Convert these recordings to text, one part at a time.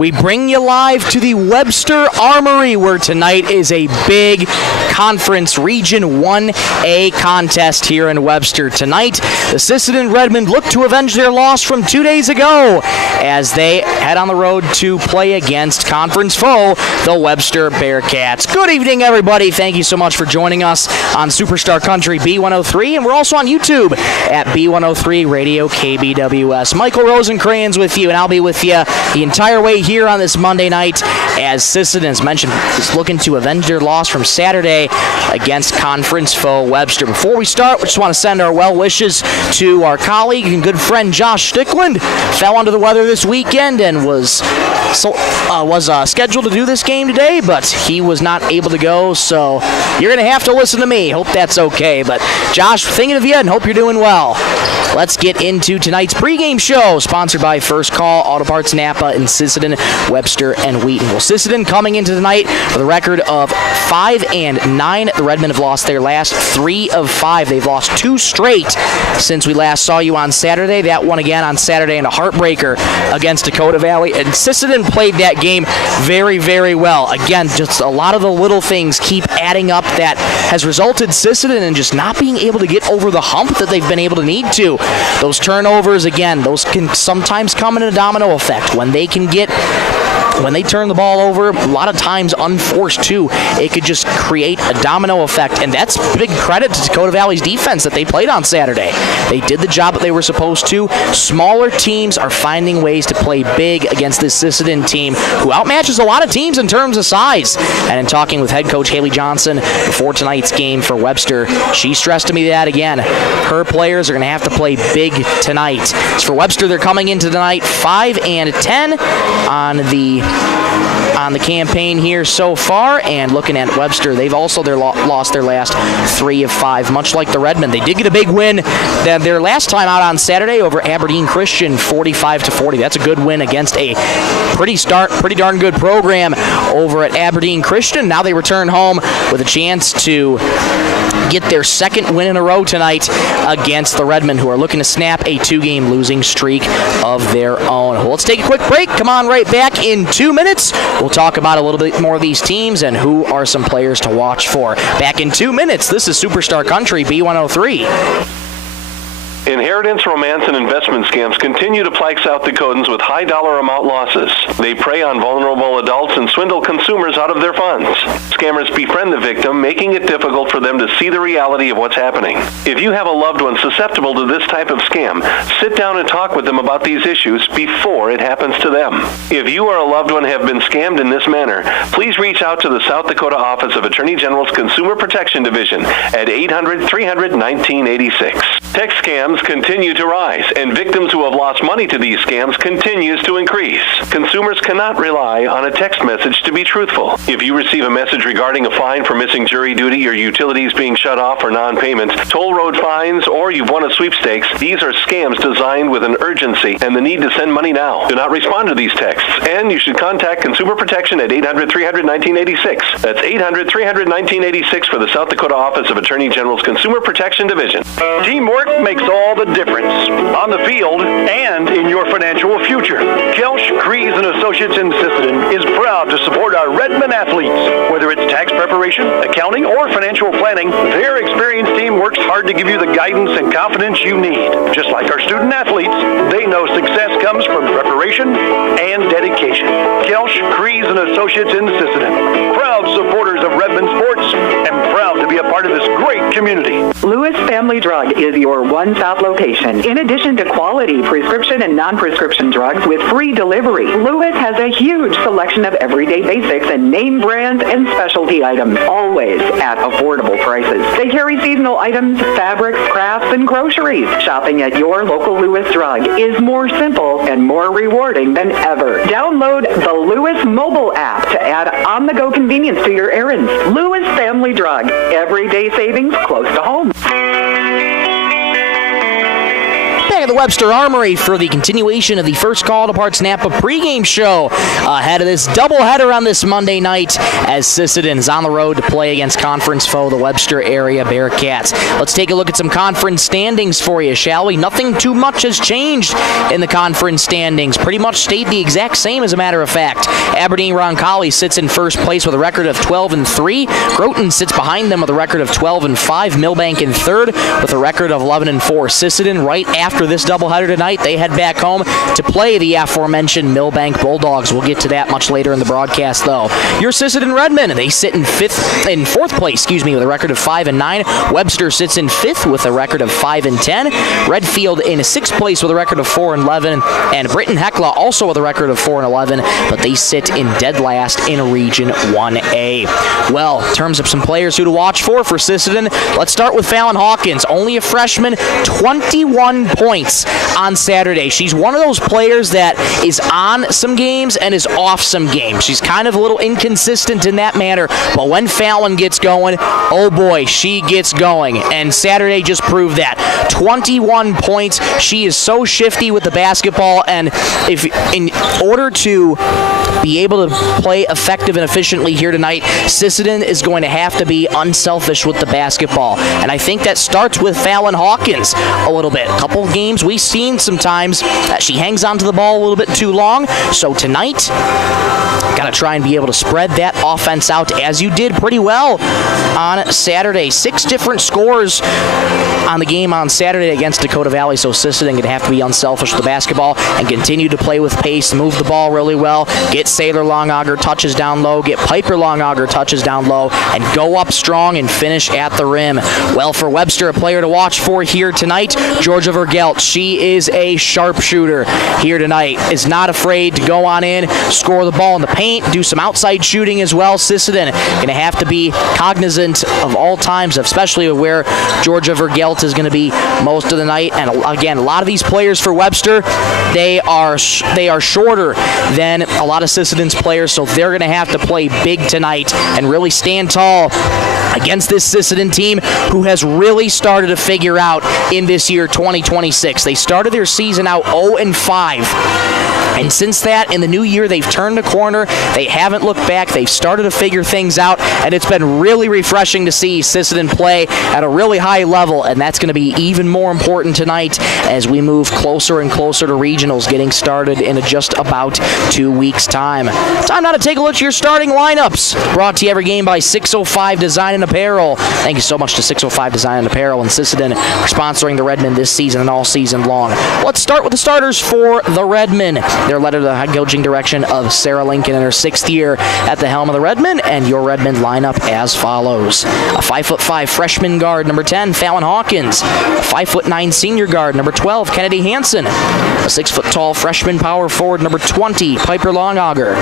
We bring you live to the Webster Armory, where tonight is a big Conference Region 1A contest here in Webster. Tonight, the Sisseton Redmond look to avenge their loss from 2 days ago as they head on the road to play against conference foe, the Webster Bearcats. Good evening, everybody. Thank you so much for joining us on Superstar Country B103, and we're also on YouTube at B103 Radio KBWS. Michael Rosencrans with you, and I'll be with you the entire way here on this Monday night as Sisseton, as mentioned, is looking to avenge their loss from Saturday against conference foe Webster. Before we start, we just want to send our well wishes to our colleague and good friend Josh Stickland. Fell under the weather this weekend and was scheduled to do this game today, but he was not able to go, so you're going to have to listen to me. Hope that's okay. But Josh, thinking of you and hope you're doing well. Let's get into tonight's pregame show, sponsored by First Call, Auto Parts Napa, and Sisseton, Webster, and Wheaton. Well, Sisseton coming into tonight with a record of 5-9. The Redmen have lost their last 3 of 5. They've lost 2 straight since we last saw you on Saturday. That one again on Saturday and a heartbreaker against Dakota Valley. And Sisseton played that game very, very well. Again, just a lot of the little things keep adding up that has resulted Sisseton in just not being able to get over the hump that they've been able to need to. Those turnovers, again, those can sometimes come in a domino effect. When they turn the ball over, a lot of times unforced too, it could just create a domino effect, and that's big credit to Dakota Valley's defense that they played on Saturday. They did the job that they were supposed to. Smaller teams are finding ways to play big against this Sisseton team, who outmatches a lot of teams in terms of size. And in talking with head coach Haley Johnson before tonight's game for Webster, she stressed to me that again, her players are going to have to play big tonight. As for Webster, they're coming into tonight 5-10 on the campaign here so far, and looking at Webster, they've also lost their last 3 of 5, much like the Redmen. They did get a big win their last time out on Saturday over Aberdeen Christian, 45-40. That's a good win against a pretty darn good program over at Aberdeen Christian. Now they return home with a chance to get their second win in a row tonight against the Redmen, who are looking to snap a 2-game losing streak of their own. Well, let's take a quick break. Come on right back in 2 minutes. We'll talk about a little bit more of these teams and who are some players to watch for. Back in 2 minutes. This is Superstar Country B103. Inheritance, romance, and investment scams continue to plague South Dakotans with high dollar amount losses. They prey on vulnerable adults and swindle consumers out of their funds. Scammers befriend the victim, making it difficult for them to see the reality of what's happening. If you have a loved one susceptible to this type of scam, sit down and talk with them about these issues before it happens to them. If you or a loved one have been scammed in this manner, please reach out to the South Dakota Office of Attorney General's Consumer Protection Division at 800-300-1986. Text scams continue to rise, and victims who have lost money to these scams continues to increase. Consumers cannot rely on a text message to be truthful. If you receive a message regarding a fine for missing jury duty, or utilities being shut off for non-payment, toll road fines, or you've won a sweepstakes, these are scams designed with an urgency and the need to send money now. Do not respond to these texts, and you should contact Consumer Protection at 800-300-1986. That's 800-300-1986 for the South Dakota Office of Attorney General's Consumer Protection Division. Teamwork makes all the difference on the field and in your financial future. Kelsch, Kreese & Associates in Sisseton is proud to support our Redmen athletes. Whether it's tax preparation, accounting, or financial planning, their experienced team works hard to give you the guidance and confidence you need. Just like our student athletes, they know success comes from preparation and dedication. Kelsch, Kreese & Associates in Sisseton, proud supporters of Redmen sports and proud to be a part of this great community. Lewis Family Drug is your One South location. In addition to quality prescription and non-prescription drugs with free delivery, Lewis has a huge selection of everyday basics and name brands and specialty items, always at affordable prices. They carry seasonal items, fabrics, crafts, and groceries. Shopping at your local Lewis Drug is more simple and more rewarding than ever. Download the Lewis mobile app to add on-the-go convenience to your errands. Lewis Family Drug. Everyday savings close to home. Back at the Webster Armory for the continuation of the First Call to Parts Napa pregame show ahead of this doubleheader on this Monday night as Sisseton is on the road to play against conference foe, the Webster area Bearcats. Let's take a look at some conference standings for you, shall we? Nothing too much has changed in the conference standings. Pretty much stayed the exact same, as a matter of fact. Aberdeen Roncalli sits in first place with a record of 12-3. Groton sits behind them with a record of 12-5. Millbank in third with a record of 11-4. Sisseton, right after this doubleheader tonight, they head back home to play the aforementioned Millbank Bulldogs. We'll get to that much later in the broadcast, though. Your Sisseton Redmen, they sit in fourth place, with a record of 5-9. Webster sits in fifth with a record of 5-10. Redfield in sixth place with a record of 4-11, and Britton Hecla also with a record of 4-11, but they sit in dead last in Region 1A. Well, in terms of some players who to watch for Sisseton, let's start with Fallon Hawkins, only a freshman, 21 points on Saturday. She's one of those players that is on some games and is off some games. She's kind of a little inconsistent in that manner, but when Fallon gets going, oh boy, she gets going, and Saturday just proved that. 21 points. She is so shifty with the basketball, and if in order to be able to play effective and efficiently here tonight, Sisseton is going to have to be unselfish with the basketball, and I think that starts with Fallon Hawkins a little bit. A couple of games we've seen sometimes that she hangs onto the ball a little bit too long, so tonight got to try and be able to spread that offense out as you did pretty well on Saturday. 6 different scores on the game on Saturday against Dakota Valley, so Sisseton going to have to be unselfish with the basketball and continue to play with pace, move the ball really well, get Sailor Longauger touches down low, get Piper Longauger touches down low, and go up strong and finish at the rim. Well, for Webster, a player to watch for here tonight, Georgia Vergelt. She is a sharpshooter here tonight, is not afraid to go on in, score the ball in the paint, do some outside shooting as well. Sisseton going to have to be cognizant of all times, especially where Georgia Vergelt is going to be most of the night. And again, a lot of these players for Webster, they are shorter than a lot of Sisseton's players, so they're going to have to play big tonight and really stand tall against this Sisseton team who has really started to figure out in this year 2026. They started their season out 0-5. And since that, in the new year, they've turned the corner. They haven't looked back. They've started to figure things out, and it's been really refreshing to see Sisseton play at a really high level, and that's going to be even more important tonight as we move closer and closer to regionals getting started in just about 2 weeks' time. Time now to take a look at your starting lineups. Brought to you every game by 605 Design and Apparel. Thank you so much to 605 Design and Apparel and Sisseton for sponsoring the Redmen this season and all season long. Let's start with the starters for the Redmen. They're led under the head coaching direction of Sarah Lincoln in her 6th year at the helm of the Redmen, and your Redmen lineup as follows. A 5'5" freshman guard, number 10, Fallon Hawkins. A 5'9" senior guard, number 12, Kennedy Hansen. A 6-foot-tall freshman power forward, number 20, Piper Longauger.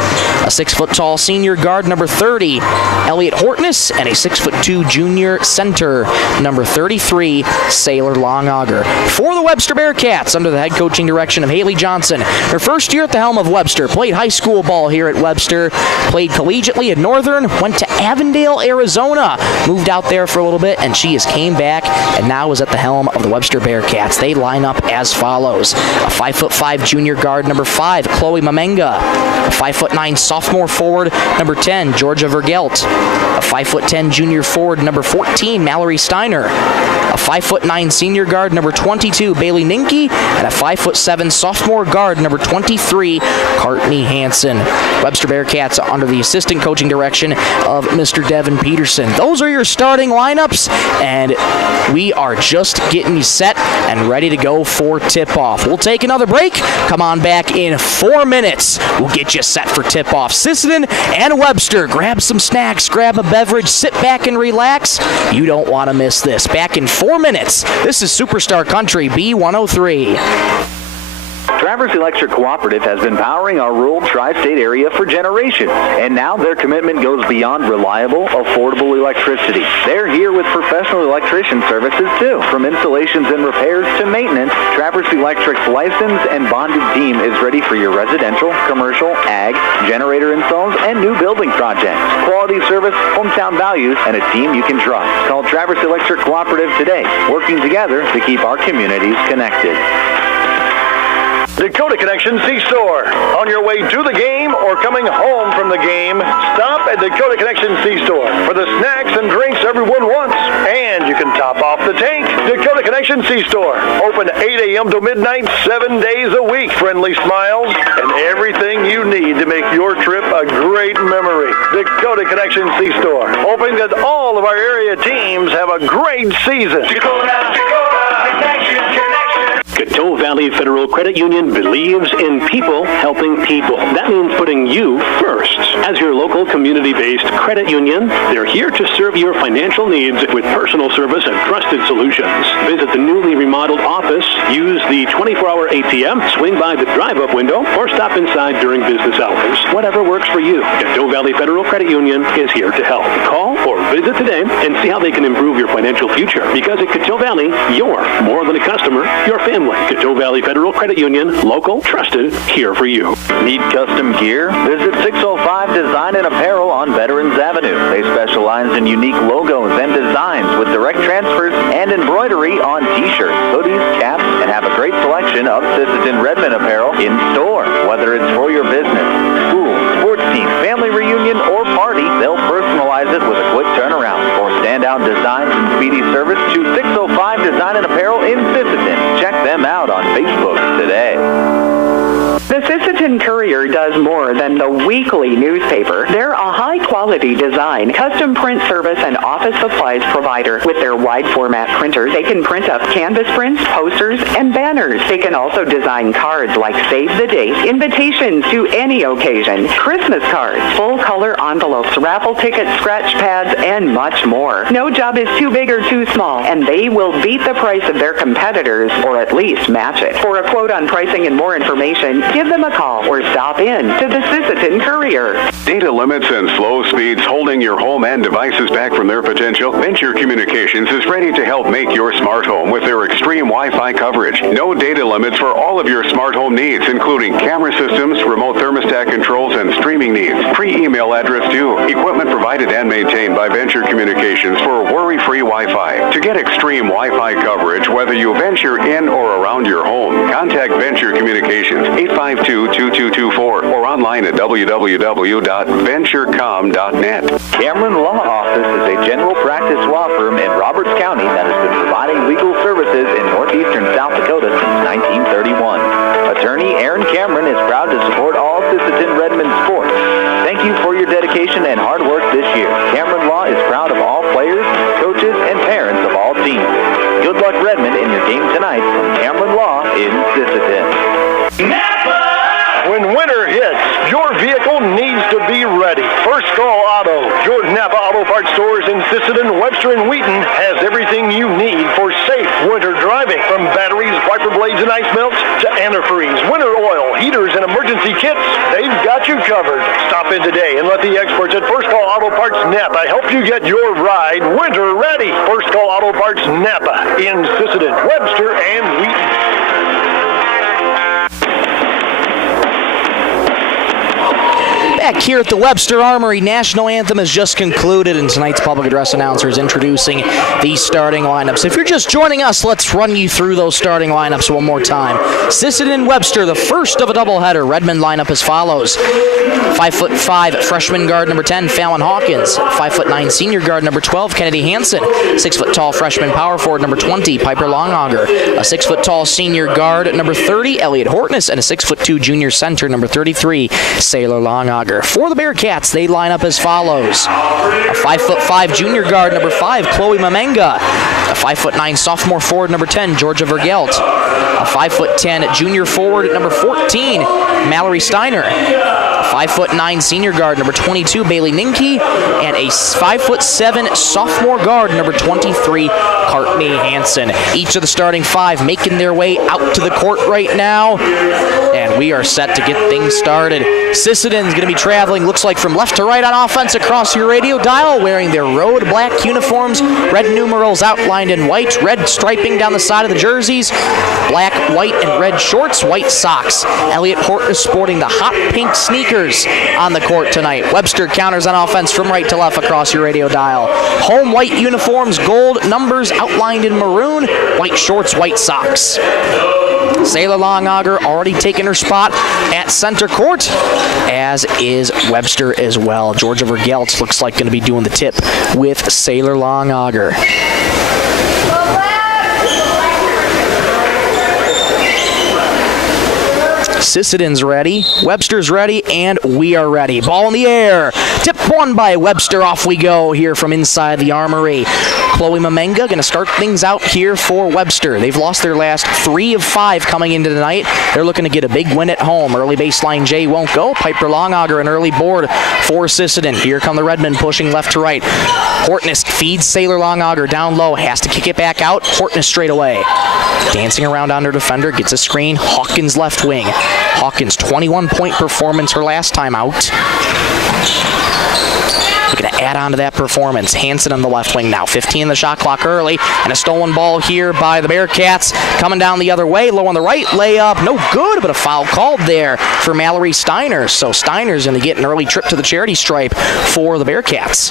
A 6-foot-tall senior guard, number 30, Elliot Hortness, and a 6'2" junior center, number 33, Sailor Longauger. For the Webster Bearcats, under the head coaching direction of Haley Johnson. Her first year at the helm of Webster, played high school ball here at Webster, played collegiately at Northern, went to Avondale, Arizona, moved out there for a little bit, and she has came back and now is at the helm of the Webster Bearcats. They line up as follows. A 5'5" junior guard, number 5, Chloe Mamenga. A 5'9" sophomore forward, number 10, Georgia Vergelt. A 5'10" junior forward, number 14, Mallory Steiner. A 5'9" senior guard, number 22, Bailey Ninke, and a 5'7" sophomore guard, number 23, Courtney Hansen. Webster Bearcats under the assistant coaching direction of Mr. Devin Peterson. Those are your starting lineups, and we are just getting set and ready to go for tip-off. We'll take another break. Come on back in 4 minutes. We'll get you set for tip-off. Sisseton and Webster, grab some snacks, grab a beverage, sit back and relax. You don't want to miss this. Back in 4 minutes. This is Superstar Country B103. Traverse Electric Cooperative has been powering our rural tri-state area for generations, and now their commitment goes beyond reliable, affordable electricity. They're here with professional electrician services too. From installations and repairs to maintenance, Traverse Electric's licensed and bonded team is ready for your residential, commercial, ag, generator installs, and new building projects. Quality service, hometown values, and a team you can trust. Call Traverse Electric Cooperative today, working together to keep our communities connected. Dakota Connection C-Store. On your way to the game or coming home from the game, stop at Dakota Connection C-Store for the snacks and drinks everyone wants. And you can top off the tank. Dakota Connection C-Store. Open 8 a.m. to midnight, 7 days a week. Friendly smiles and everything you need to make your trip a great memory. Dakota Connection C-Store. Hoping that all of our area teams have a great season. Dakota Connection. Coteau Valley Federal Credit Union believes in people helping people. That means putting you first. As your local community-based credit union, they're here to serve your financial needs with personal service and trusted solutions. Visit the newly remodeled office, use the 24-hour ATM, swing by the drive-up window, or stop inside during business hours. Whatever works for you, Coteau Valley Federal Credit Union is here to help. Call or visit today and see how they can improve your financial future. Because at Coteau Valley, you're more than a customer, you're family. Coteau Valley Federal Credit Union, local, trusted, here for you. Need custom gear? Visit 605 Design and Apparel on Veterans Avenue. They specialize in unique logos and designs with direct transfers and embroidery on t-shirts, hoodies, caps, and have a great selection of Sisseton Redmond apparel in store. Whether it's for your business, school, sports team, family reunion, or party, they'll personalize it with a quick turnaround. For standout designs and speedy service, choose 605 Design and Apparel in Sisseton. Check them out on Facebook today. The Sisseton Courier does more than the weekly newspaper. They're a high-quality design, custom print service, and office supplies provider. With their wide-format printers, they can print up canvas prints, posters, and banners. They can also design cards like Save the Date, invitations to any occasion, Christmas cards, full-color envelopes, raffle tickets, scratch pads, and much more. No job is too big or too small, and they will beat the price of their competitors, or at least match it. For a quote on pricing and more information, give them a call or stop in to the Sisseton Courier. Data limits and slow speeds holding your home and devices back from their potential? Venture Communications is ready to help make your smart home with their extreme Wi-Fi coverage. No data limits for all of your smart home needs, including camera systems, remote thermostat controls, and streaming needs. Free email address too. Equipment provided and maintained by Venture Communications for worry-free Wi-Fi. To get extreme Wi-Fi coverage, whether you venture in or around your home, contact Venture Communications 852-2224 or online at www.venturecom.net. Cameron Law Office is a general practice law firm in Roberts County that has been providing legal services in northeastern South Dakota since 1931. Attorney Aaron Cameron is proud to support all Sisseton Redmond sports. Thank you for your dedication and hard work this year. Cameron Law is proud of all players, coaches, and parents of all teams. Good luck, Redmond, in your game tonight from Cameron Law in Sisseton. When winter hits, your vehicle needs to be ready. First Call Auto, your Napa Auto Parts stores in Sisseton, Webster, and Wheaton has everything you need for safe winter driving. From batteries, wiper blades, and ice melts to antifreeze, winter oil, heaters, and emergency kits, they've got you covered. Stop in today and let the experts at First Call Auto Parts Napa help you get your ride winter ready. First Call Auto Parts Napa in Sisseton, Webster, and Wheaton. Back here at the Webster Armory, National Anthem has just concluded, and tonight's public address announcer is introducing the starting lineups. If you're just joining us, let's run you through those starting lineups one more time. Sisseton and Webster, the first of a doubleheader. Redmond lineup as follows. 5'5" freshman guard number 10, Fallon Hawkins. 5'9" senior guard number 12, Kennedy Hansen. 6'tall freshman power forward number 20, Piper Longauger. A 6'tall senior guard number 30, Elliot Hortness, and a 6'2" junior center number 33, Sailor Longauger. For the Bearcats, they line up as follows. A 5'5" junior guard number 5, Chloe Mamenga. A 5'9" sophomore forward number 10, Georgia Vergelt. A 5'10" junior forward number 14, Mallory Steiner. A 5'9" senior guard number 22, Bailey Ninke, and a 5'7" sophomore guard number 23, Courtney Hansen. Each of the starting five making their way out to the court right now, and we are set to get things started. Sisseton's going to be traveling, looks like from left to right on offense across your radio dial, wearing their road black uniforms, red numerals outlined in white, red striping down the side of the jerseys, black, white, and red shorts, white socks. Elliot Horton is sporting the hot pink sneakers on the court tonight. Webster counters on offense from right to left across your radio dial. Home white uniforms, gold numbers outlined in maroon, white shorts, white socks. Sailor Longauger already taking her spot at center court, as is Webster as well. Georgia Vergelt looks like going to be doing the tip with Sailor Longauger. Sisseton's ready, Webster's ready, and we are ready. Ball in the air. Tip won by Webster. Off we go here from inside the Armory. Chloe Mamenga going to start things out here for Webster. They've lost their last 3 of 5 coming into tonight. They're looking to get a big win at home. Early baseline J won't go. Piper Longauger an early board for Sisseton. Here come the Redmen pushing left to right. Hortness feeds Sailor Longauger down low. Has to kick it back out. Hortness straight away. Dancing around on her defender. Gets a screen. Hawkins left wing. Hawkins 21-point performance her last time out. Looking to add on to that performance. Hansen on the left wing now. 15 in the shot clock early. And a stolen ball here by the Bearcats. Coming down the other way. Low on the right. Layup. No good, but a foul called there for Mallory Steiner. So Steiner's going to get an early trip to the charity stripe for the Bearcats.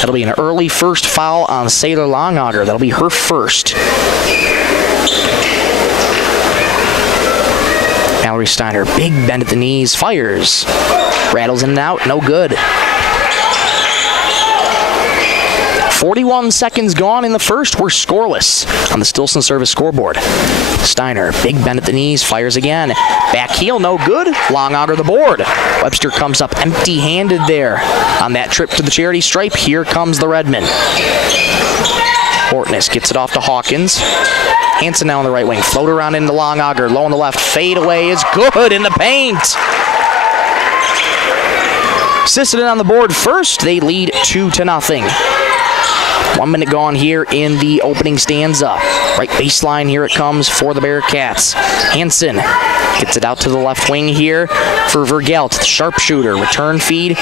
That'll be an early first foul on Sailor Longauger. That'll be her first. Mallory Steiner, big bend at the knees, fires. Rattles in and out, no good. 41 seconds gone in the first. We're scoreless on the Stilson service scoreboard. Steiner, big bend at the knees, fires again. Back heel, no good. Longauger the board. Webster comes up empty-handed there on that trip to the charity stripe. Here comes the Redmen. Hortness gets it off to Hawkins. Hansen now on the right wing. Float around into Longauger. Low on the left. Fade away is good in the paint. Sisseton on the board first. They lead 2-0. 1 minute gone here in the opening stanza. Right baseline, here it comes for the Bearcats. Hansen gets it out to the left wing here for Vergelt. Sharpshooter. Return feed.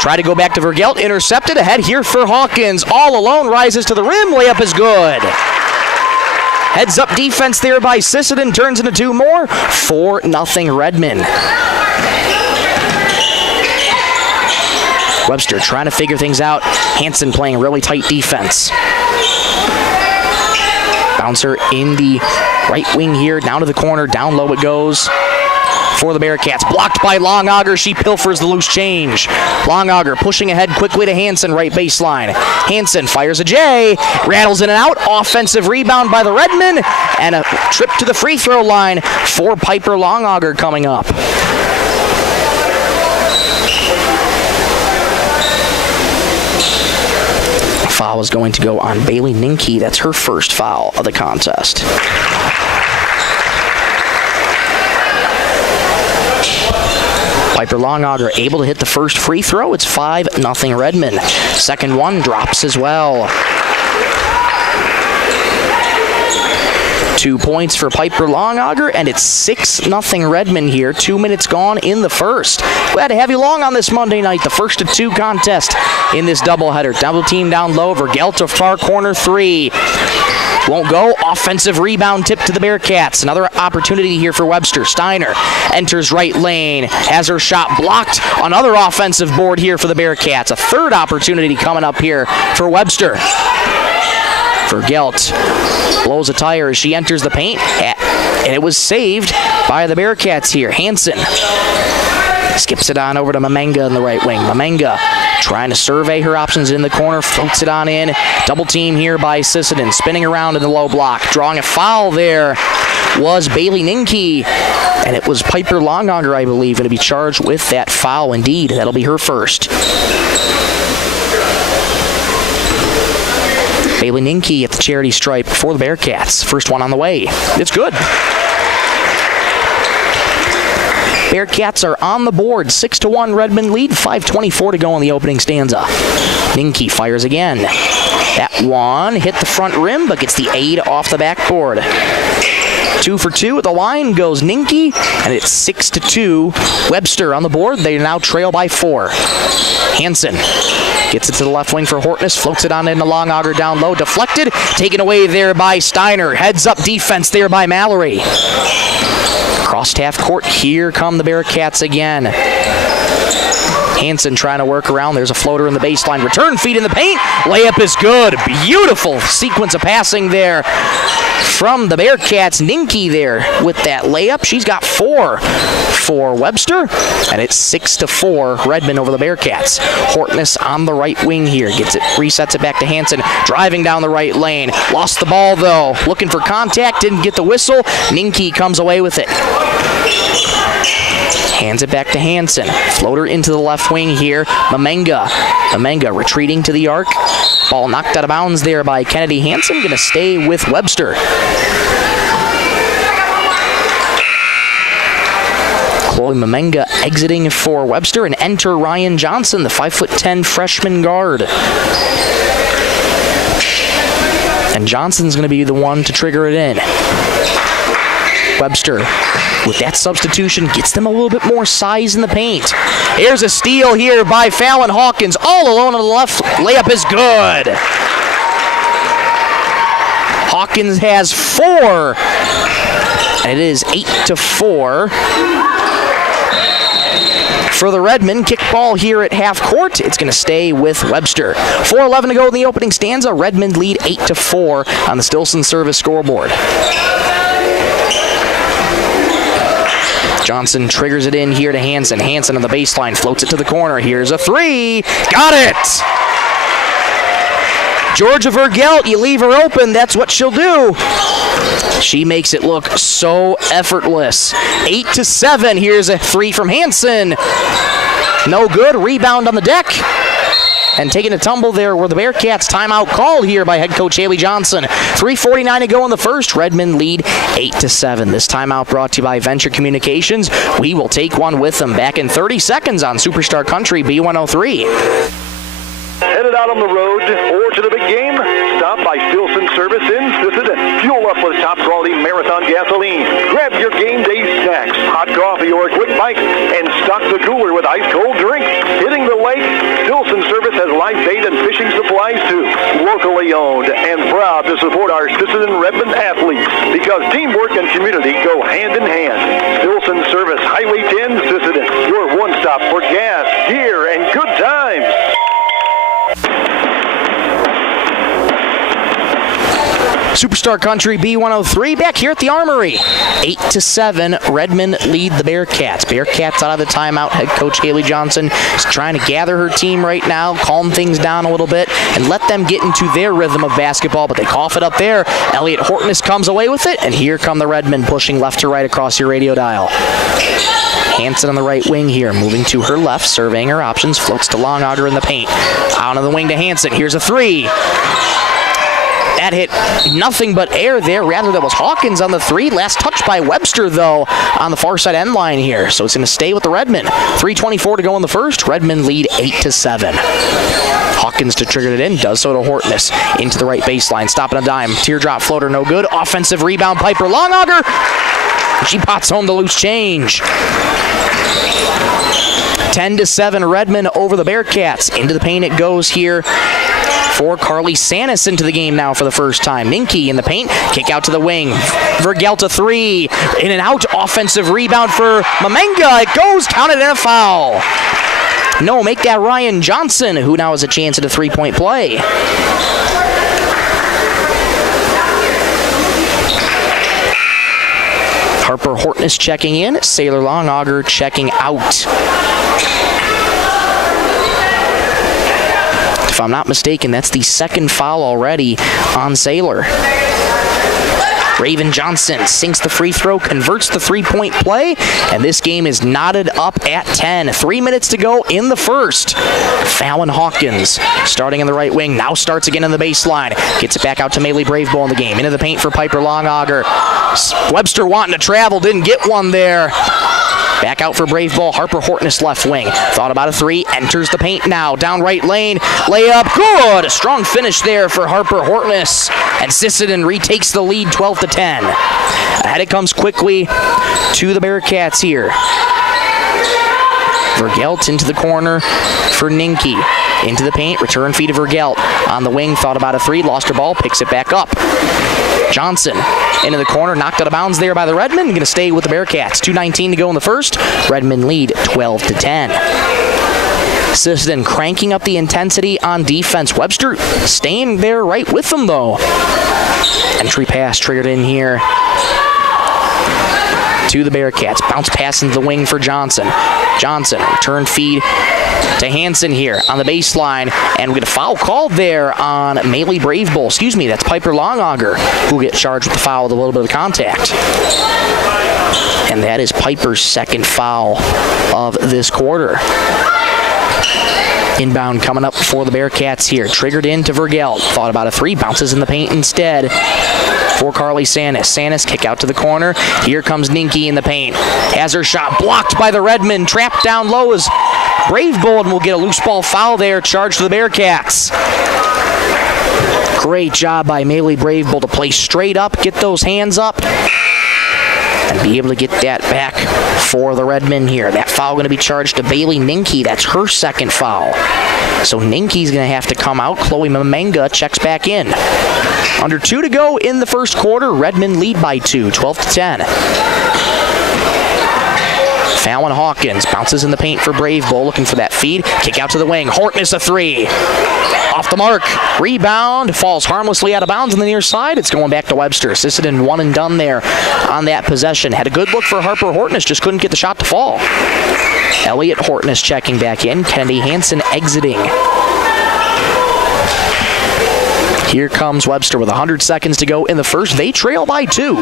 Try to go back to Vergelt. Intercepted. Ahead here for Hawkins. All alone. Rises to the rim. Layup is good. Heads up defense there by Sisseton. Turns into 2 more. 4-0 Redmen. Webster trying to figure things out. Hansen playing really tight defense. Bouncer in the right wing here. Down to the corner. Down low it goes for the Bearcats. Blocked by Longauger. She pilfers the loose change. Longauger pushing ahead quickly to Hansen, right baseline. Hansen fires a J. Rattles in and out. Offensive rebound by the Redmen. And a trip to the free throw line for Piper Longauger coming up. Foul is going to go on Bailey Ninke. That's her first foul of the contest. Piper Longauger able to hit the first free throw. It's 5-0 Redmen. Second one drops as well. 2 points for Piper Longauger, and it's 6-0 Redmen here. 2 minutes gone in the first. Glad to have you along on this Monday night, the first of 2 contest in this doubleheader. Double team down low. Vergelt to far corner 3. Won't go. Offensive rebound tip to the Bearcats. Another opportunity here for Webster. Steiner enters right lane. Has her shot blocked. Another offensive board here for the Bearcats. A third opportunity coming up here for Webster. Vergelt blows a tire as she enters the paint. And it was saved by the Bearcats here. Hansen skips it on over to Mamenga in the right wing. Mamenga trying to survey her options in the corner, floats it on in. Double team here by Sisseton, spinning around in the low block. Drawing a foul there was Bailey Ninke, and it was Piper Longauger, I believe, going to be charged with that foul. Indeed, that'll be her first. Bailey Ninke at the charity stripe for the Bearcats. First one on the way. It's good. Bearcats are on the board. 6-1 Redmen lead. 5:24 to go in the opening stanza. Ninke fires again. That one hit the front rim, but gets the aid off the backboard. 2 for 2 at the line goes Ninke, and it's 6-2. Webster on the board. They now trail by 4. Hansen gets it to the left wing for Hortness, floats it on into Longauger down low, deflected, taken away there by Steiner. Heads up defense there by Mallory. Across half court, here come the Bearcats again. Hansen trying to work around. There's a floater in the baseline. Return feed in the paint. Layup is good. Beautiful sequence of passing there from the Bearcats. Ninke there with that layup. She's got 4 for Webster, and it's 6-4 Redmond over the Bearcats. Hortness on the right wing here. Gets it, resets it back to Hansen. Driving down the right lane. Lost the ball though. Looking for contact. Didn't get the whistle. Ninke comes away with it. Hands it back to Hansen. Floater into the left wing here. Mamenga retreating to the arc. Ball knocked out of bounds there by Kennedy. Hansen going to stay with Webster. Chloe Mamenga exiting for Webster, and enter Ryan Johnson, the 5'10" freshman guard. And Johnson's going to be the one to trigger it in. Webster, with that substitution, gets them a little bit more size in the paint. Here's a steal here by Fallon Hawkins, all alone on the left. Layup is good. Hawkins has 4, and it is 8-4. For the Redmond, kick ball here at half court. It's going to stay with Webster. 4:11 to go in the opening stanza. Redmond lead 8-4 on the Stilson service scoreboard. Johnson triggers it in here to Hansen. Hansen on the baseline, floats it to the corner. Here's a 3. Got it! Georgia Vergelt, you leave her open, that's what she'll do. She makes it look so effortless. 8-7, here's a 3 from Hansen. No good, rebound on the deck. And taking a tumble there were the Bearcats. Timeout called here by head coach Haley Johnson. 3:49 to go in the first. Redmond lead 8-7. This timeout brought to you by Venture Communications. We will take one with them. Back in 30 seconds on Superstar Country B103. Headed out on the road or to the big game? Stop by Stilson Service in Sisseton. Fuel up with top-quality Marathon gasoline. Grab your game day snacks, hot coffee, or a quick bite, and stock the cooler with ice-cold drinks. Hitting the lake, Stilson Service has live bait and fishing supplies, too. Locally owned and proud to support our Sisseton Redmond athletes because teamwork and community go hand in hand. Stilson Service, Highway 10, Sisseton. Your one-stop for gas, gear, and good times. Superstar Country B103 back here at the Armory. 8-7, Redmond lead the Bearcats. Bearcats out of the timeout. Head coach Haley Johnson is trying to gather her team right now, calm things down a little bit, and let them get into their rhythm of basketball, but they cough it up there. Elliot Hortness comes away with it, and here come the Redmond pushing left to right across your radio dial. Hansen on the right wing here, moving to her left, surveying her options, floats to Longauger in the paint. Out on the wing to Hansen. Here's a 3. That hit nothing but air there. Rather, that was Hawkins on the 3. Last touch by Webster, though, on the far side end line here. So it's going to stay with the Redmond. 3:24 to go in the first. Redmond lead 8-7. Hawkins to trigger it in. Does so to Hortness. Into the right baseline. Stopping a dime. Teardrop floater, no good. Offensive rebound, Piper Longauger. She pots home the loose change. 10-7, Redmond over the Bearcats. Into the paint it goes here for Carly Sanis into the game now for the first time. Ninke in the paint, kick out to the wing. Vergelt a 3, in and out, offensive rebound for Mamenga. It goes, counted and a foul. No, make that Ryan Johnson, who now has a chance at a 3-point play. Harper Hortness checking in, Saylor Longauger checking out. If I'm not mistaken, that's the second foul already on Saylor. Raven Johnson sinks the free throw, converts the 3-point play, and this game is knotted up at 10. 3 minutes to go in the first. Fallon Hawkins starting in the right wing, now starts again in the baseline. Gets it back out to Maylee Bravebowl in the game. Into the paint for Piper Longauger. Webster wanting to travel, didn't get one there. Back out for Bravebowl, Harper Hortness left wing. Thought about a 3, enters the paint now. Down right lane, layup, good! A strong finish there for Harper Hortness. And Sisseton retakes the lead 12-10. Ahead it comes quickly to the Bearcats here. Vergelt into the corner for Ninke. Into the paint, return feed to Vergelt. On the wing, thought about a 3, lost her ball, picks it back up. Johnson into the corner, knocked out of bounds there by the Redmond. Going to stay with the Bearcats. 2:19 to go in the first. Redmond lead 12-10. Sisseton cranking up the intensity on defense. Webster staying there right with them, though. Entry pass triggered in here to the Bearcats. Bounce pass into the wing for Johnson. Johnson, return feed to Hansen here on the baseline. And we get a foul called there on Maley Brave Bull. Excuse me, that's Piper Longauger who gets charged with the foul with a little bit of contact. And that is Piper's second foul of this quarter. Inbound coming up for the Bearcats here. Triggered into Vergelt. Thought about a three. Bounces in the paint instead for Carly Sanis. Sanis kick out to the corner. Here comes Ninke in the paint. Has her shot blocked by the Redmond. Trapped down low as Brave Bull will get a loose ball foul there. Charged to the Bearcats. Great job by Maley Brave Bull to play straight up. Get those hands up. And be able to get that back for the Redmen here. That foul going to be charged to Bailey Ninke. That's her second foul. So Ninke's going to have to come out. Chloe Mamenga checks back in. Under 2 to go in the first quarter. Redmen lead by 2, 12-10. Fallon Hawkins bounces in the paint for Brave Bull, looking for that feed. Kick out to the wing. Hortness a three. Off the mark. Rebound. Falls harmlessly out of bounds on the near side. It's going back to Webster. Sisseton one and done there on that possession. Had a good look for Harper Hortness, just couldn't get the shot to fall. Elliott Hortness checking back in. Kennedy Hansen exiting. Here comes Webster with 100 seconds to go in the first. They trail by 2.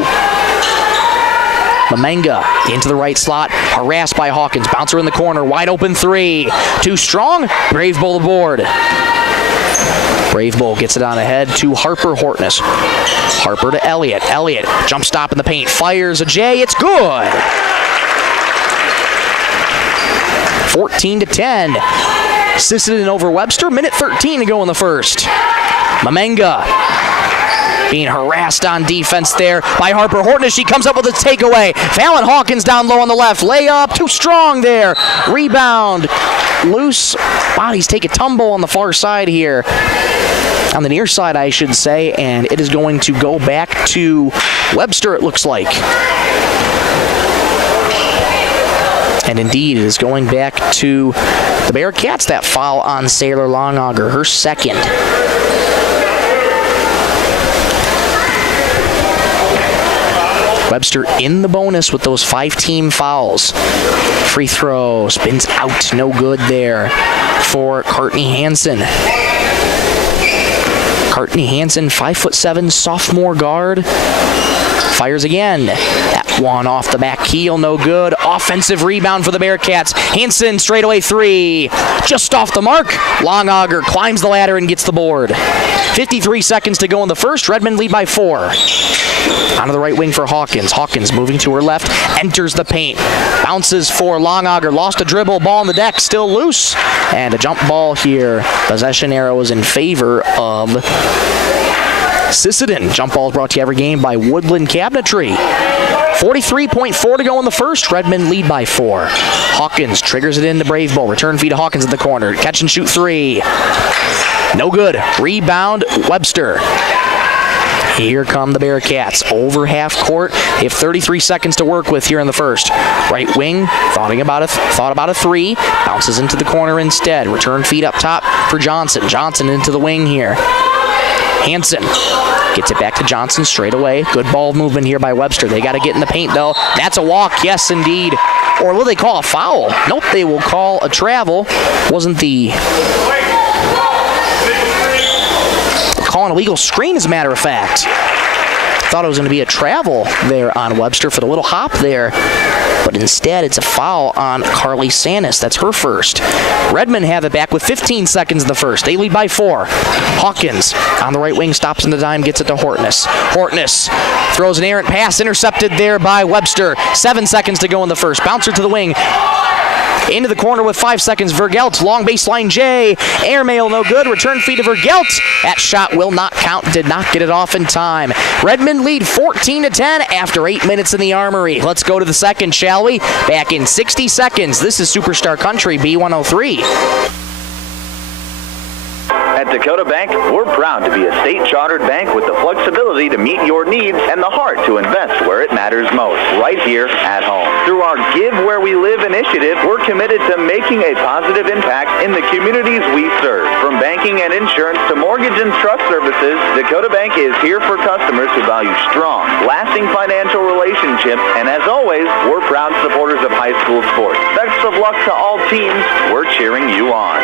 Mamenga into the right slot, harassed by Hawkins. Bouncer in the corner, wide open three. Too strong, Brave Bull aboard. Brave Bull gets it on ahead to Harper Hortness. Harper to Elliott. Elliott, jump stop in the paint, fires a J, it's good. 14-10. Sisseton over Webster, minute 13 to go in the first. Mamenga being harassed on defense there by Harper Hortness. She comes up with a takeaway. Fallon Hawkins down low on the left. Layup, too strong there. Rebound. Loose bodies take a tumble on the far side here. On the near side, I should say. And it is going to go back to Webster, it looks like. And indeed, it is going back to the Bearcats. That foul on Saylor Longauger, her second. Webster in the bonus with those 5 team fouls. Free throw spins out, no good there for Courtney Hansen. Courtney Hansen, 5'7", sophomore guard. Fires again. That one off the back heel, no good. Offensive rebound for the Bearcats. Hansen straightaway three. Just off the mark. Longauger climbs the ladder and gets the board. 53 seconds to go in the first. Redmond lead by 4. Onto the right wing for Hawkins. Hawkins moving to her left. Enters the paint. Bounces for Longauger. Lost a dribble. Ball on the deck. Still loose. And a jump ball here. Possession arrow is in favor of Sisseton. Jump balls brought to you every game by Woodland Cabinetry. 43.4 to go in the first. Redmond lead by 4. Hawkins triggers it into Brave Bull. Return feed to Hawkins in the corner. Catch and shoot three. No good. Rebound, Webster. Here come the Bearcats. Over half court. They have 33 seconds to work with here in the first. Right wing, thought about a three. Bounces into the corner instead. Return feed up top for Johnson. Johnson into the wing here. Hansen gets it back to Johnson straight away. Good ball movement here by Webster. They got to get in the paint, though. That's a walk. Yes, indeed. Or will they call a foul? Nope, they will call a travel. Wasn't the call an illegal screen, as a matter of fact. Thought it was going to be a travel there on Webster for the little hop there, but instead it's a foul on Carly Sanis. That's her first. Redmond have it back with 15 seconds in the first. They lead by 4. Hawkins on the right wing stops in the dime, gets it to Hortness. Hortness throws an errant pass, intercepted there by Webster. 7 seconds to go in the first. Bouncer to the wing. Into the corner with 5 seconds. Vergelt, long baseline J. Airmail, no good. Return feed to Vergelt. That shot will not count. Did not get it off in time. Redmond lead 14-10 after 8 minutes in the Armory. Let's go to the second, shall we? Back in 60 seconds. This is Superstar Country B103. At Dakota Bank, we're proud to be a state-chartered bank with the flexibility to meet your needs and the heart to invest where it matters most, right here at home. Through our Give Where We Live initiative, we're committed to making a positive impact in the communities we serve. From banking and insurance to mortgage and trust services, Dakota Bank is here for customers who value strong, lasting financial relationships, and as always, we're proud supporters of high school sports. Best of luck to all teams. We're cheering you on.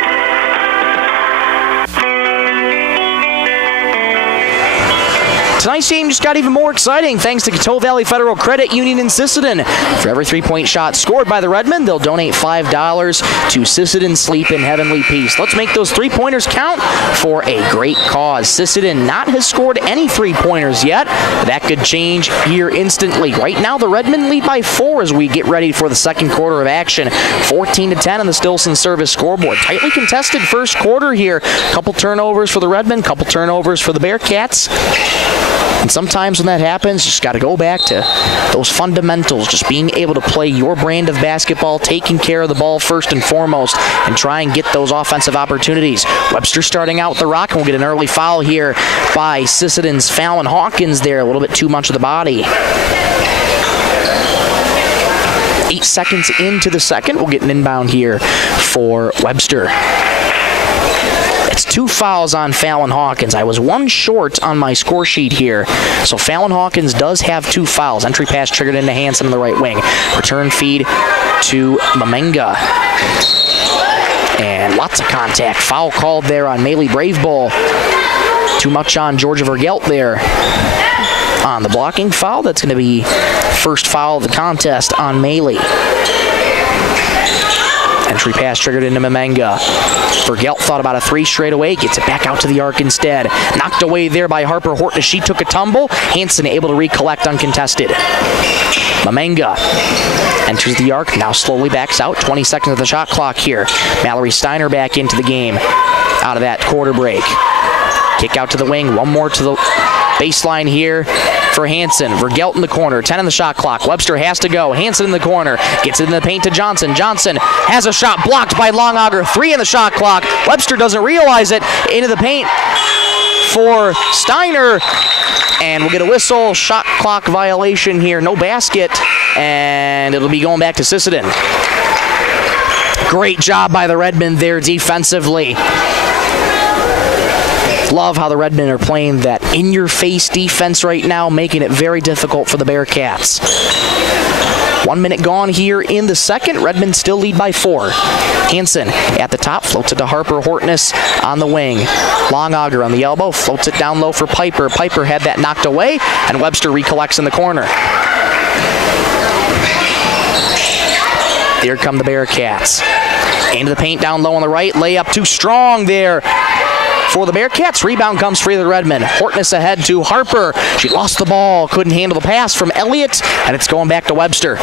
Tonight's game just got even more exciting thanks to Coteau Valley Federal Credit Union in Sisseton. For every 3-point shot scored by the Redmen, they'll donate $5 to Sisseton Sleep in Heavenly Peace. Let's make those 3-pointers count for a great cause. Sisseton not has scored any 3-pointers yet. That could change here instantly. Right now, the Redmen lead by 4 as we get ready for the second quarter of action. 14-10 on the Stilson Service scoreboard. Tightly contested first quarter here. Couple turnovers for the Redmen, couple turnovers for the Bearcats. And sometimes when that happens, you just got to go back to those fundamentals, just being able to play your brand of basketball, taking care of the ball first and foremost, and try and get those offensive opportunities. Webster starting out with the rock, and we'll get an early foul here by Sisseton's Fallon Hawkins there, a little bit too much of the body. 8 seconds into the second, we'll get an inbound here for Webster. It's 2 fouls on Fallon Hawkins. I was 1 short on my score sheet here. So Fallon Hawkins does have 2 fouls. Entry pass triggered into Hansen on the right wing. Return feed to Mamenga. And lots of contact. Foul called there on Maley Brave Bull. Too much on Georgia Vergelt there. On the blocking foul, that's going to be first foul of the contest on Maley. Entry pass triggered into Mamenga. Vergelt thought about a 3 straight away. Gets it back out to the arc instead. Knocked away there by Harper Horton as she took a tumble. Hansen able to recollect uncontested. Mamenga enters the arc. Now slowly backs out. 20 seconds of the shot clock here. Mallory Steiner back into the game out of that quarter break. Kick out to the wing. One more to the baseline here for Hansen. Vergelt in the corner. 10 on the shot clock. Webster has to go. Hansen in the corner. Gets it in the paint to Johnson. Johnson has a shot blocked by Longauger. 3 in the shot clock. Webster doesn't realize it. Into the paint for Steiner. And we'll get a whistle. Shot clock violation here. No basket. And it'll be going back to Sisseton. Great job by the Redmen there defensively. Love how the Redmen are playing that in-your-face defense right now, making it very difficult for the Bearcats. 1 minute gone here in the second. Redmen still lead by 4. Hansen at the top, floats it to Harper Hortness on the wing. Longauger on the elbow, floats it down low for Piper. Piper had that knocked away, and Webster recollects in the corner. Here come the Bearcats. Into the paint down low on the right. Layup too strong there for the Bearcats. Rebound comes free to the Redmen. Hortness ahead to Harper. She lost the ball. Couldn't handle the pass from Elliott. And it's going back to Webster.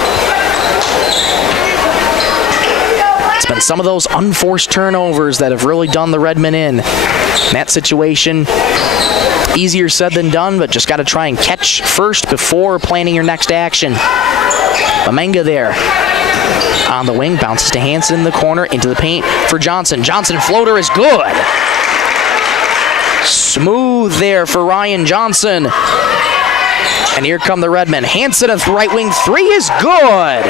It's been some of those unforced turnovers that have really done the Redmen in that situation. Easier said than done, but just got to try and catch first before planning your next action. Mamenga there. On the wing, bounces to Hansen in the corner, into the paint for Johnson. Johnson floater is good. Smooth there for Ryan Johnson. And here come the Redmen. Hansen at the right wing. 3 is good.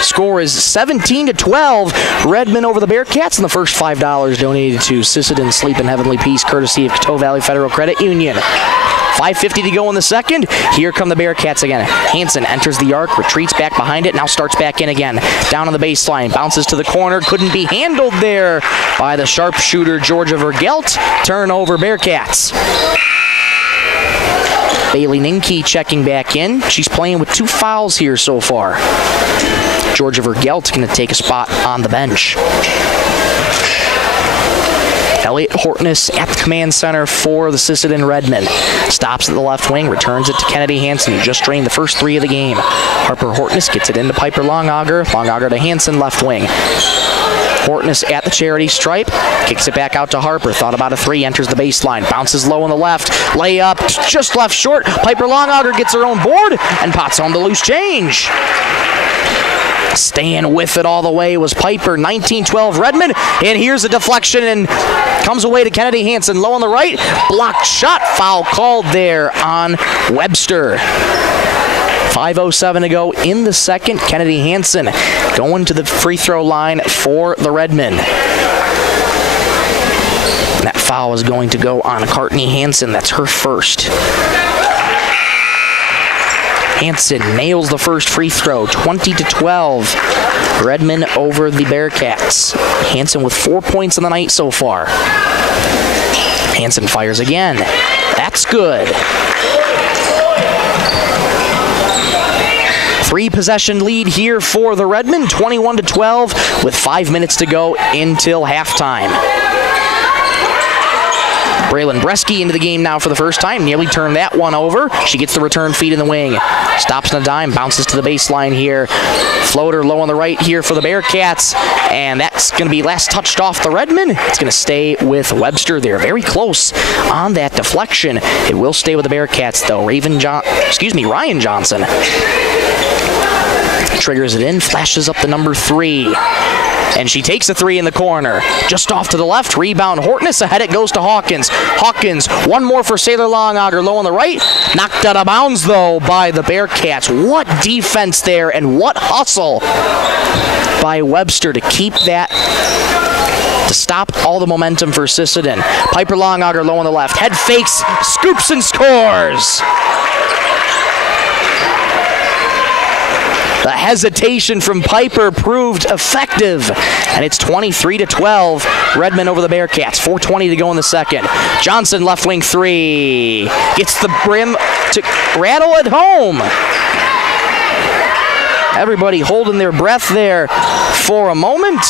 Score is 17-12. Redmen over the Bearcats, and the first $5 donated to Sisseton Sleep in Heavenly Peace, courtesy of Coteau Valley Federal Credit Union. 5:50 to go in the second. Here come the Bearcats again. Hansen enters the arc, retreats back behind it, now starts back in again. Down on the baseline, bounces to the corner, couldn't be handled there by the sharpshooter Georgia Vergelt. Turnover Bearcats. Bailey Ninke checking back in. She's playing with 2 fouls here so far. Georgia Vergelt's going to take a spot on the bench. Elliott Hortness at the command center for the Sisseton Redmen. Stops at the left wing, returns it to Kennedy Hansen, who just drained the first 3 of the game. Harper Hortness gets it into Piper Longauger. Longauger to Hansen, left wing. Hortness at the charity stripe. Kicks it back out to Harper. Thought about a three. Enters the baseline. Bounces low on the left. Layup just left short. Piper Longauger gets her own board and pots home the loose change. Staying with it all the way was Piper. 19-12 Redmond. And here's a deflection and comes away to Kennedy Hansen. Low on the right. Blocked shot. Foul called there on Webster. 5:07 to go in the second. Kennedy Hansen going to the free throw line for the Redmen. That foul is going to go on Courtney Hansen. That's her first. Hansen nails the first free throw, 20-12. Redmond over the Bearcats. Hansen with 4 points in the night so far. Hansen fires again. That's good. 3-possession lead here for the Redmen, 21-12, with 5 minutes to go until halftime. Braylon Bresky into the game now for the first time. Nearly turned that one over. She gets the return feed in the wing. Stops on a dime. Bounces to the baseline here. Floater low on the right here for the Bearcats. And that's going to be last touched off the Redmen. It's going to stay with Webster there. Very close on that deflection. It will stay with the Bearcats though. Ryan Johnson triggers it in. Flashes up the number 3. And she takes a 3 in the corner. Just off to the left. Rebound Hortness. Ahead it goes to Hawkins. Hawkins, one more for Sailor Longauger. Low on the right. Knocked out of bounds, though, by the Bearcats. What defense there and what hustle by Webster to keep that, to stop all the momentum for Sisseton. Piper Longauger low on the left. Head fakes, scoops and scores. The hesitation from Piper proved effective, and it's 23-12. Redmond over the Bearcats. 4:20 to go in the second. Johnson left wing 3. Gets the brim to rattle it home. Everybody holding their breath there for a moment.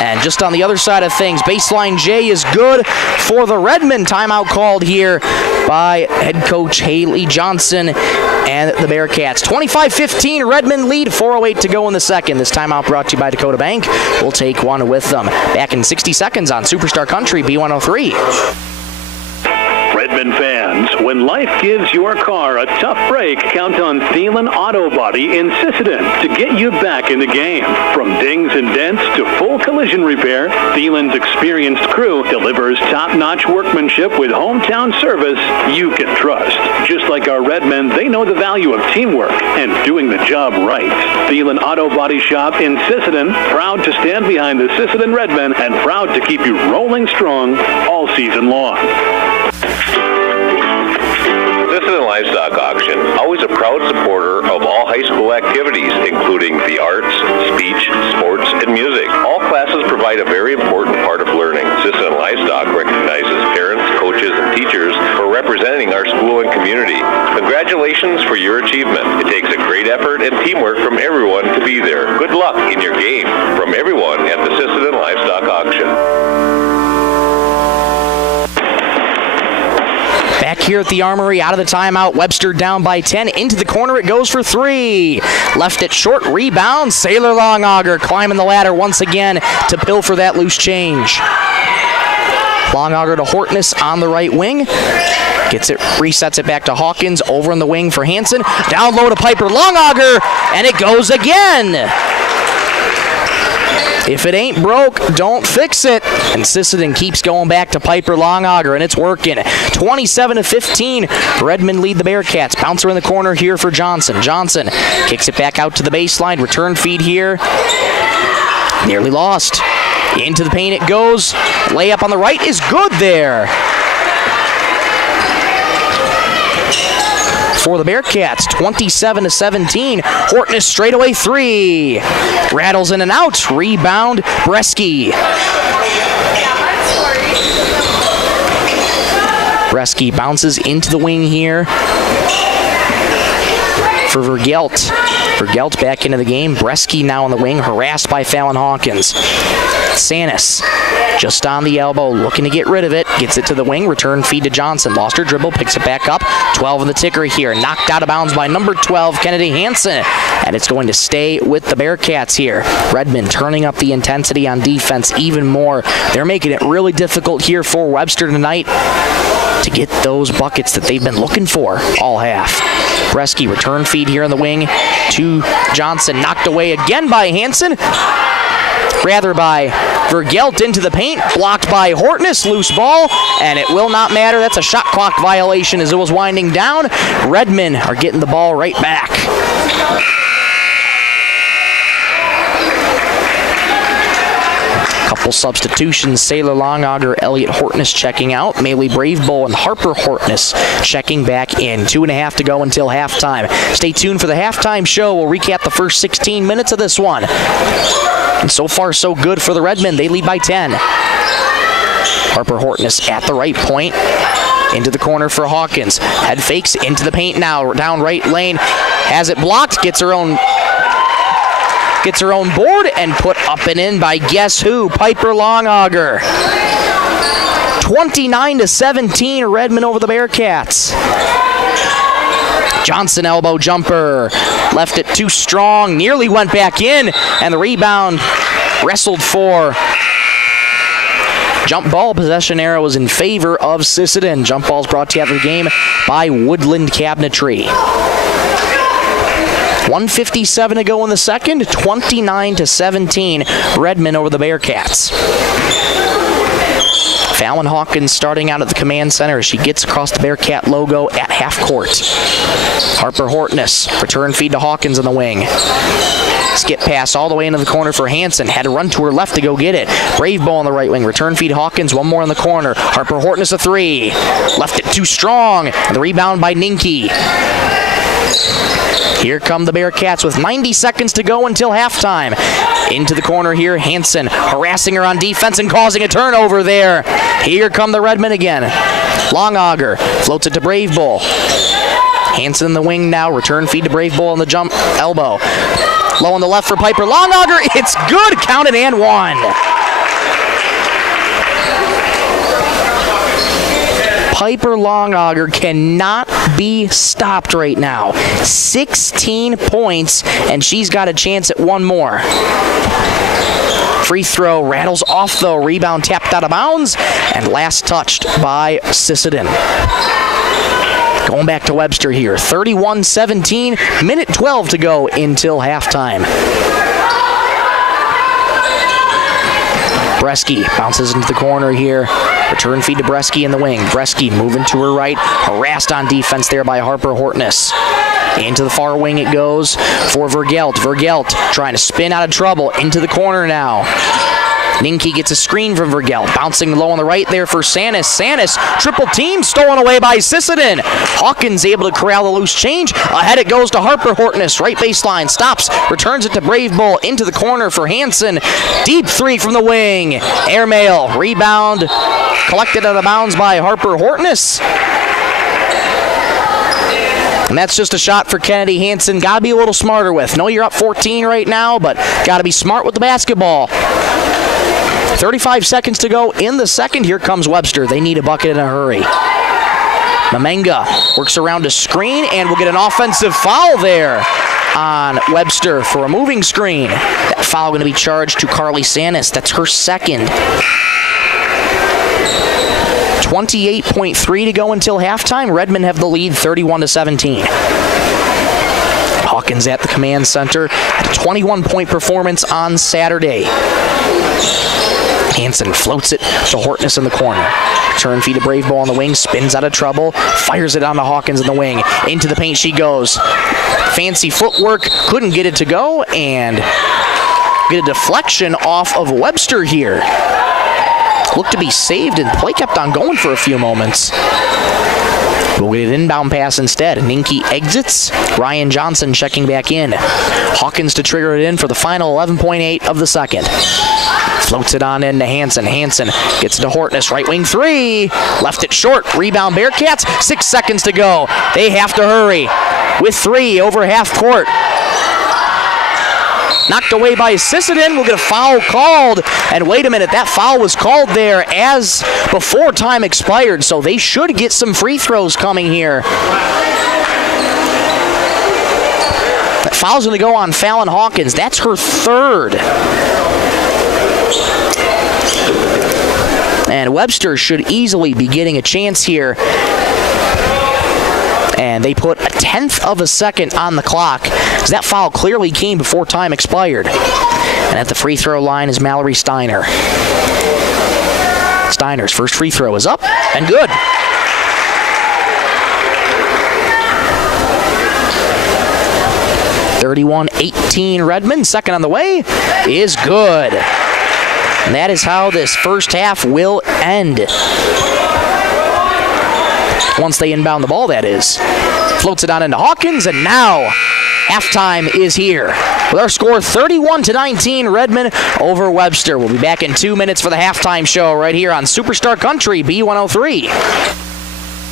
And just on the other side of things, baseline J is good for the Redmond. Timeout called here by head coach Haley Johnson and the Bearcats. 25-15, Redmond lead, 4:08 to go in the second. This timeout brought to you by Dakota Bank. We'll take one with them. Back in 60 seconds on Superstar Country B103. Redmond fans, when life gives your car a tough break, count on Thielen Auto Body in Sisseton to get you back in the game. From dings and dents to full collision repair, Thielen's experienced crew delivers top-notch workmanship with hometown service you can trust. Just like our Redmen, they know the value of teamwork and doing the job right. Thielen Auto Body Shop in Sisseton, proud to stand behind the Sisseton Redmen and proud to keep you rolling strong all season long. Sisseton Livestock Auction, always a proud supporter of all high school activities, including the arts, speech, sports, and music. All classes provide a very important part of learning. Sisseton Livestock recognizes parents, coaches, and teachers for representing our school and community. Congratulations for your achievement. It takes a great effort and teamwork from everyone to be there. Good luck in your game from everyone at the Sisseton Livestock Auction. Back here at the Armory, out of the timeout, Webster down by 10. Into the corner, it goes for 3. Left it short, rebound. Sailor Longauger climbing the ladder once again to pilfer that loose change. Longauger to Hortness on the right wing. Gets it, resets it back to Hawkins. Over in the wing for Hansen. Down low to Piper Longauger, and it goes again. If it ain't broke, don't fix it. And Sisseton keeps going back to Piper Longauger, and it's working. 27-15, Redmond lead the Bearcats. Bouncer in the corner here for Johnson. Johnson kicks it back out to the baseline. Return feed here. Nearly lost. Into the paint it goes. Layup on the right is good there. For the Bearcats, 27-17. Hortness straightaway 3. Rattles in and out. Rebound, Bresky. Bresky bounces into the wing here for Vergelt. Vergelt back into the game. Bresky now on the wing, harassed by Fallon Hawkins. Sanis just on the elbow, looking to get rid of it. Gets it to the wing, return feed to Johnson. Lost her dribble, picks it back up. 12 in the ticker here. Knocked out of bounds by number 12, Kennedy Hansen. and it's going to stay with the Bearcats here. Redmond turning up the intensity on defense even more. They're making it really difficult here for Webster tonight to get those buckets that they've been looking for all half. Bresky return feed here in the wing to Johnson, knocked away again by Hansen. Rather by Vergelt into the paint, blocked by Hortness, loose ball, and it will not matter. That's a shot clock violation as it was winding down. Redmond are getting the ball right back. Couple substitutions, Sailor Longauger, Elliot Hortness checking out, Maley Bravebowl and Harper Hortness checking back in. 2.5 to go until halftime. Stay tuned for the halftime show. We'll recap the first 16 minutes of this one. And so far, so good for the Redmond. They lead by 10. Harper Hortness at the right point. Into the corner for Hawkins. Head fakes into the paint now. Down right lane. Has it blocked. Gets her own board and put up and in by guess who? Piper Longauger. 29-17, Redmond over the Bearcats. Johnson elbow jumper. Left it too strong. Nearly went back in. And the rebound wrestled for. Jump ball possession arrow was in favor of Sisseton. Jump balls brought to you after the game by Woodland Cabinetry. 1:57 to go in the second. 29-17, Redmond over the Bearcats. Fallon Hawkins starting out at the command center as she gets across the Bearcat logo at half court. Harper Hortness, return feed to Hawkins in the wing. Skip pass all the way into the corner for Hansen. Had to run to her left to go get it. Brave ball on the right wing. Return feed Hawkins. One more in the corner. Harper Hortness a three. Left it too strong. And the rebound by Ninke. Here come the Bearcats with 90 seconds to go until halftime. Into the corner here, Hansen harassing her on defense and causing a turnover there. Here come the Redmond again. Longauger floats it to Brave Bull. Hansen in the wing now, return feed to Brave Bull on the jump elbow. Low on the left for Piper Longauger, it's good, counted and one. Piper Longauger cannot be stopped right now. 16 points, and she's got a chance at one more. Free throw rattles off though. Rebound tapped out of bounds, and last touched by Sisseton. Going back to Webster here. 31-17, minute 12 to go until halftime. Bresky bounces into the corner here. Return feed to Bresky in the wing. Bresky moving to her right. Harassed on defense there by Harper Hortness. Into the far wing it goes for Vergelt. Vergelt trying to spin out of trouble. Into the corner now. Ninke gets a screen from Vergelt. Bouncing low on the right there for Sanis. Sanis, triple team stolen away by Sisseton. Hawkins able to corral the loose change. Ahead it goes to Harper Hortness. Right baseline, stops, returns it to Brave Bull. Into the corner for Hansen. Deep three from the wing. Airmail, rebound, collected out of bounds by Harper Hortness. And that's just a shot for Kennedy Hansen. Got to be a little smarter with. Know you're up 14 right now, but got to be smart with the basketball. 35 seconds to go in the second. Here comes Webster. They need a bucket in a hurry. Mamenga works around a screen and will get an offensive foul there on Webster for a moving screen. That foul going to be charged to Carly Sanis. That's her second. 28.3 to go until halftime. Redmond have the lead 31-17. Hawkins at the command center. Had a 21-point performance on Saturday. Hansen floats it to Hortness in the corner. Turn feed to Brave Ball on the wing. Spins out of trouble. Fires it on to Hawkins in the wing. Into the paint she goes. Fancy footwork. Couldn't get it to go. And get a deflection off of Webster here. Looked to be saved, and play kept on going for a few moments. We'll get an inbound pass instead. Ninke exits. Ryan Johnson checking back in. Hawkins to trigger it in for the final 11.8 of the second. Floats it on into Hansen. Hansen gets to Hortness. Right wing three. Left it short. Rebound Bearcats. 6 seconds to go. They have to hurry. With three over half court. Knocked away by Sisseton. We'll get a foul called. And wait a minute, that foul was called there as before time expired, so they should get some free throws coming here. That Foul's going to go on Fallon Hawkins. That's her third. And Webster should easily be getting a chance here. And they put a 1/10 of a second on the clock, because that foul clearly came before time expired. And at the free throw line is Mallory Steiner. Steiner's first free throw is up and good. (31-18) Redmond. Second on the way is good. And that is how this first half will end. Once they inbound the ball, that is. Floats it on into Hawkins, and now halftime is here. With our score 31-19, Redmond over Webster. We'll be back in 2 minutes for the halftime show right here on Superstar Country B103.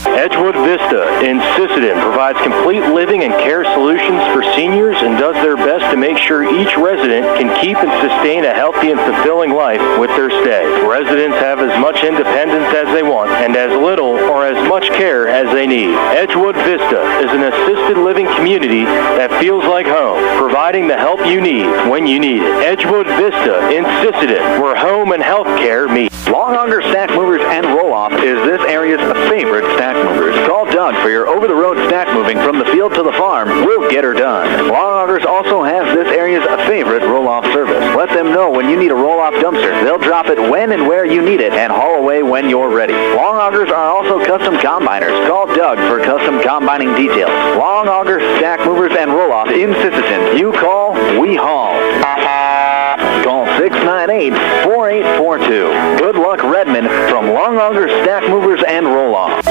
Edgewood Vista in Sisseton provides complete living and care solutions for seniors and does their best to make sure each resident can keep and sustain a healthy and fulfilling life with their stay. Residents have as much independence as they want and as little or as much care as they need. Edgewood Vista is an assisted living community that feels like home, providing the help you need when you need it. Edgewood Vista in Sisseton, where home and health care meet. Long Auger Stack Movers and Roll-Off is this area's favorite stack movers. Call Doug for your over-the-road stack moving from the field to the farm. We'll get her done. Long Augers also has this area's favorite roll-off service. Let them know when you need a roll-off dumpster. They'll drop it when and where you need it and haul away when you're ready. Long Augers are also custom combiners. Call Doug for custom combining details. Long Auger Stack Movers and Roll-Off in Sisseton. You call, we haul. Call 698-4842. Good luck, Redmond, from Long Auger Stack Movers and Roll-Off.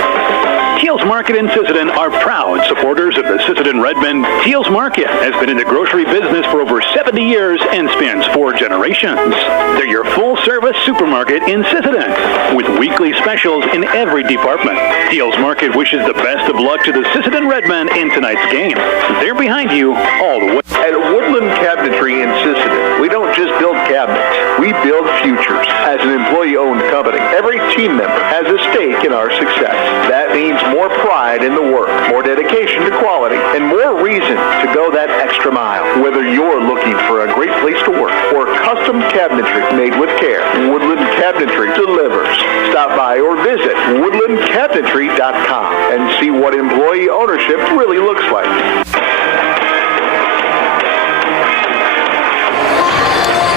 Teal's Market in Sisseton are proud supporters of the Sisseton Redmond. Teal's Market has been in the grocery business for over 70 years and spans 4 generations. They're your full-service supermarket in Sisseton, with weekly specials in every department. Teal's Market wishes the best of luck to the Sisseton Redmen in tonight's game. They're behind you all the way. At Woodland Cabinetry in Sisseton, we don't just build cabinets, we build futures. As an employee-owned company, every team member has a stake in our success. That means more pride in the work, more dedication to quality, and more reason to go that extra mile. Whether you're looking for a great place to work or custom cabinetry made with care, Woodland Cabinetry delivers. Stop by or visit woodlandcabinetry.com and see what employee ownership really looks like.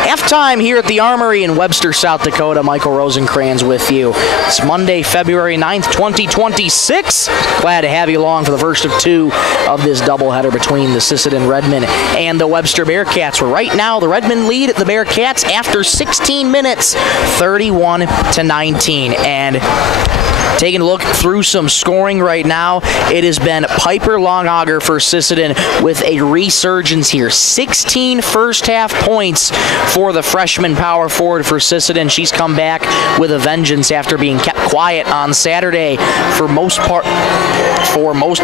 Halftime here at the Armory in Webster, South Dakota. Michael Rosencrans with you. It's Monday, February 9th, 2026. Glad to have you along for the first of 2 of this doubleheader between the Sisseton Redmen and the Webster Bearcats. Where right now the Redmen lead at the Bearcats after 16 minutes, 31-19. And taking a look through some scoring right now, it has been Piper Longauger for Sisseton with a resurgence here. 16 first-half points for the freshman power forward for Sisseton. She's come back with a vengeance after being kept quiet on Saturday for most of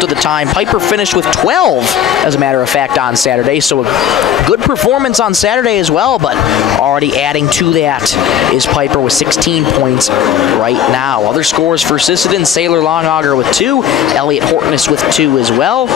the time. Piper finished with 12, as a matter of fact, on Saturday, so a good performance on Saturday as well, but already adding to that is Piper with 16 points right now. Other scores for Sisseton: Sailor Longauger with 2, Elliot Hortness with 2 as well.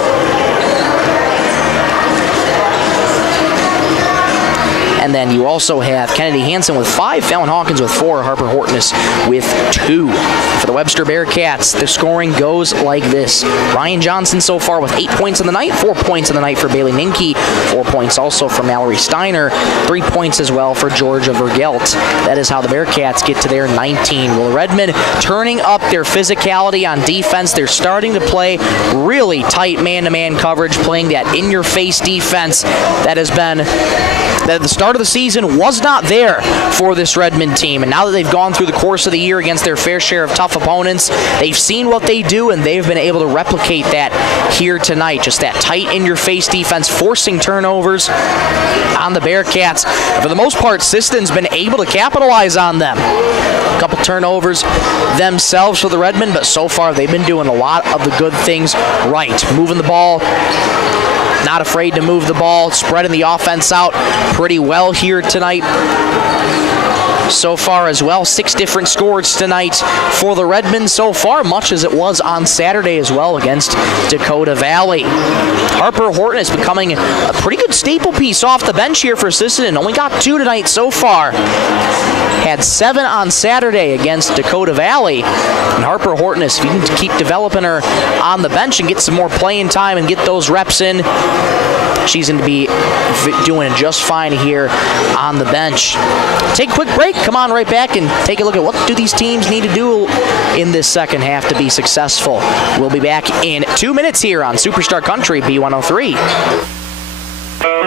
And then you also have Kennedy Hansen with 5, Fallon Hawkins with 4, Harper Hortness with 2. For the Webster Bearcats, the scoring goes like this. Ryan Johnson so far with 8 points in the night, 4 points in the night for Bailey Ninke, 4 points also for Mallory Steiner, 3 points as well for Georgia Vergelt. That is how the Bearcats get to their 19. Well, Redmond turning up their physicality on defense. They're starting to play really tight man-to-man coverage, playing that in-your-face defense that has been, that at the start of the season was not there for this Redmond team. And now that they've gone through the course of the year against their fair share of tough opponents, they've seen what they do, and they've been able to replicate that here tonight. Just that tight in-your-face defense, forcing turnovers on the Bearcats. And for the most part, Sisseton's been able to capitalize on them. A couple turnovers themselves for the Redmond, but so far they've been doing a lot of the good things right. Moving the ball, not afraid to move the ball, spreading the offense out pretty well here tonight. so far as well. 6 different scores tonight for the Redmen so far, much as it was on Saturday as well against Dakota Valley. Harper Horton is becoming a pretty good staple piece off the bench here for Sisseton. Only got 2 tonight so far. Had 7 on Saturday against Dakota Valley. And Harper Horton, if you can keep developing her on the bench and get some more playing time and get those reps in, she's going to be doing just fine here on the bench. Take a quick break. Come on right back and take a look at what do these teams need to do in this second half to be successful. We'll be back in 2 minutes here on Superstar Country B103.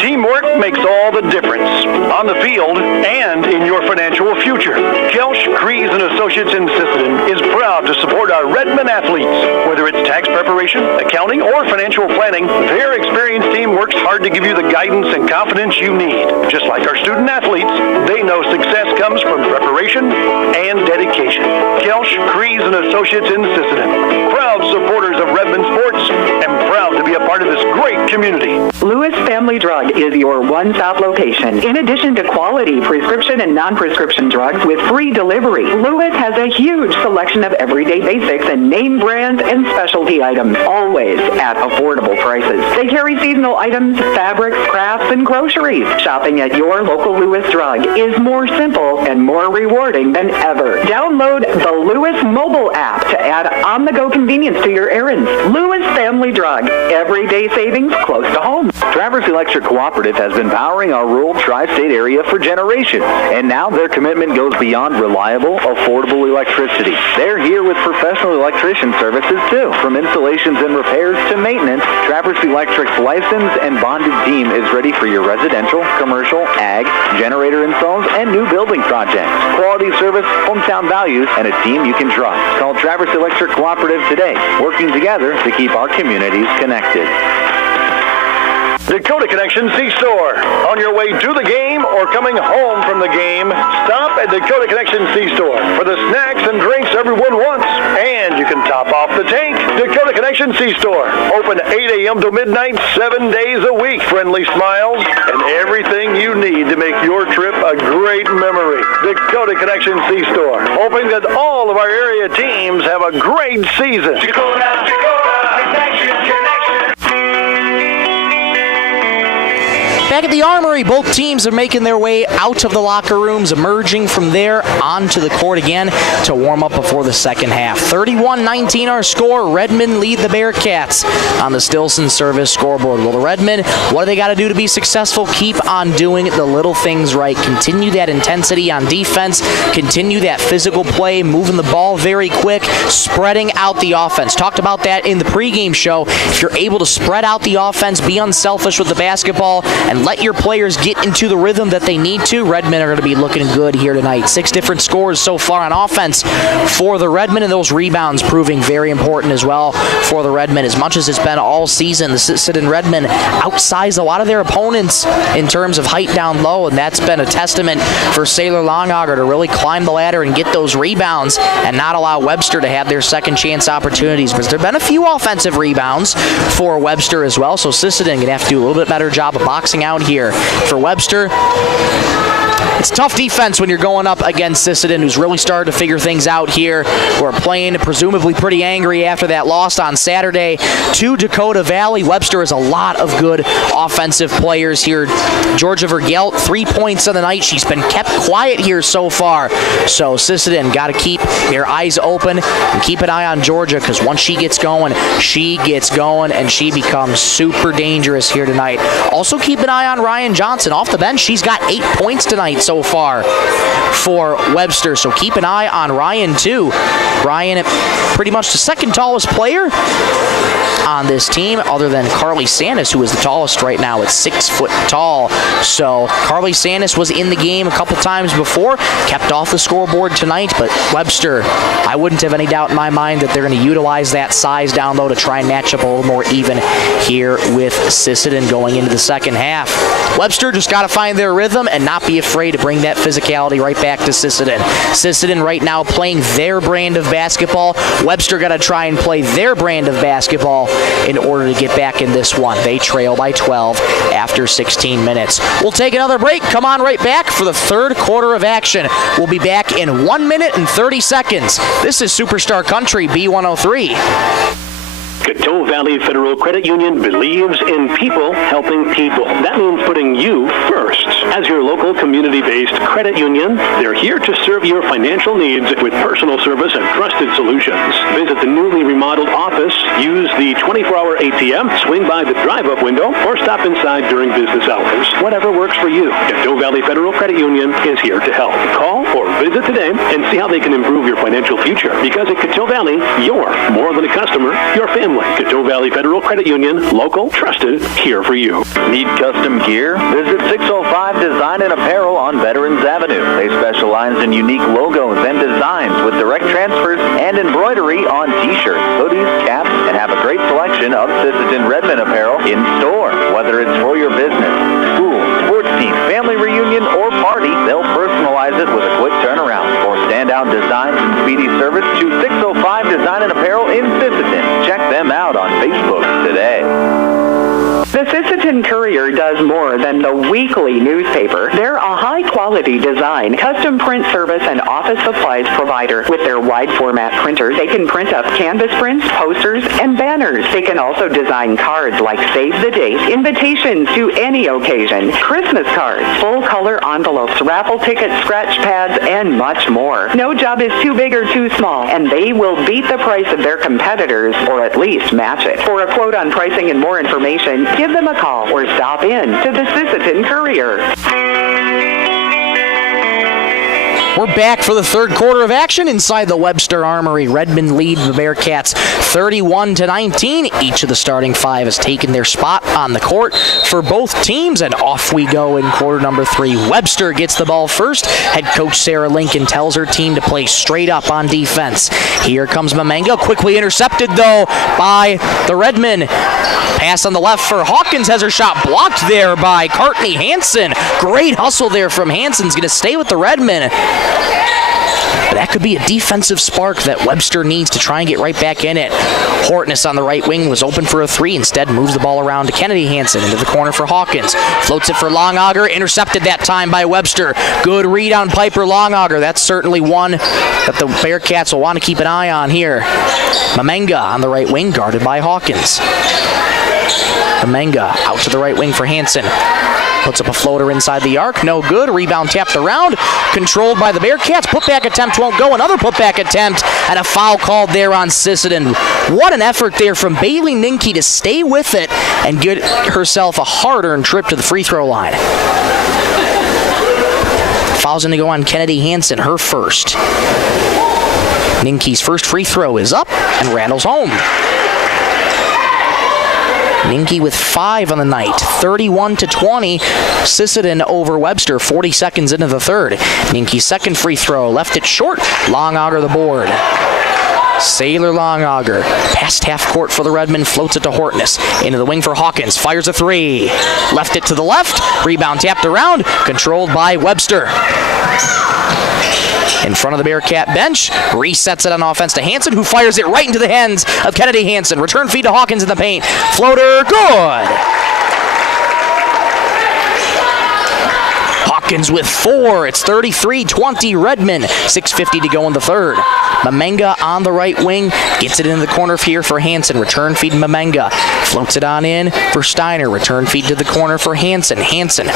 Teamwork makes all the difference on the field and in your financial future. Kelsch, Kreese & Associates in Sisseton is proud to support our Redmen athletes. Whether it's tax preparation, accounting, or financial planning, their experienced team works hard to give you the guidance and confidence you need. Just like our student athletes, they know success comes from preparation and dedication. Kelsch, Kreese & Associates in Sisseton, proud supporters of Redmen sports and proud to be a part of this great community. Lewis Family Drug is your one-stop location. In addition to quality prescription and non-prescription drugs with free delivery, Lewis has a huge selection of everyday basics and name brands and specialty items, always at affordable prices. They carry seasonal items, fabrics, crafts, and groceries. Shopping at your local Lewis Drug is more simple and more rewarding than ever. Download the Lewis mobile app to add on-the-go convenience to your errands. Lewis Family Drug, everyday savings close to home. Traverse Electric Cooperative has been powering our rural tri-state area for generations, and now their commitment goes beyond reliable, affordable electricity. They're here with professional electrician services too. From installations and repairs to maintenance, Traverse Electric's licensed and bonded team is ready for your residential, commercial, ag, generator installs, and new building projects. Quality service, hometown values, and a team you can trust. Call Traverse Electric Cooperative today, working together to keep our communities connected. Dakota Connection C-Store. On your way to the game or coming home from the game, stop at Dakota Connection C-Store for the snacks and drinks everyone wants. And you can top off the tank. Dakota Connection C-Store. Open 8 a.m. to midnight, 7 days a week. Friendly smiles and everything you need to make your trip a great memory. Dakota Connection C-Store. Hoping that all of our area teams have a great season. Dakota Connection. Back at the Armory, both teams are making their way out of the locker rooms, emerging from there onto the court again to warm up before the second half. 31-19 our score. Redmen lead the Bearcats on the Stilson service scoreboard. Well, the Redmen, what do they got to do to be successful? Keep on doing the little things right. Continue that intensity on defense. Continue that physical play, moving the ball very quick, spreading out the offense. Talked about that in the pregame show. If you're able to spread out the offense, be unselfish with the basketball, and let your players get into the rhythm that they need to, Redmen are going to be looking good here tonight. 6 different scores so far on offense for the Redmen, and those rebounds proving very important as well for the Redmen. As much as it's been all season, the Sisseton Redmen outsize a lot of their opponents in terms of height down low, and that's been a testament for Sailor Longauger to really climb the ladder and get those rebounds and not allow Webster to have their second chance opportunities. But there have been a few offensive rebounds for Webster as well, so Sisseton going to have to do a little bit better job of boxing out here for Webster. It's tough defense when you're going up against Sisseton, who's really started to figure things out here. We're playing presumably pretty angry after that loss on Saturday to Dakota Valley. Webster has a lot of good offensive players here. Georgia Vergelt, 3 points on the night. She's been kept quiet here so far. So Sisseton got to keep their eyes open and keep an eye on Georgia, because once she gets going, and she becomes super dangerous here tonight. Also keep an eye on Ryan Johnson. Off the bench, she's got 8 points tonight so far for Webster, so keep an eye on Ryan too. Ryan, pretty much the second tallest player on this team, other than Carly Sandus, who is the tallest right now at 6 foot tall. So Carly Sandus was in the game a couple times before, kept off the scoreboard tonight, but Webster, I wouldn't have any doubt in my mind that they're going to utilize that size down low to try and match up a little more even here with Sisseton going into the second half. Webster just got to find their rhythm and not be afraid afraid to bring that physicality right back to Sisseton. Sisseton right now playing their brand of basketball. Webster got to try and play their brand of basketball in order to get back in this one. They trail by 12 after 16 minutes. We'll take another break. Come on right back for the third quarter of action. We'll be back in 1 minute and 30 seconds. This is Superstar Country B103. Coteau Valley Federal Credit Union believes in people helping people. That means putting you first. As your local community-based credit union, they're here to serve your financial needs with personal service and trusted solutions. Visit the newly remodeled office, use the 24-hour ATM, swing by the drive-up window, or stop inside during business hours. Whatever works for you, Coteau Valley Federal Credit Union is here to help. Call or visit today and see how they can improve your financial future. Because at Coteau Valley, you're more than a customer, your family. Coteau Valley Federal Credit Union, local, trusted, here for you. Need custom gear? Visit 605 Design and Apparel on Veterans Avenue. They specialize in unique logos and designs with direct transfers and embroidery on t-shirts, hoodies, caps, and have a great selection of Sisseton Redmond apparel in store. Whether it's for your business, school, sports team, family reunion, or party, they'll personalize it with a quick turnaround. For standout designs and speedy service, choose 605 Design and Apparel in Sisseton. Check them out on Facebook today. The Sisseton Courier does more than the weekly newspaper. They're a high-quality design, custom print service, and office supplies provider. With their wide-format printers, they can print up canvas prints, posters, and banners. They can also design cards like Save the Date, invitations to any occasion, Christmas cards, full-color envelopes, raffle tickets, scratch pads, and much more. No job is too big or too small, and they will beat the price of their competitors, or at least match it. For a quote on pricing and more information, give them a call or stop in to the Sisseton Courier. We're back for the third quarter of action inside the Webster Armory. Redmond lead the Bearcats 31-19. Each of the starting five has taken their spot on the court for both teams, and off we go in quarter number 3. Webster gets the ball first. Head coach Sarah Lincoln tells her team to play straight up on defense. Here comes Mamenga, quickly intercepted though by the Redmond. Pass on the left for Hawkins, has her shot blocked there by Courtney Hansen. Great hustle there from Hansen's going to stay with the Redmond. But that could be a defensive spark that Webster needs to try and get right back in it. Hortness on the right wing was open for a 3. Instead moves the ball around to Kennedy Hansen into the corner for Hawkins. Floats it for Longauger. Intercepted that time by Webster. Good read on Piper Longauger. That's certainly one that the Bearcats will want to keep an eye on here. Mamenga on the right wing, guarded by Hawkins. Mamenga out to the right wing for Hansen. Puts up a floater inside the arc. No good. Rebound tapped around. Controlled by the Bearcats. Putback attempt won't go. Another putback attempt and a foul called there on Sisseton. What an effort there from Bailey Ninke to stay with it and get herself a hard-earned trip to the free throw line. Foul's going to go on Kennedy Hansen, her first. Ninke's first free throw is up and rattles home. Ninke with 5 on the night, 31-20. Sisseton over Webster, 40 seconds into the third. Ninke's second free throw, left it short. Longauger the board. Sailor Longauger, past half court for the Redmond, floats it to Hortness. Into the wing for Hawkins, fires a 3. Left it to the left, rebound tapped around, controlled by Webster. In front of the Bearcat bench, resets it on offense to Hansen, who fires it right into the hands of Kennedy Hansen. Return feed to Hawkins in the paint. Floater, good! Hawkins with 4. It's 33-20 Redmond. 6:50 to go in the third. Mamenga on the right wing. Gets it into the corner here for Hansen. Return feed Mamenga. Floats it on in for Steiner. Return feed to the corner for Hansen. Hansen.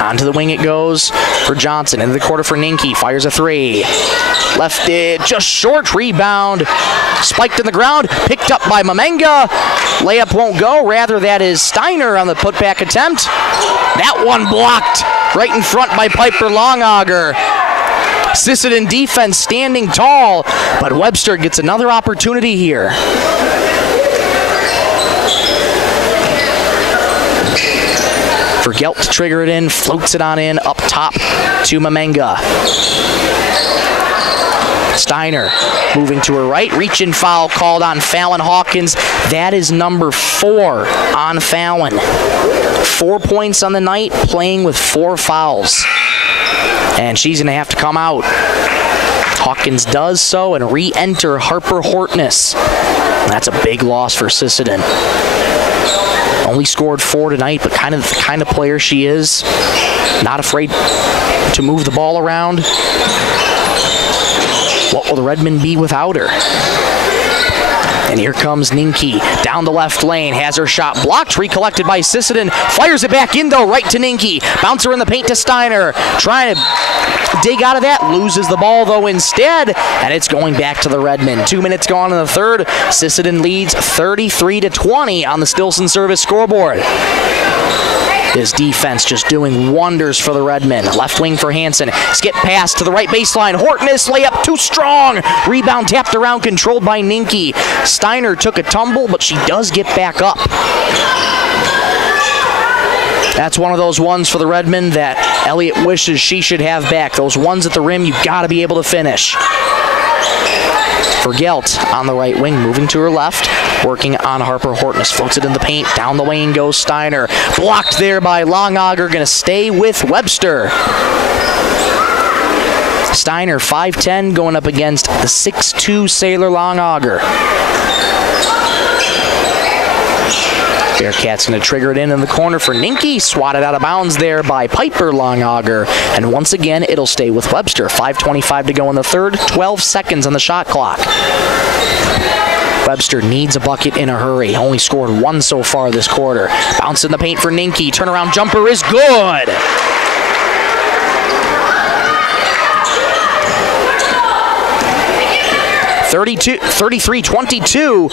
Onto the wing it goes for Johnson. Into the quarter for Ninke. Fires a 3. Left it just short. Rebound. Spiked in the ground. Picked up by Mamenga. Layup won't go. Rather, that is Steiner on the putback attempt. That one blocked right in front by Piper Longauger. Sisseton defense standing tall, but Webster gets another opportunity here. For Gelt to trigger it in, floats it on in, up top to Mamenga. Steiner moving to her right, reach-in foul called on Fallon Hawkins. That is number 4 on Fallon. 4 points on the night, playing with 4 fouls. And she's going to have to come out. Hawkins does so and re-enter Harper Hortness. That's a big loss for Sisseton. Only scored 4 tonight, but kind of the kind of player she is. Not afraid to move the ball around. What will the Redmen be without her? And here comes Ninke down the left lane, has her shot blocked, recollected by Sisseton, fires it back in though, right to Ninke. Bouncer in the paint to Steiner, trying to dig out of that, loses the ball though instead, and it's going back to the Redmen. 2 minutes gone in the third. Sisseton leads 33-20 on the Stilson Service scoreboard. This defense just doing wonders for the Redmen. Left wing for Hansen. Skip pass to the right baseline. Hortness layup too strong. Rebound tapped around, controlled by Ninke. Steiner took a tumble, but she does get back up. That's one of those ones for the Redmen that Elliott wishes she should have back. Those ones at the rim, you got to be able to finish. For Gelt on the right wing, moving to her left, working on Harper Hortness. Floats it in the paint. Down the lane goes Steiner. Blocked there by Longauger. Going to stay with Webster. Steiner, 5'10", going up against the 6'2" Sailor Longauger. Bearcats going to trigger it in the corner for Ninke. Swatted out of bounds there by Piper Longauger. And once again, it'll stay with Webster. 5:25 to go in the third. 12 seconds on the shot clock. Webster needs a bucket in a hurry. Only scored 1 so far this quarter. Bounce in the paint for Ninke. Turnaround jumper is good. (33-22).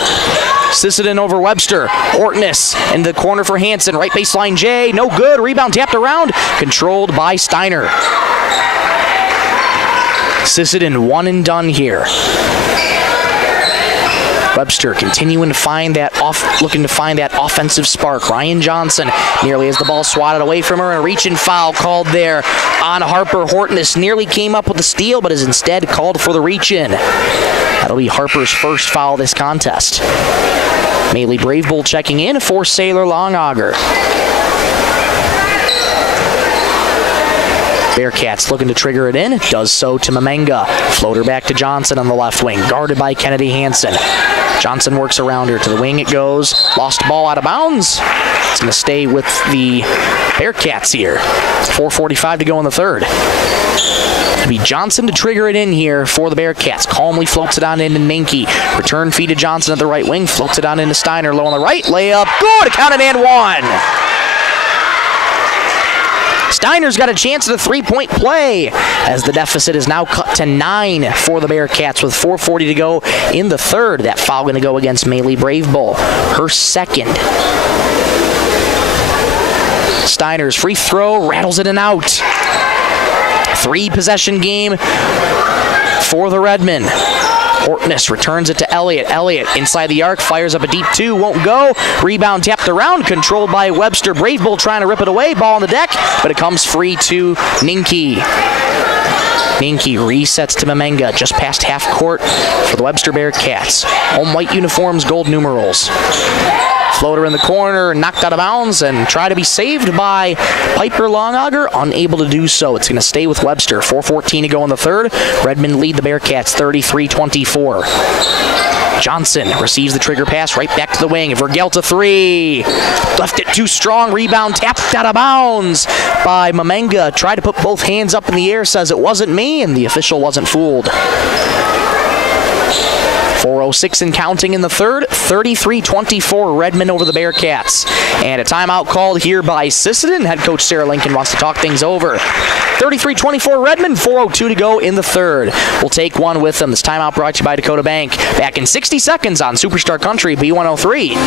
Sisseton over Webster. Hortness in the corner for Hansen. Right baseline Jay. No good. Rebound tapped around. Controlled by Steiner. Sisseton one and done here. Webster continuing to find that looking to find that offensive spark. Ryan Johnson nearly has the ball swatted away from her, and a reach-in foul called there on Harper Hortness. Nearly came up with the steal, but is instead called for the reach-in. That'll be Harper's first foul this contest. Maylee Brave Bull checking in for Sailor Longauger. Bearcats looking to trigger it in. Does so to Mamenga. Floater back to Johnson on the left wing. Guarded by Kennedy Hansen. Johnson works around her. To the wing it goes. Lost ball out of bounds. It's going to stay with the Bearcats here. 4:45 to go in the third. It'll be Johnson to trigger it in here for the Bearcats. Calmly floats it on into Ninke. Return feed to Johnson at the right wing. Floats it on into Steiner. Low on the right. Layup. Good. Counted and one. Steiner's got a chance at a three-point play as the deficit is now cut to 9 for the Bearcats with 4:40 to go in the third. That foul going to go against Maylee Brave Bull, her second. Steiner's free throw rattles it and out. 3-possession game for the Redmen. Hortness returns it to Elliott. Elliott inside the arc, fires up a deep 2, won't go. Rebound tapped around, controlled by Webster. Brave Bull trying to rip it away, ball on the deck, but it comes free to Ninke. Ninke resets to Mamenga, just past half court for the Webster Bearcats. Home white uniforms, gold numerals. Floater in the corner, knocked out of bounds, and try to be saved by Piper Longauger. Unable to do so. It's going to stay with Webster. 4:14 to go in the third. Redmen lead the Bearcats 33-24. Johnson receives the trigger pass right back to the wing. Vergelt a 3. Left it too strong. Rebound tapped out of bounds by Mamenga. Tried to put both hands up in the air, says it wasn't me, and the official wasn't fooled. 4:06 and counting in the third. 33-24 Redmen over the Bearcats. And a timeout called here by Sisseton. Head coach Sarah Lincoln wants to talk things over. 33-24 Redmen. 4:02 to go in the third. We'll take one with them. This timeout brought to you by Dakota Bank. Back in 60 seconds on Superstar Country B103.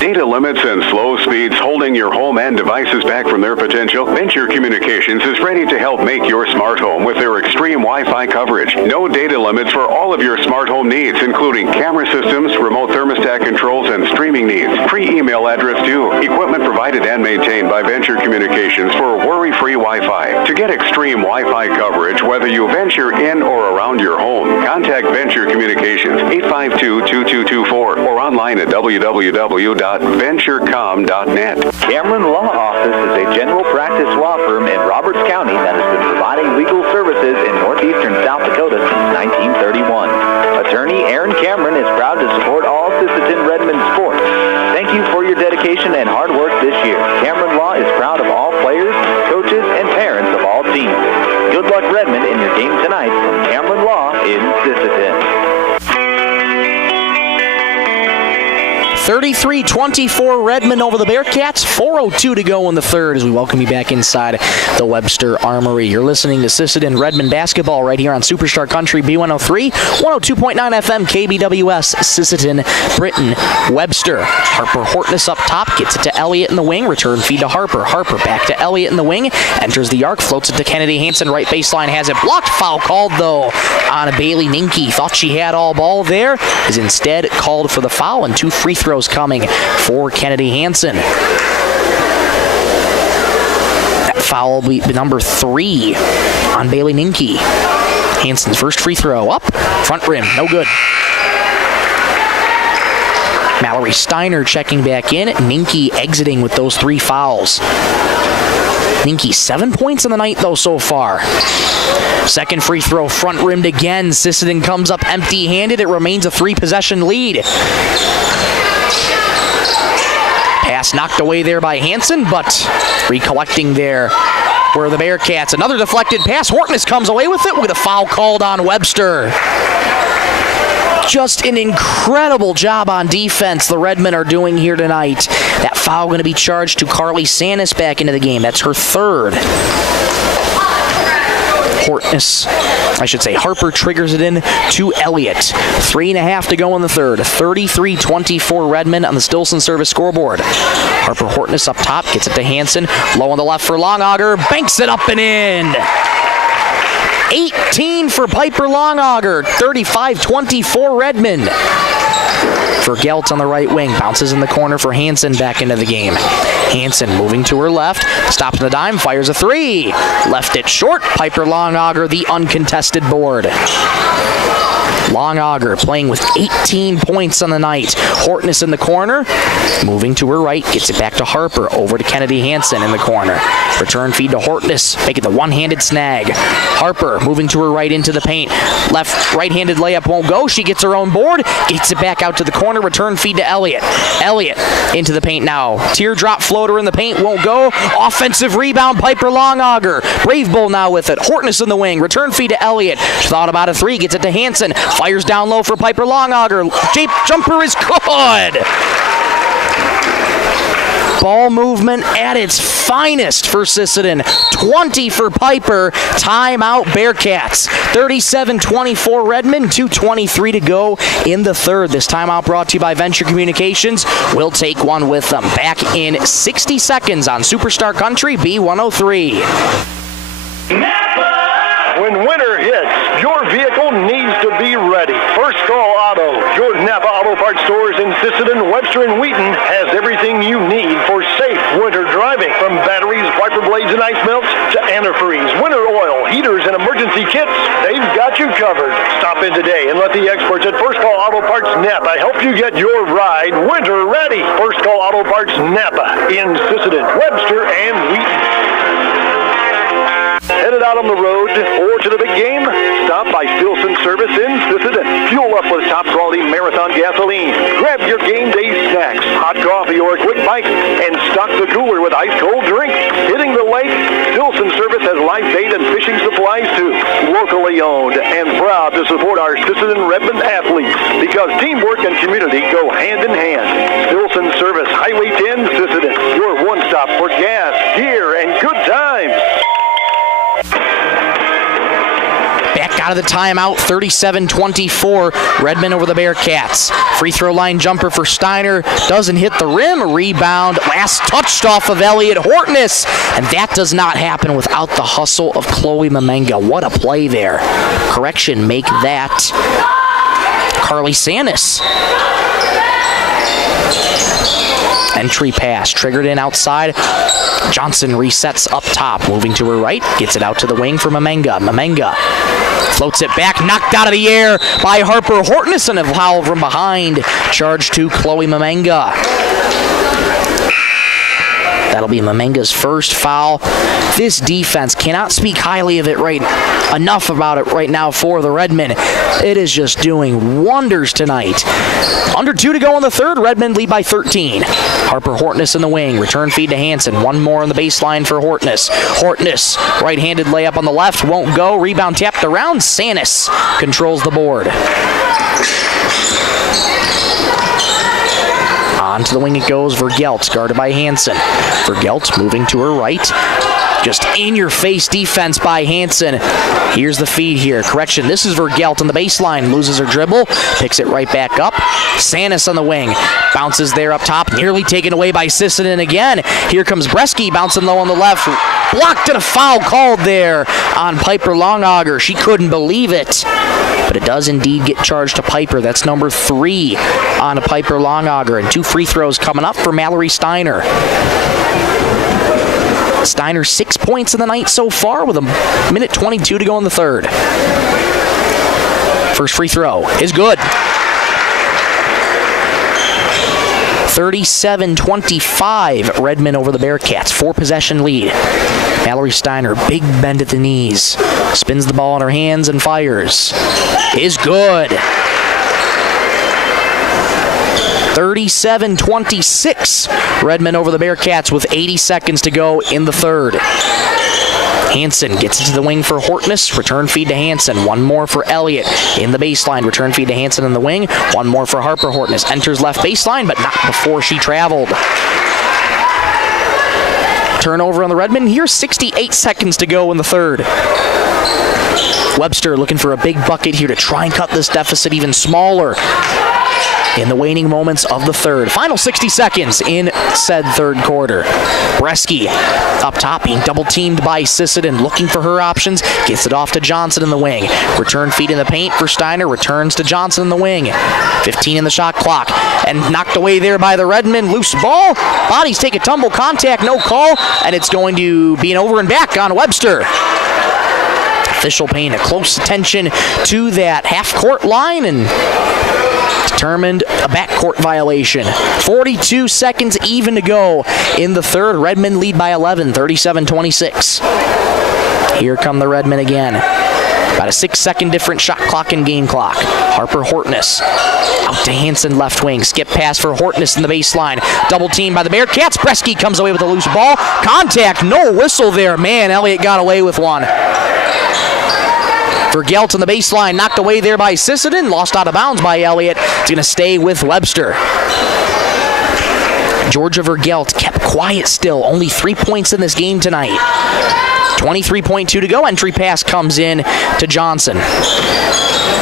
Data limits and slow speeds holding your home and devices back from their potential? Venture Communications is ready to help make your smart home with their extreme Wi-Fi coverage. No data limits for all of your smart home needs, including camera systems, remote thermostat controls, and streaming streaming needs. Free email address too. Equipment provided and maintained by Venture Communications for worry-free Wi-Fi. To get extreme Wi-Fi coverage, whether you venture in or around your home, contact Venture Communications 852-2224 or online at www.venturecom.net. Cameron Law Office is a general practice law firm in Roberts County that has been providing legal services in northeastern South Dakota since 1931. Attorney Aaron Cameron is proud to support all Sisseton Redmond sports. Thank you for your dedication and hard work this year. Cameron Law is proud of all players, coaches, and parents of all teams. Good luck, Redmond, in your game tonight from Cameron Law in Sisseton. 33-24 Redmond over the Bearcats. 4:02 to go in the third as we welcome you back inside the Webster Armory. You're listening to Sisseton Redmond basketball right here on Superstar Country B103, 102.9 FM KBWS, Sisseton, Britton, Webster. Harper Hortness up top, gets it to Elliott in the wing, return feed to Harper. Harper back to Elliott in the wing, enters the arc, floats it to Kennedy Hansen, right baseline, has it blocked. Foul called though on a Bailey Ninke. Thought she had all ball there, is instead called for the foul, and 2 free throws coming for Kennedy Hansen. That foul will be number 3 on Bailey Ninke. Hansen's first free throw up, front rim, no good. Mallory Steiner checking back in. Ninke exiting with those 3 fouls. Ninke 7 points in the night though so far. Second free throw, front rimmed again. Sisseton comes up empty-handed. It remains a 3-possession lead. Pass knocked away there by Hansen, but recollecting there were the Bearcats. Another deflected pass. Hortness comes away with it with a foul called on Webster. Just an incredible job on defense the Redmen are doing here tonight. That foul going to be charged to Carly Sanis back into the game. That's her 3rd. Harper triggers it in to Elliott. 3.5 to go in the third. 33-24 Redmond on the Stilson service scoreboard. Harper Hortness up top, gets it to Hansen. Low on the left for Longauger, banks it up and in. 18 for Piper Longauger. 35-24 Redmond. For Gelt on the right wing. Bounces in the corner for Hansen back into the game. Hansen moving to her left. Stops in the dime. Fires a 3. Left it short. Piper Longauger, the uncontested board. Longauger playing with 18 points on the night. Hortness in the corner. Moving to her right. Gets it back to Harper. Over to Kennedy Hansen in the corner. Return feed to Hortness. Making the one-handed snag. Harper moving to her right into the paint. Left right-handed layup won't go. She gets her own board. Gets it back out to the corner. Return feed to Elliott. Elliott into the paint now. Teardrop floater in the paint won't go. Offensive rebound. Piper Longauger. Brave Bull now with it. Hortness in the wing. Return feed to Elliott. Thought about a 3. Gets it to Hansen. Fires down low for Piper Longauger. Jumper is good. Ball movement at its finest for Sisseton. 20 for Piper. Timeout Bearcats. 37-24 Redmond. 2:23 to go in the third. This timeout brought to you by Venture Communications. We'll take one with them. Back in 60 seconds on Superstar Country B103. When winter hits, your vehicle needs to be ready. First Call Auto, your Napa Auto Parts stores in Sisseton, Webster, and Wheaton has everything you need for safe winter driving. From batteries, wiper blades, and ice melts to antifreeze, winter oil, heaters, and emergency kits, they've got you covered. Stop in today and let the experts at First Call Auto Parts Napa help you get your ride winter ready. First Call Auto Parts Napa in Sisseton, Webster, and Wheaton. Headed out on the road or to the big game? Stop by Stilson Service in Sisseton. Fuel up with top-quality Marathon gasoline. Grab your game day snacks, hot coffee, or a quick bite, and stock the cooler with ice-cold drinks. Hitting the lake? Stilson Service has live bait and fishing supplies, too. Locally owned and proud to support our Sisseton Redmond athletes because teamwork and community go hand in hand. Stilson Service, Highway 10, Sisseton. Your one-stop for gas, gear, and good times. Back out of the timeout, 37-24, Redmond over the Bearcats. Free throw line jumper for Steiner, doesn't hit the rim, rebound, last touched off of Elliott Hortness, and that does not happen without the hustle of Chloe Mamenga. What a play there. Correction, make that Carly Sanis. Entry pass, triggered in outside. Johnson resets up top, moving to her right, gets it out to the wing for Mamenga. Mamenga floats it back, knocked out of the air by Harper Hortness, and a foul from behind. Charge to Chloe Mamenga. That'll be Mamenga's first foul. This defense, cannot speak highly of it enough about it right now for the Redmen. It is just doing wonders tonight. Under 2 to go in the third. Redmen lead by 13. Harper Hortness in the wing. Return feed to Hansen. One more on the baseline for Hortness. Hortness, right-handed layup on the left, won't go. Rebound tapped around. Sanis controls the board. On to the wing it goes. Vergelt, guarded by Hansen. Vergelt moving to her right. Just in-your-face defense by Hansen. Here's the feed here. Correction, this is Vergelt on the baseline. Loses her dribble. Picks it right back up. Sanis on the wing. Bounces there up top. Nearly taken away by Sisseton again. Here comes Bresky bouncing low on the left. Blocked and a foul called there on Piper Longauger. She couldn't believe it. But it does indeed get charged to Piper. That's number 3 on Piper Longauger. And 2 free throws coming up for Mallory Steiner. Steiner 6 points in the night so far with a minute 22 to go in the third. First free throw is good. 37-25, Redmen over the Bearcats. 4-possession lead. Mallory Steiner, big bend at the knees. Spins the ball in her hands and fires. Is good. 37-26. Redmen over the Bearcats with 80 seconds to go in the third. Hansen gets into the wing for Hortness. Return feed to Hansen. One more for Elliott in the baseline. Return feed to Hansen in the wing. One more for Harper Hortness. Enters left baseline, but not before she traveled. Turnover on the Redmen here. 68 seconds to go in the third. Webster looking for a big bucket here to try and cut this deficit even smaller in the waning moments of the third. Final 60 seconds in said third quarter. Bresky up top being double teamed by Sisseton, looking for her options. Gets it off to Johnson in the wing. Return feed in the paint for Steiner. Returns to Johnson in the wing. 15 in the shot clock. And knocked away there by the Redmen. Loose ball. Bodies take a tumble. Contact, no call. And it's going to be an over and back on Webster. Official paying a close attention to that half-court line and determined a backcourt violation. 42 seconds even to go in the third. Redmen lead by 11, 37-26. Here come the Redmen again. About a 6-second different shot clock and game clock. Harper Hortness out to Hansen left wing. Skip pass for Hortness in the baseline. Double team by the Bearcats. Bresky comes away with a loose ball. Contact, no whistle there. Man, Elliott got away with one. Vergelt on the baseline, knocked away there by Sisseton, lost out of bounds by Elliott. It's going to stay with Webster. Georgia Vergelt kept quiet still, only 3 points in this game tonight. 23.2 to go. Entry pass comes in to Johnson.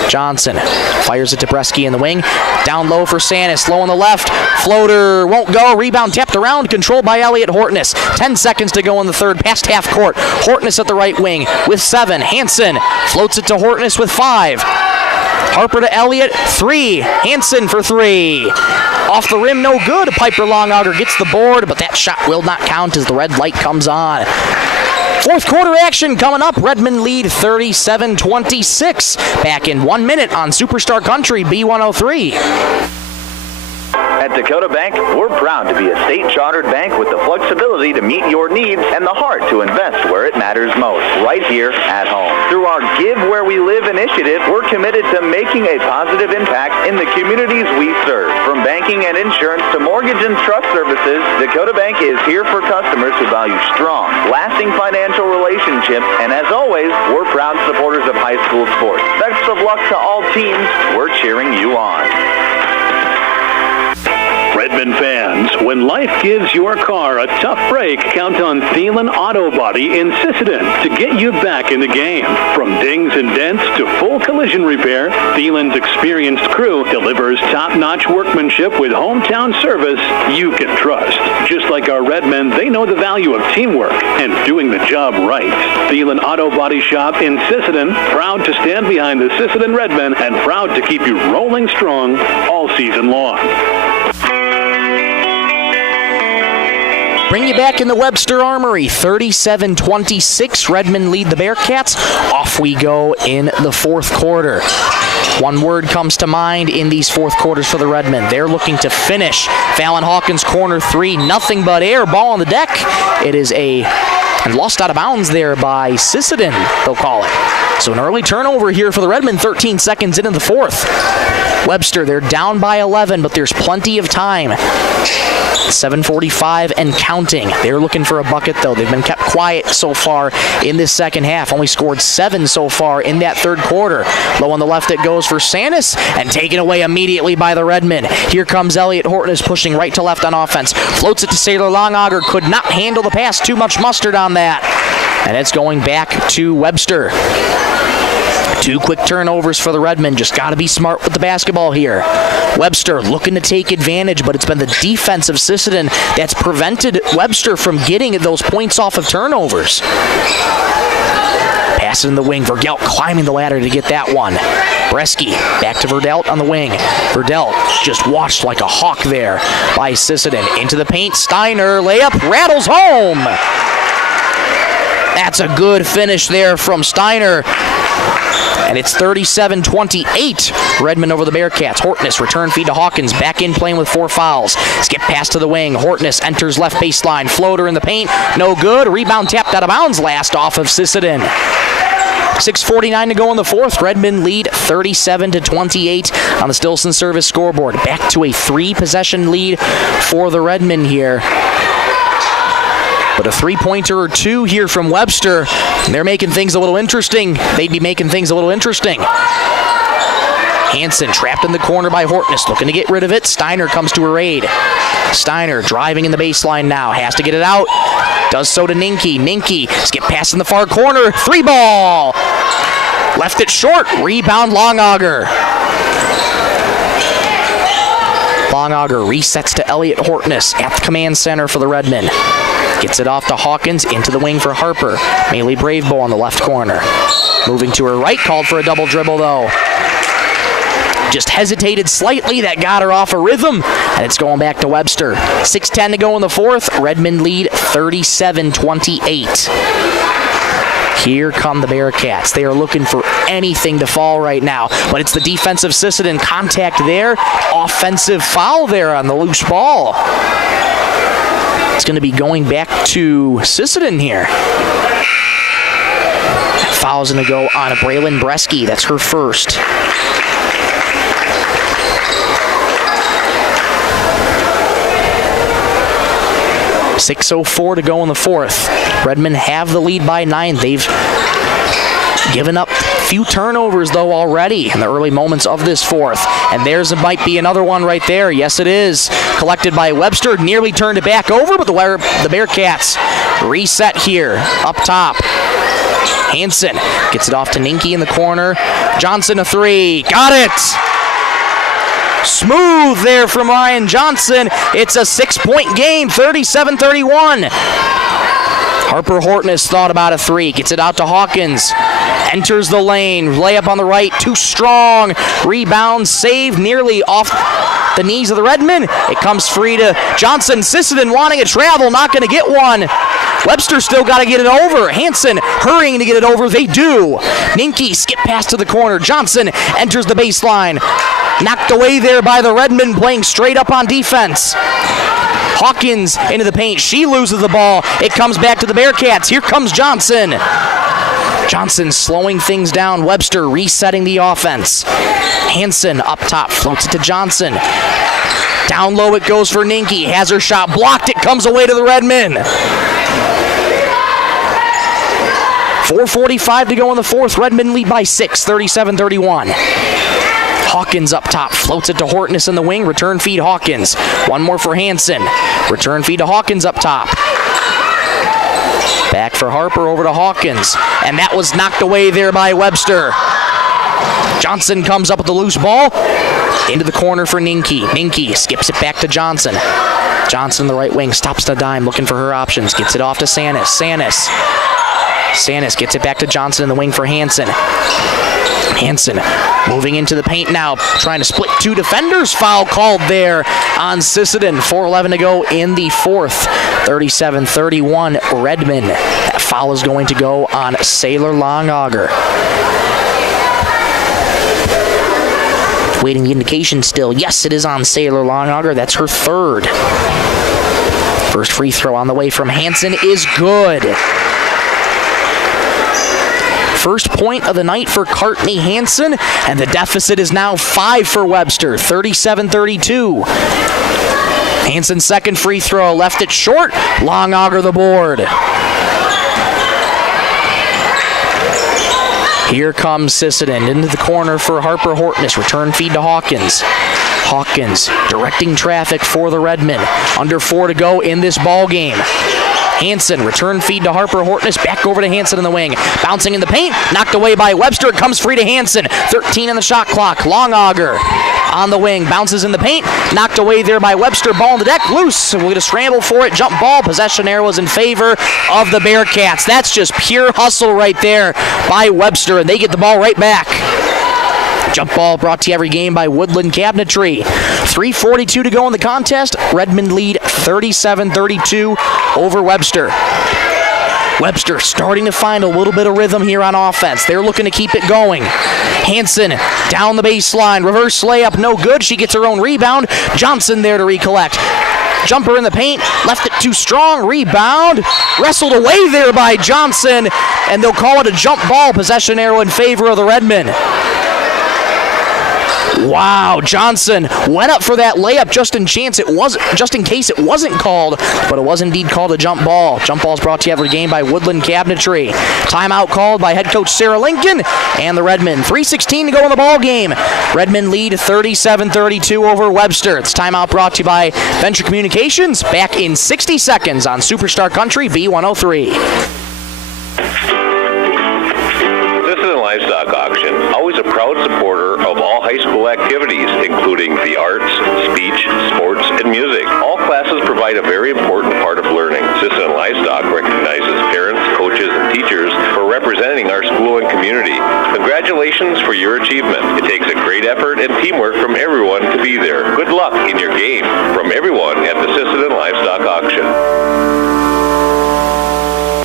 Johnson fires it to Bresky in the wing. Down low for Sanis. Low on the left. Floater won't go. Rebound tapped around. Controlled by Elliott Hortness. 10 seconds to go in the third. Past half court. Hortness at the right wing with 7. Hansen floats it to Hortness with 5. Harper to Elliott. 3. Hansen for 3. Off the rim, no good. Piper Longauger gets the board, but that shot will not count as the red light comes on. Fourth quarter action coming up. Redmen lead 37-26. Back in 1 minute on Superstar Country B103. At Dakota Bank, we're proud to be a state-chartered bank with the flexibility to meet your needs and the heart to invest where it matters most, right here at home. Through our Give Where We Live initiative, we're committed to making a positive impact in the communities we serve. From banking and insurance to mortgage and trust services, Dakota Bank is here for customers who value strong, lasting financial relationships, and as always, we're proud supporters of high school sports. Best of luck to all teams. We're cheering you on. Redmen fans, when life gives your car a tough break, count on Thielen Auto Body in Sisseton to get you back in the game. From dings and dents to full collision repair, Thielen's experienced crew delivers top-notch workmanship with hometown service you can trust. Just like our Redmen, they know the value of teamwork and doing the job right. Thielen Auto Body Shop in Sisseton, proud to stand behind the Sisseton Redmen and proud to keep you rolling strong all season long. Bring you back in the Webster Armory. 37-26. Redmond lead the Bearcats. Off we go in the fourth quarter. One word comes to mind in these fourth quarters for the Redmen. They're looking to finish. Fallon Hawkins corner three. Nothing but air. Ball on the deck. It is and lost out of bounds there by Sisseton, they'll call it. So an early turnover here for the Redmen, 13 seconds into the fourth. Webster, they're down by 11, but there's plenty of time. 7:45 and counting. They're looking for a bucket, though. They've been kept quiet so far in this second half. Only scored 7 so far in that third quarter. Low on the left it goes for Sanis, and taken away immediately by the Redmen. Here comes Elliot Horton, is pushing right to left on offense. Floats it to Sailor Longauger. Could not handle the pass. Too much mustard on that. And it's going back to Webster. 2 quick turnovers for the Redmen. Just got to be smart with the basketball here. Webster looking to take advantage, but it's been the defense of Sisseton that's prevented Webster from getting those points off of turnovers. Pass it in the wing. Verdelt climbing the ladder to get that one. Bresky back to Verdelt on the wing. Verdelt just watched like a hawk there by Sisseton. Into the paint. Steiner layup rattles home. That's a good finish there from Steiner. And it's 37-28. Redmond over the Bearcats. Hortness, return feed to Hawkins. Back in playing with 4 fouls. Skip pass to the wing. Hortness enters left baseline. Floater in the paint. No good. Rebound tapped out of bounds. Last off of Sisseton. 6:49 to go in the fourth. Redmond lead 37-28 on the Stilson Service scoreboard. Back to a 3-possession lead for the Redmen here. But a 3-pointer or 2 here from Webster, they're making things a little interesting. They'd be making things a little interesting. Hansen trapped in the corner by Hortness, looking to get rid of it. Steiner comes to her aid. Steiner driving in the baseline now, has to get it out. Does so to Ninke. Ninke, skip pass in the far corner. 3 ball. Left it short. Rebound Longauger. Longauger resets to Elliot Hortness at the command center for the Redmen. Gets it off to Hawkins, into the wing for Harper. Maylee Bravebo on the left corner. Moving to her right, called for a double dribble though. Just hesitated slightly, that got her off a rhythm, and it's going back to Webster. 6:10 to go in the fourth. Redmond lead 37-28. Here come the Bearcats. They are looking for anything to fall right now, but it's the defensive Sisseton contact there. Offensive foul there on the loose ball. It's going to be going back to Sisseton here. Foul's going to go on a Braylon Bresky. That's her first. .6:04 to go in the fourth. Redmond have the lead by 9. They've given up a few turnovers, though, already in the early moments of this fourth. And there's might be another one right there. Yes, it is. Collected by Webster. Nearly turned it back over, but the Bearcats reset here up top. Hansen gets it off to Ninke in the corner. Johnson a 3. Got it! Smooth there from Ryan Johnson. It's a 6-point game, 37-31. Harper Hortness thought about a 3. Gets it out to Hawkins. Enters the lane. Layup on the right. Too strong. Rebound. Saved nearly off the knees of the Redmen. It comes free to Johnson. Sisseton wanting a travel. Not going to get one. Webster still got to get it over. Hansen hurrying to get it over. They do. Ninke skip pass to the corner. Johnson enters the baseline. Knocked away there by the Redmen, playing straight up on defense. Hawkins into the paint. She loses the ball. It comes back to the Bearcats. Here comes Johnson. Johnson slowing things down. Webster resetting the offense. Hansen up top. Floats it to Johnson. Down low it goes for Ninke. Has her shot blocked. It comes away to the Redmen. 4:45 to go in the fourth. Redmen lead by 6, 37-31. Hawkins up top, floats it to Hortness in the wing, return feed Hawkins. One more for Hansen. Return feed to Hawkins up top. Back for Harper, over to Hawkins. And that was knocked away there by Webster. Johnson comes up with the loose ball. Into the corner for Ninke. Ninke skips it back to Johnson. Johnson, the right wing, stops the dime, looking for her options. Gets it off to Sanis. Sanis gets it back to Johnson in the wing for Hansen. Hansen moving into the paint now, trying to split two defenders. Foul called there on Sisseton. 4:11 to go in the fourth. 37-31 Redmond. That foul is going to go on Sailor Longauger. Waiting the indication still. Yes, it is on Sailor Longauger. That's her third. First free throw on the way from Hansen is good. First point of the night for Courtney Hansen, and the deficit is now 5 for Webster, 37-32. Hansen's second free throw left it short. Longauger the board. Here comes Sisseton into the corner for Harper Hortness. Return feed to Hawkins. Hawkins directing traffic for the Redmen. Under 4 to go in this ball game. Hansen, return feed to Harper Hortness, back over to Hansen in the wing. Bouncing in the paint, knocked away by Webster. It comes free to Hansen. 13 on the shot clock. Longauger on the wing, bounces in the paint, knocked away there by Webster. Ball on the deck, loose. We're going to scramble for it. Jump ball. Possession arrow is in favor of the Bearcats. That's just pure hustle right there by Webster, and they get the ball right back. Jump ball brought to you every game by Woodland Cabinetry. 3:42 to go in the contest. Redmond lead 37-32 over Webster. Webster starting to find a little bit of rhythm here on offense. They're looking to keep it going. Hansen down the baseline. Reverse layup, no good. She gets her own rebound. Johnson there to recollect. Jumper in the paint, left it too strong, rebound, wrestled away there by Johnson, and they'll call it a jump ball. Possession arrow in favor of the Redmen. Wow, Johnson went up for that layup just in case it wasn't called, but it was indeed called a jump ball. Jump balls brought to you every game by Woodland Cabinetry. Timeout called by head coach Sarah Lincoln and the Redmen. 3:16 to go in the ball game. Redmen lead 37-32 over Webster. It's timeout brought to you by Venture Communications. Back in 60 seconds on Superstar Country B103. Livestock Auction, always a proud supporter of all high school activities, including the arts, speech, sports, and music. All classes provide a very important part of learning. Sisseton Livestock recognizes parents, coaches, and teachers for representing our school and community. Congratulations for your achievement. It takes a great effort and teamwork from everyone to be there. Good luck in your game. From everyone at the Sisseton Livestock Auction.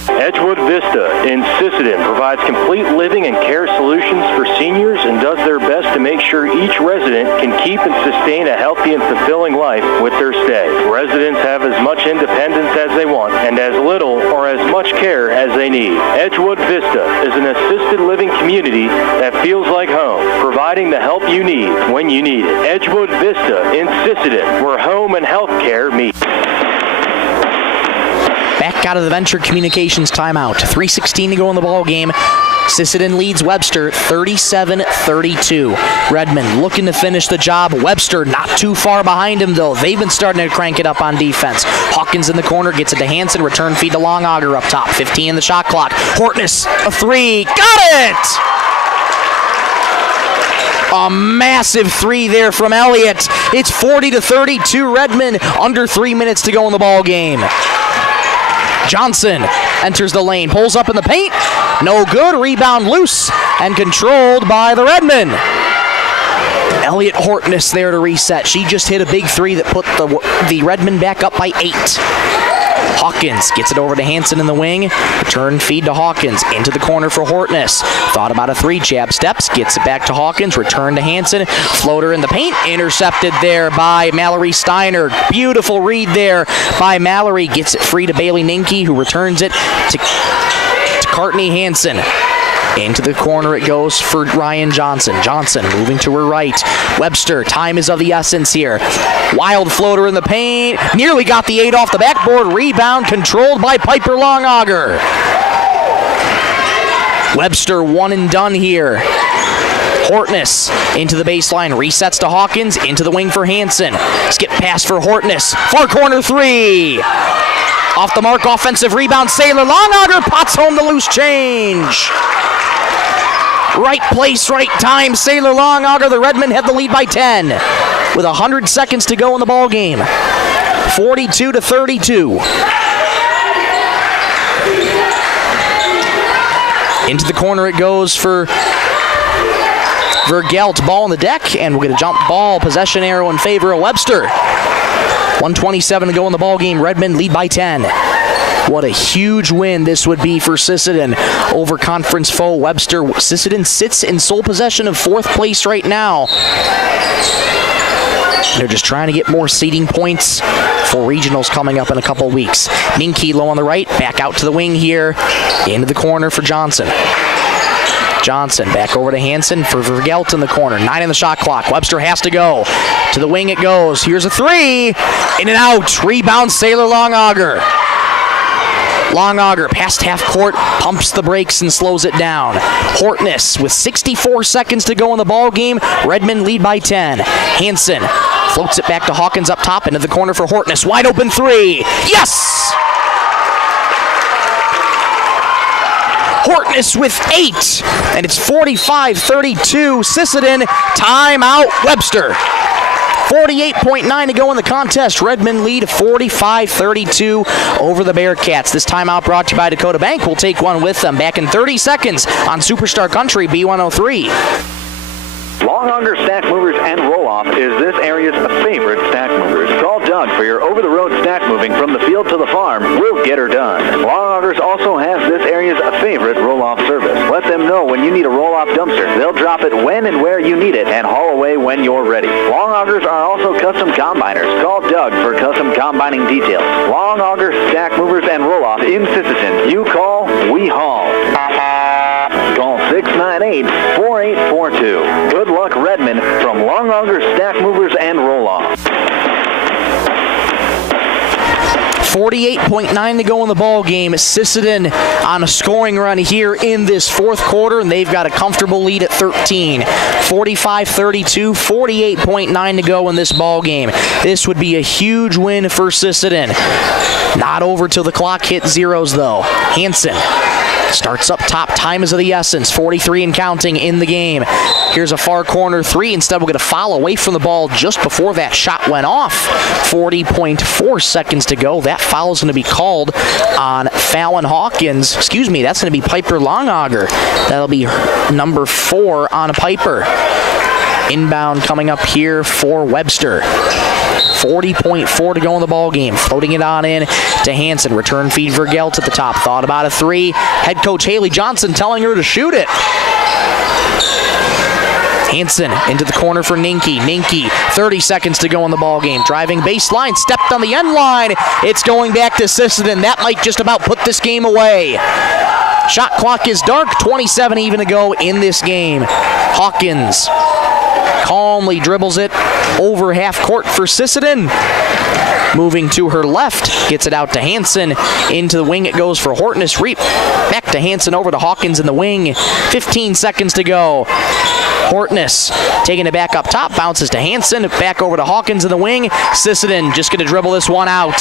Edgewood Vista in Sisseton provides complete living and care solutions for seniors and does their best to make sure each resident can keep and sustain a healthy and fulfilling life with their stay. Residents have as much independence as they want and as little or as much care as they need. Edgewood Vista is an assisted living community that feels like home, providing the help you need when you need it. Edgewood Vista in Sisseton, where home and health care meet. Back out of the Venture Communications timeout. 3:16 to go in the ball game. Sisseton leads Webster 37-32. Redmond looking to finish the job. Webster not too far behind him, though. They've been starting to crank it up on defense. Hawkins in the corner, gets it to Hansen. Return feed to Longauger up top. 15 in the shot clock. Hortness, a three. Got it! A massive three there from Elliott. It's 40-32 Redmond. Under 3 minutes to go in the ball game. Johnson enters the lane, pulls up in the paint. No good. Rebound loose and controlled by the Redmen. Elliott Hortness there to reset. She just hit a big three that put the Redmen back up by 8. Hawkins gets it over to Hansen in the wing. Return feed to Hawkins. Into the corner for Hortness. Thought about a three. Jab steps. Gets it back to Hawkins. Return to Hansen. Floater in the paint. Intercepted there by Mallory Steiner. Beautiful read there by Mallory. Gets it free to Bailey Ninke, who returns it to Courtney Hansen. Into the corner it goes for Ryan Johnson. Johnson moving to her right. Webster, time is of the essence here. Wild floater in the paint. Nearly got the 8 off the backboard. Rebound controlled by Piper Longauger. Webster one and done here. Hortness into the baseline. Resets to Hawkins. Into the wing for Hansen. Skip pass for Hortness. Far corner three. Off the mark, offensive rebound. Sailor Longauger pots home the loose change. Right place, right time. Sailor Longauger. The Redmen have the lead by 10 with 100 seconds to go in the ball game. 42-32. Into the corner it goes for Vergelt, ball on the deck, and we'll get a jump ball possession arrow in favor of Webster. 1:27 to go in the ball game. Redmond lead by 10. What a huge win this would be for Sisseton over conference foe Webster. Sisseton sits in sole possession of 4th place right now. They're just trying to get more seeding points for regionals coming up in a couple weeks. Ninke low on the right, back out to the wing here, into the corner for Johnson. Johnson back over to Hansen for Vergelt in the corner. 9 in the shot clock. Webster has to go. To the wing it goes. Here's a 3. In and out. Rebound Sailor Longauger. Longauger past half court, pumps the brakes and slows it down. Hortness with 64 seconds to go in the ball game. Redmond lead by 10. Hansen floats it back to Hawkins up top into the corner for Hortness. Wide open 3. Yes! Hortness with 8, and it's 45-32. Sisseton, timeout Webster. 48.9 to go in the contest. Redmond lead 45-32 over the Bearcats. This timeout brought to you by Dakota Bank. We'll take one with them. Back in 30 seconds on Superstar Country B103. Longauger Stack Movers and Roll-Off is this area's favorite stack movers. Call Doug for your over-the-road stack moving from the field to the farm. We'll get her done. Longaugers also has this area's favorite roll-off service. Let them know when you need a roll-off dumpster. They'll drop it when and where you need it and haul away when you're ready. Longaugers are also custom combiners. Call Doug for custom combining details. Longauger Stack Movers and Roll-Off in Sisseton. You call, we haul. Call 698-4842. Good luck, Redmond, from Longauger Stack Movers and Roll-Off. 48.9 to go in the ball game. Sisseton on a scoring run here in this 4th quarter, and they've got a comfortable lead at 13. 45-32, 48.9 to go in this ball game. This would be a huge win for Sisseton. Not over till the clock hits zeros, though. Hansen starts up top. Time is of the essence. 43 and counting in the game. Here's a far corner 3. Instead, we'll get a foul away from the ball just before that shot went off. 40.4 seconds to go. That foul is going to be called on Fallon Hawkins. Excuse me, that's going to be Piper Longauger. That'll be number 4 on Piper. Inbound coming up here for Webster. 40.4 to go in the ball game. Floating it on in to Hansen. Return feed for Vergelt at the top. Thought about a 3. Head coach Haley Johnson telling her to shoot it. Hansen into the corner for Ninke. Ninke, 30 seconds to go in the ball game. Driving baseline, stepped on the end line. It's going back to Sisseton. That might just about put this game away. Shot clock is dark. 27 even to go in this game. Hawkins calmly dribbles it over half court for Sisseton. Moving to her left, gets it out to Hansen. Into the wing it goes for Hortness. Back to Hansen, over to Hawkins in the wing. 15 seconds to go. Hortness taking it back up top, bounces to Hansen, back over to Hawkins in the wing. Sisseton just going to dribble this one out.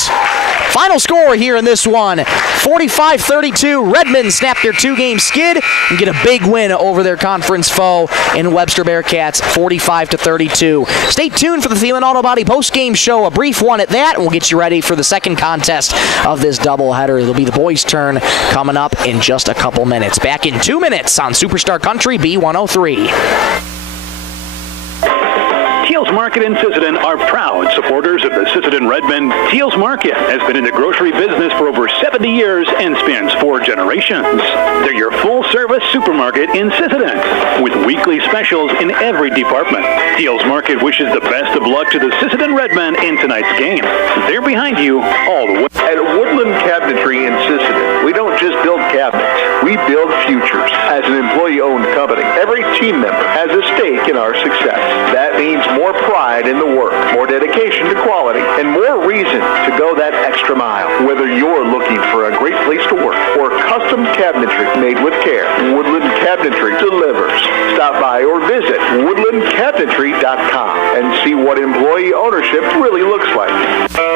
Final score here in this one, 45-32. Redmond snap their 2-game skid and get a big win over their conference foe in Webster Bearcats, 45-32. Stay tuned for the Thielen Auto Body post-game show, a brief one at that, and we'll get you ready for the second contest of this doubleheader. It'll be the boys' turn coming up in just a couple minutes. Back in 2 minutes on Superstar Country B103. Teal's Market in Sisseton are proud supporters of the Sisseton Redmond. Teal's Market has been in the grocery business for over 70 years and spans 4 generations. They're your full-service supermarket in Sisseton with weekly specials in every department. Teal's Market wishes the best of luck to the Sisseton Redmen in tonight's game. They're behind you all the way. At Woodland Cabinetry in Sisseton, we don't just build cabinets, we build futures. As an employee-owned company, every team member has a stake in our success. That means more pride in the work, more dedication to quality, and more reason to go that extra mile. Whether you're looking for a great place to work or custom cabinetry made with care, Woodland Cabinetry delivers. Stop by or visit woodlandcabinetry.com and see what employee ownership really looks like.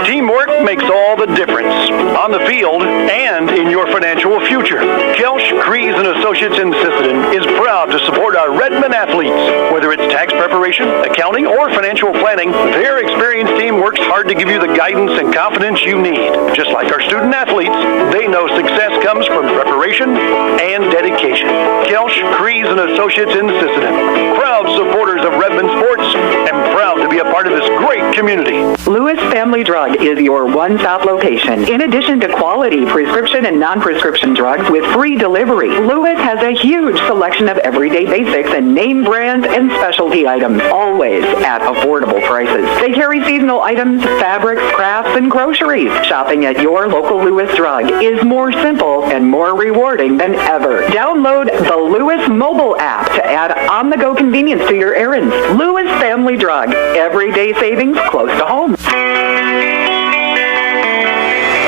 Teamwork makes all the difference. on the field, and in your financial future. Kelsch, Kreese & Associates in Sisseton is proud to support our Redmond athletes. Whether it's tax preparation, accounting, or financial planning, their experienced team works hard to give you the guidance and confidence you need. Just like our student athletes, they know success comes from preparation and dedication. Kelsch, Kreese & Associates in Sisseton, proud supporters of Redmond sports and proud to be a part of this great community. Lewis Family Drug is your one-stop location. In addition to quality prescription and non-prescription drugs with free delivery, Lewis has a huge selection of everyday basics and name brands and specialty items, always at affordable prices. They carry seasonal items, fabrics, crafts, and groceries. Shopping at your local Lewis Drug is more simple and more rewarding than ever. Download the Lewis mobile app to add on-the-go convenience to your errands. Lewis Family Drug, everyday savings close to home.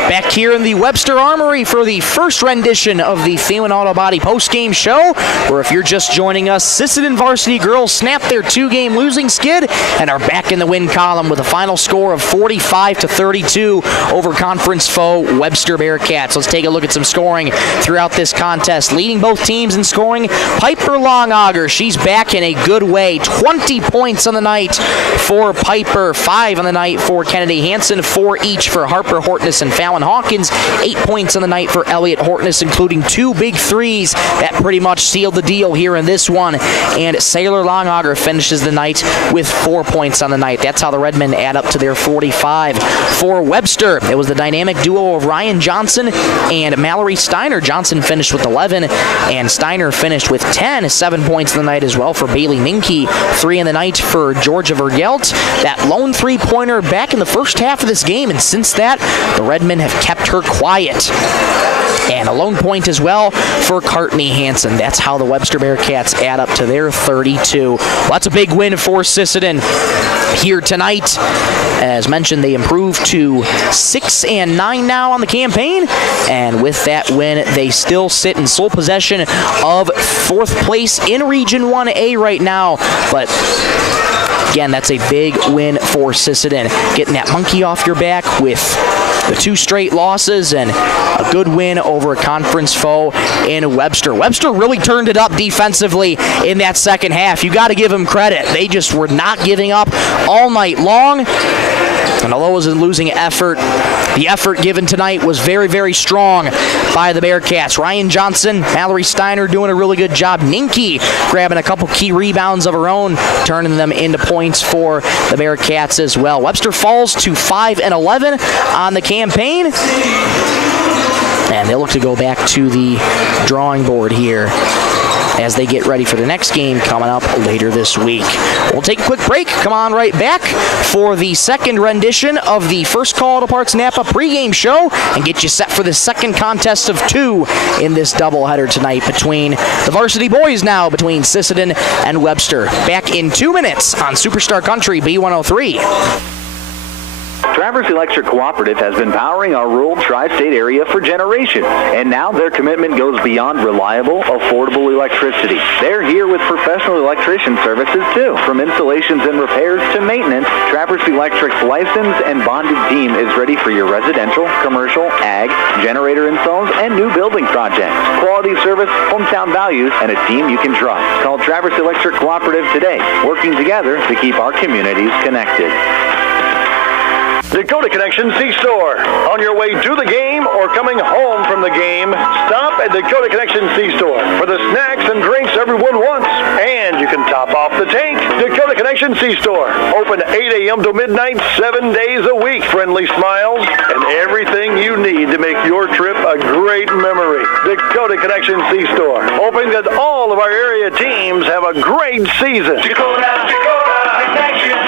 Back here in the Webster Armory for the first rendition of the Phelan Auto Body postgame show, where if you're just joining us, Sisseton varsity girls snapped their two-game losing skid and are back in the win column with a final score of 45-32 over conference foe Webster Bearcats. Let's take a look at some scoring throughout this contest. Leading both teams in scoring, Piper Longauger. She's back in a good way. 20 points on the night for Piper, 5 on the night for Kennedy Hansen, 4 each for Harper Hortness and Fallon Hawkins. 8 points on the night for Elliott Hortness, including 2 big threes that pretty much sealed the deal here in this one. And Sailor Longauger finishes the night with 4 points on the night. That's how the Redmen add up to their 45. For Webster, it was the dynamic duo of Ryan Johnson and Mallory Steiner. Johnson finished with 11, and Steiner finished with 10. 7 points in the night as well for Bailey Minke. 3 in the night for Georgia Vergelt. That lone three-pointer back in the first half of this game, and since that, the Redmen have kept her quiet. And a lone point as well for Courtney Hansen. That's how the Webster Bearcats add up to their 32. Well, that's a big win for Sisseton here tonight. As mentioned, they improved to 6-9 now on the campaign. And with that win, they still sit in sole possession of 4th place in Region 1A right now. But again, that's a big win for Sisseton. Getting that monkey off your back with the 2 straight losses and a good win over a conference foe in Webster. Webster really turned it up defensively in that second half. You got to give them credit. They just were not giving up all night long. And although it was a losing effort, the effort given tonight was very, very strong by the Bearcats. Ryan Johnson, Mallory Steiner doing a really good job. Ninke grabbing a couple key rebounds of her own, turning them into points for the Bearcats as well. Webster falls to 5-11 on the campaign. And they look to go back to the drawing board here as they get ready for the next game coming up later this week. We'll take a quick break, come on right back for the second rendition of the First Call to Parts Napa pregame show and get you set for the second contest of 2 in this doubleheader tonight between the varsity boys now, between Sisseton and Webster. Back in 2 minutes on Superstar Country B103. Traverse Electric Cooperative has been powering our rural tri-state area for generations, and now their commitment goes beyond reliable, affordable electricity. They're here with professional electrician services too. From installations and repairs to maintenance, Traverse Electric's licensed and bonded team is ready for your residential, commercial, ag, generator installs, and new building projects. Quality service, hometown values, and a team you can trust. Call Traverse Electric Cooperative today, working together to keep our communities connected. Dakota Connection C-Store. On your way to the game or coming home from the game, stop at Dakota Connection C-Store for the snacks and drinks everyone wants. And you can top off the tank. Dakota Connection C-Store. Open 8 a.m. to midnight, 7 days a week. Friendly smiles and everything you need to make your trip a great memory. Dakota Connection C-Store. Hoping that all of our area teams have a great season. Dakota Connection.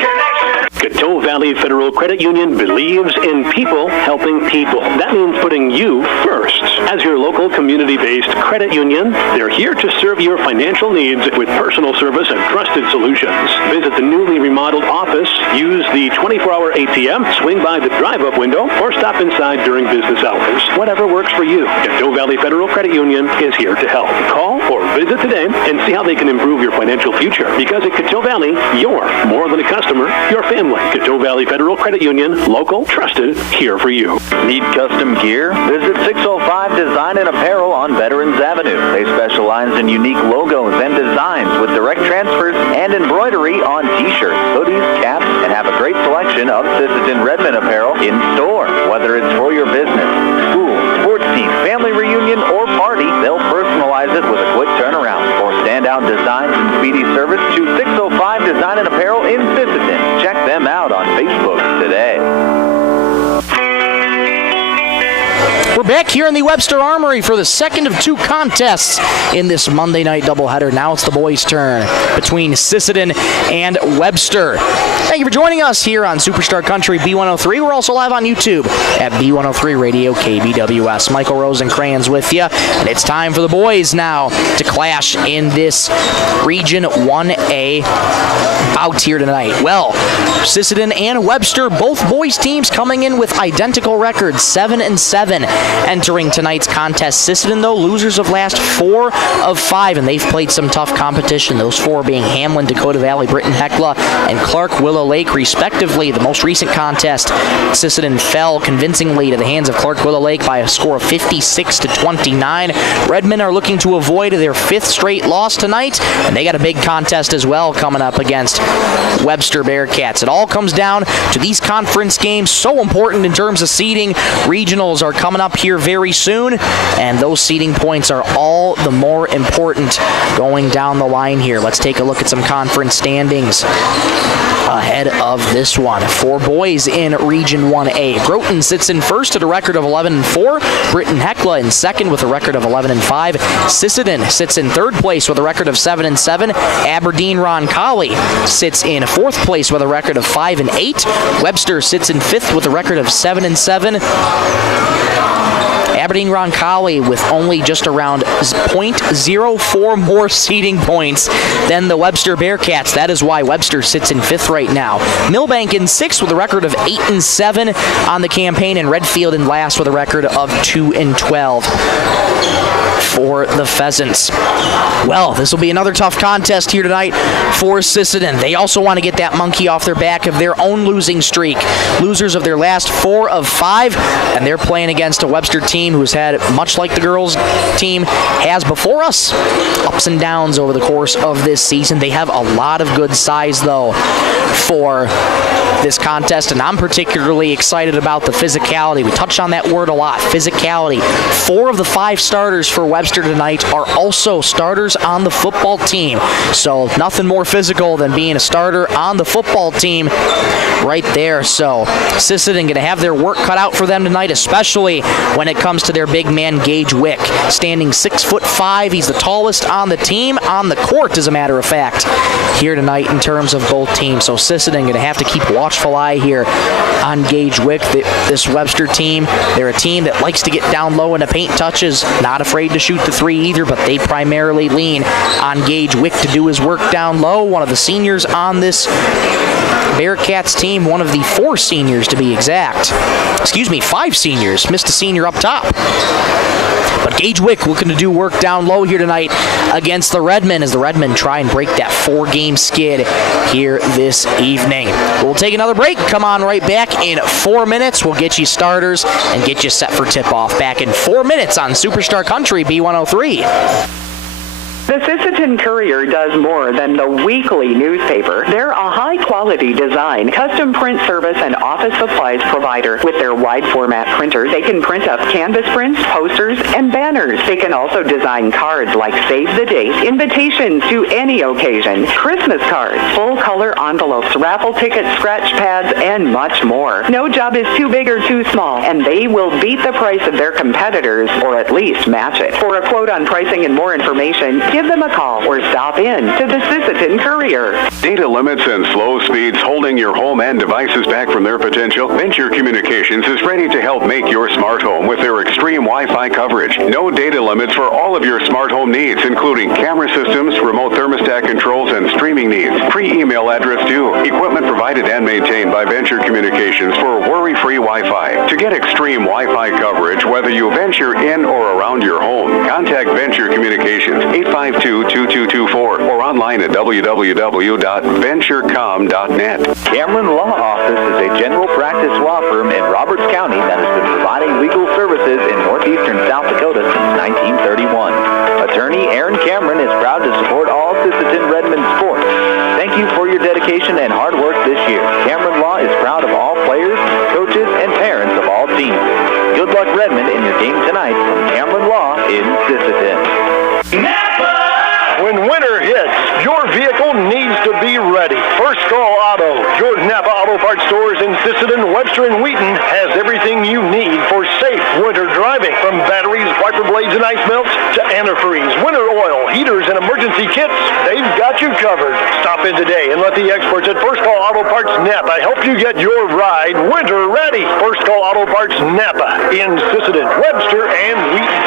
Coteau Valley Federal Credit Union believes in people helping people. That means putting you first. As your local community-based credit union, they're here to serve your financial needs with personal service and trusted solutions. Visit the newly remodeled office, use the 24-hour ATM, swing by the drive-up window, or stop inside during business hours. Whatever works for you, Coteau Valley Federal Credit Union is here to help. Call or visit today and see how they can improve your financial future. Because at Coteau Valley, you're more than a customer, your family Coteau Valley Federal Credit Union, local, trusted, here for you. Need custom gear? Visit 605 Design and Apparel on Veterans Avenue. They specialize in unique logos and designs with direct transfers and embroidery on t-shirts, hoodies, caps, and have a great selection of Sisseton Redmond apparel in store. Whether it's for your business, school, sports team, family reunion, or party, they'll personalize it with a quick turnaround. For standout designs and speedy service, choose 605 Design and Apparel in Sisseton. Check them out on Facebook today. We're back here in the Webster Armory for the second of two contests in this Monday night doubleheader. Now it's the boys' turn between Sisseton and Webster. Thank you for joining us here on Superstar Country B103. We're also live on YouTube at B103 Radio KBWS. Michael Rosencrans with you. And it's time for the boys now to clash in this Region 1A bout here tonight. Well, Sisseton and Webster, both boys teams coming in with identical records, 7-7. Entering tonight's contest. Sisseton, though, losers of last 4 of 5, and they've played some tough competition. Those 4 being Hamlin, Dakota Valley, Britton Hecla, and Clark Willow Lake, respectively. The most recent contest, Sisseton fell convincingly to the hands of Clark Willow Lake by a score of 56-29. Redmond are looking to avoid their 5th straight loss tonight, and they got a big contest as well coming up against Webster Bearcats. It all comes down to these conference games, so important in terms of seeding. Regionals are coming up here very soon, and those seeding points are all the more important going down the line here. Let's take a look at some conference standings ahead of this one. For boys in Region 1A, Groton sits in first at a record of 11-4. Britton Hecla in second with a record of 11-5. Sisseton sits in third place with a record of 7-7. Aberdeen Roncalli sits in fourth place with a record of 5-8. Webster sits in fifth with a record of 7-7. Aberdeen Roncalli with only just around 0.04 more seeding points than the Webster Bearcats. That is why Webster sits in 5th right now. Millbank in 6th with a record of 8-7 on the campaign, and Redfield in last with a record of 2-12 for the Pheasants. Well, this will be another tough contest here tonight for Sisseton. They also want to get that monkey off their back of their own losing streak. Losers of their last 4 of 5, and they're playing against a Webster team who's had, much like the girls' team has before us, ups and downs over the course of this season. They have a lot of good size, though, for this contest, and I'm particularly excited about the physicality. We touched on that word a lot, physicality. 4 of the 5 starters for Webster tonight are also starters on the football team, so nothing more physical than being a starter on the football team right there. So Sisseton going to have their work cut out for them tonight, especially when it comes to their big man Gage Wick, standing 6'5". He's the tallest on the team, on the court, as a matter of fact, here tonight in terms of both teams. So Sisseton going to have to keep a watchful eye here on Gage Wick. This Webster team, they're a team that likes to get down low into paint touches, not afraid to shoot the 3 either, but they primarily lean on Gage Wick to do his work down low. One of the seniors on this Bearcats team, one of the 4 seniors to be exact. 5 seniors. Missed a senior up top. But Gage Wick looking to do work down low here tonight against the Redmen as the Redmen try and break that 4-game skid here this evening. We'll take another break. Come on right back in 4 minutes. We'll get you starters and get you set for tip-off. Back in 4 minutes on Superstar Country B103. The Sisseton Courier does more than the weekly newspaper. They're a high-quality design, custom print service, and office supplies provider. With their wide-format printer, they can print up canvas prints, posters, and banners. They can also design cards like Save the Date, invitations to any occasion, Christmas cards, full-color envelopes, raffle tickets, scratch pads, and much more. No job is too big or too small, and they will beat the price of their competitors, or at least match it. For a quote on pricing and more information, give them a call or stop in to the Sisseton Courier. Data limits and slow speeds holding your home and devices back from their potential? Venture Communications is ready to help make your smart home with their extreme Wi-Fi coverage. No data limits for all of your smart home needs, including camera systems, remote thermostat controls, and streaming needs. Free email address due. Equipment provided and maintained by Venture Communications for worry-free Wi-Fi. To get extreme Wi-Fi coverage, whether you venture in or around your home, contact Venture Communications 855 852-2224 or online at www.venturecom.net. Cameron Law Office is a general practice law firm in Roberts County that has been providing legal services in northeastern South Dakota since 1931. Attorney Aaron Cameron is proud to support all Sisseton Redmond sports. Thank you for your dedication and hard work this year. Cameron Law is proud of all players, coaches, and parents of all teams. Good luck, Redmond, in your game tonight from Cameron Law in Sisseton. When winter hits, your vehicle needs to be ready. First Call Auto, your Napa Auto Parts stores in Sisseton, Webster, and Wheaton has everything you need for safe winter driving. From batteries, wiper blades, and ice melts to antifreeze, winter oil, heaters, and emergency kits, they've got you covered. Stop in today and let the experts at First Call Auto Parts Napa help you get your ride winter ready. First Call Auto Parts Napa in Sisseton, Webster, and Wheaton.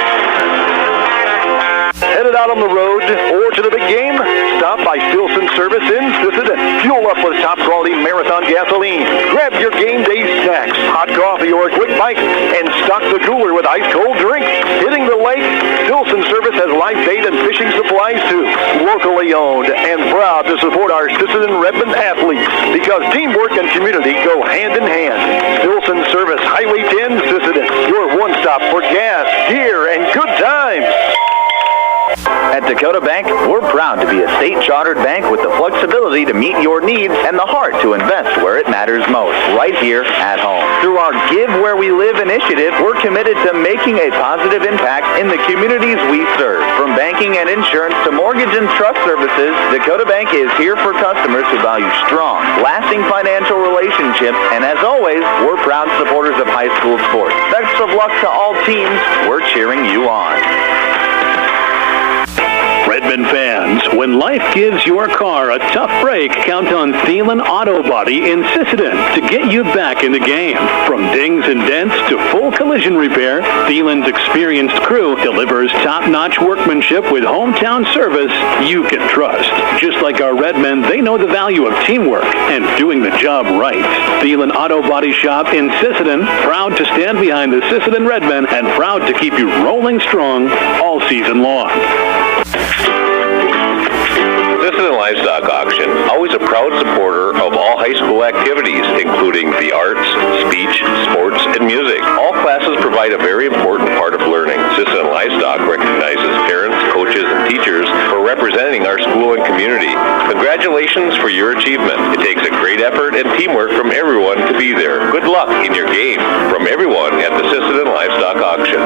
Headed out on the road or to the big game? Stop by Stilson Service in Sisseton. Fuel up with top-quality Marathon gasoline. Grab your game day snacks, hot coffee, or a quick bite, and stock the cooler with ice-cold drinks. Hitting the lake? Stilson Service has live bait and fishing supplies, too. Locally owned and proud to support our Sisseton Redmond athletes because teamwork and community go hand in hand. Stilson Service, Highway 10, Sisseton. Your one-stop for gas, gear, and good times. At Dakota Bank, we're proud to be a state-chartered bank with the flexibility to meet your needs and the heart to invest where it matters most, right here at home. Through our Give Where We Live initiative, we're committed to making a positive impact in the communities we serve. From banking and insurance to mortgage and trust services, Dakota Bank is here for customers who value strong, lasting financial relationships, and as always, we're proud supporters of high school sports. Best of luck to all teams. We're cheering you on. Redmond fans, when life gives your car a tough break, count on Thielen Auto Body in Sisseton to get you back in the game. From dings and dents to full collision repair, Thielen's experienced crew delivers top-notch workmanship with hometown service you can trust. Just like our Redmen, they know the value of teamwork and doing the job right. Thielen Auto Body Shop in Sisseton, proud to stand behind the Sisseton Redmen and proud to keep you rolling strong all season long. Sisseton Livestock Auction, always a proud supporter of all high school activities, including the arts, speech, sports, and music. All classes provide a very important part of learning. Sisseton Livestock recognizes parents, coaches, and teachers for representing our school and community. Congratulations for your achievement. It takes a great effort and teamwork from everyone to be there. Good luck in your game from everyone at the Sisseton Livestock Auction.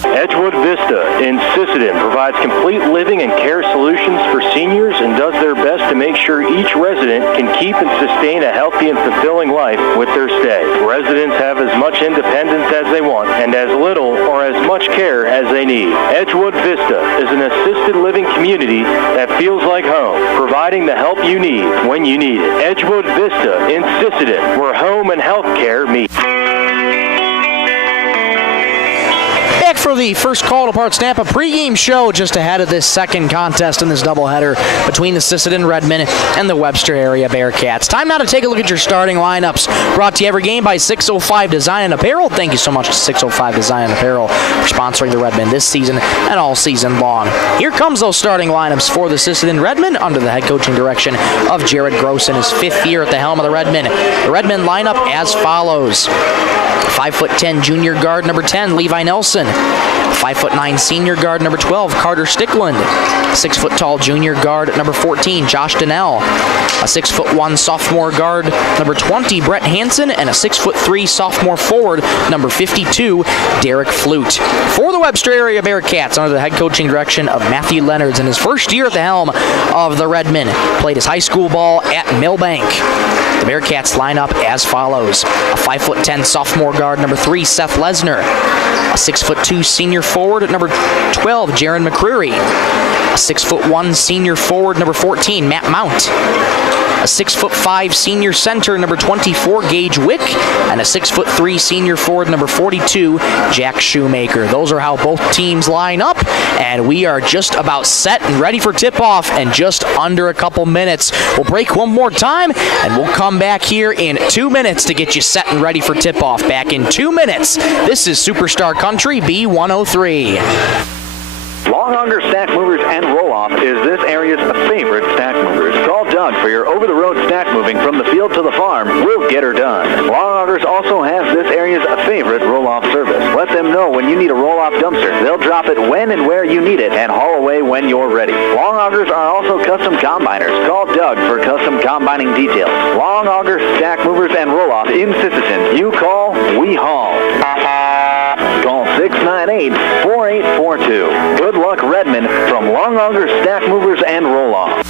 Edgewood Vista in Sisseton provides complete living and care solutions for seniors and does their best to make sure each resident can keep and sustain a healthy and fulfilling life with their stay. Residents have as much independence as they want and as little or as much care as they need. Edgewood Vista is an assisted living community that feels like home, providing the help you need when you need it. Edgewood Vista in Sisseton, where home and health care meet. Back for the First Call to Parts Napa pregame show just ahead of this second contest in this doubleheader between the Sisseton Redmen and the Webster area Bearcats. Time now to take a look at your starting lineups. Brought to you every game by 605 Design and Apparel. Thank you so much to 605 Design and Apparel for sponsoring the Redmen this season and all season long. Here comes those starting lineups for the Sisseton Redmen under the head coaching direction of Jared Gross in his fifth year at the helm of the Redmen. The Redmen lineup as follows. 5'10" junior guard number 10, Levi Nelson. 5'9" senior guard number 12, Carter Stickland. 6' tall junior guard number 14, Josh Donnell. A 6'1" sophomore guard number 20, Brett Hansen, and a 6'3" sophomore forward number 52, Derek Flute. For the Webster area Bearcats under the head coaching direction of Matthew Leonards in his first year at the helm of the Redmen. Played his high school ball at Millbank. The Bearcats line up as follows. A 5'10" sophomore guard number 3, Seth Lesner. A 6'2" senior forward at number 12, Jaron McCreary. A 6'1" senior forward number 14, Matt Mount. A 6'5" senior center number 24, Gage Wick. And a 6'3" senior forward number 42, Jack Shoemaker. Those are how both teams line up, and we are just about set and ready for tip-off in just under a couple minutes. We'll break one more time, and we'll come back here in 2 minutes to get you set and ready for tip-off. Back in 2 minutes. This is Superstar Country B103. Long Auger Stack Movers and Roll-Off is this area's favorite stack movers. Call Doug for your over-the-road stack moving from the field to the farm. We'll get her done. Long Augers also has this area's favorite roll-off service. Let them know when you need a roll-off dumpster. They'll drop it when and where you need it and haul away when you're ready. Long Augers are also custom combiners. Call Doug for custom combining details. Long Auger Stack Movers and Roll-Off in Sisseton. You call, we haul. Call 698-4842. Good luck, Redmond, from Long Auger Stack Movers and Roll-Off.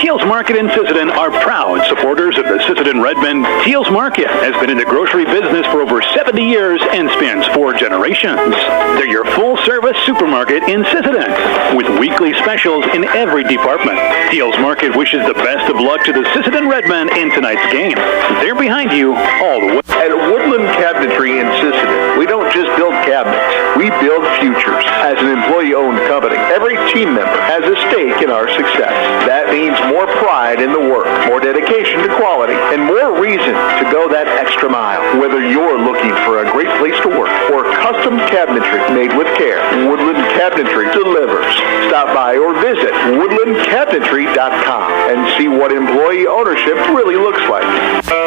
Teals Market in Sisseton are proud supporters of the Sisseton Redmond. Teals Market has been in the grocery business for over 70 years and spans 4 generations. They're your full-service supermarket in Sisseton with weekly specials in every department. Teals Market wishes the best of luck to the Sisseton Redmen in tonight's game. They're behind you all the way. At Woodland Cabinetry in Sisseton, we don't just build cabinets, we build futures. As an employee-owned company, every team member has a stake in our success. That means more pride in the work, more dedication to quality, and more reason to go that extra mile. Whether you're looking for a great place to work or custom cabinetry made with care, Woodland Cabinetry delivers. Stop by or visit woodlandcabinetry.com and see what employee ownership really looks like.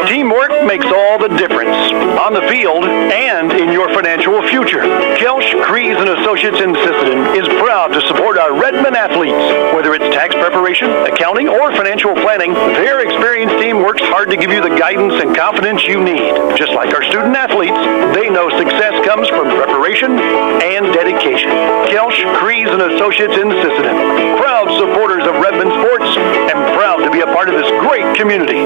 Teamwork makes all the difference on the field and in your financial future. Kelsch, Kreese & Associates in Sisseton is proud to support our Redmond athletes. Whether it's tax preparation, accounting, or financial planning, their experienced team works hard to give you the guidance and confidence you need. Just like our student athletes, they know success comes from preparation and dedication. Kelsch, Kreese & Associates in Sisseton, proud supporters of Redmond sports and proud to be a part of this great community.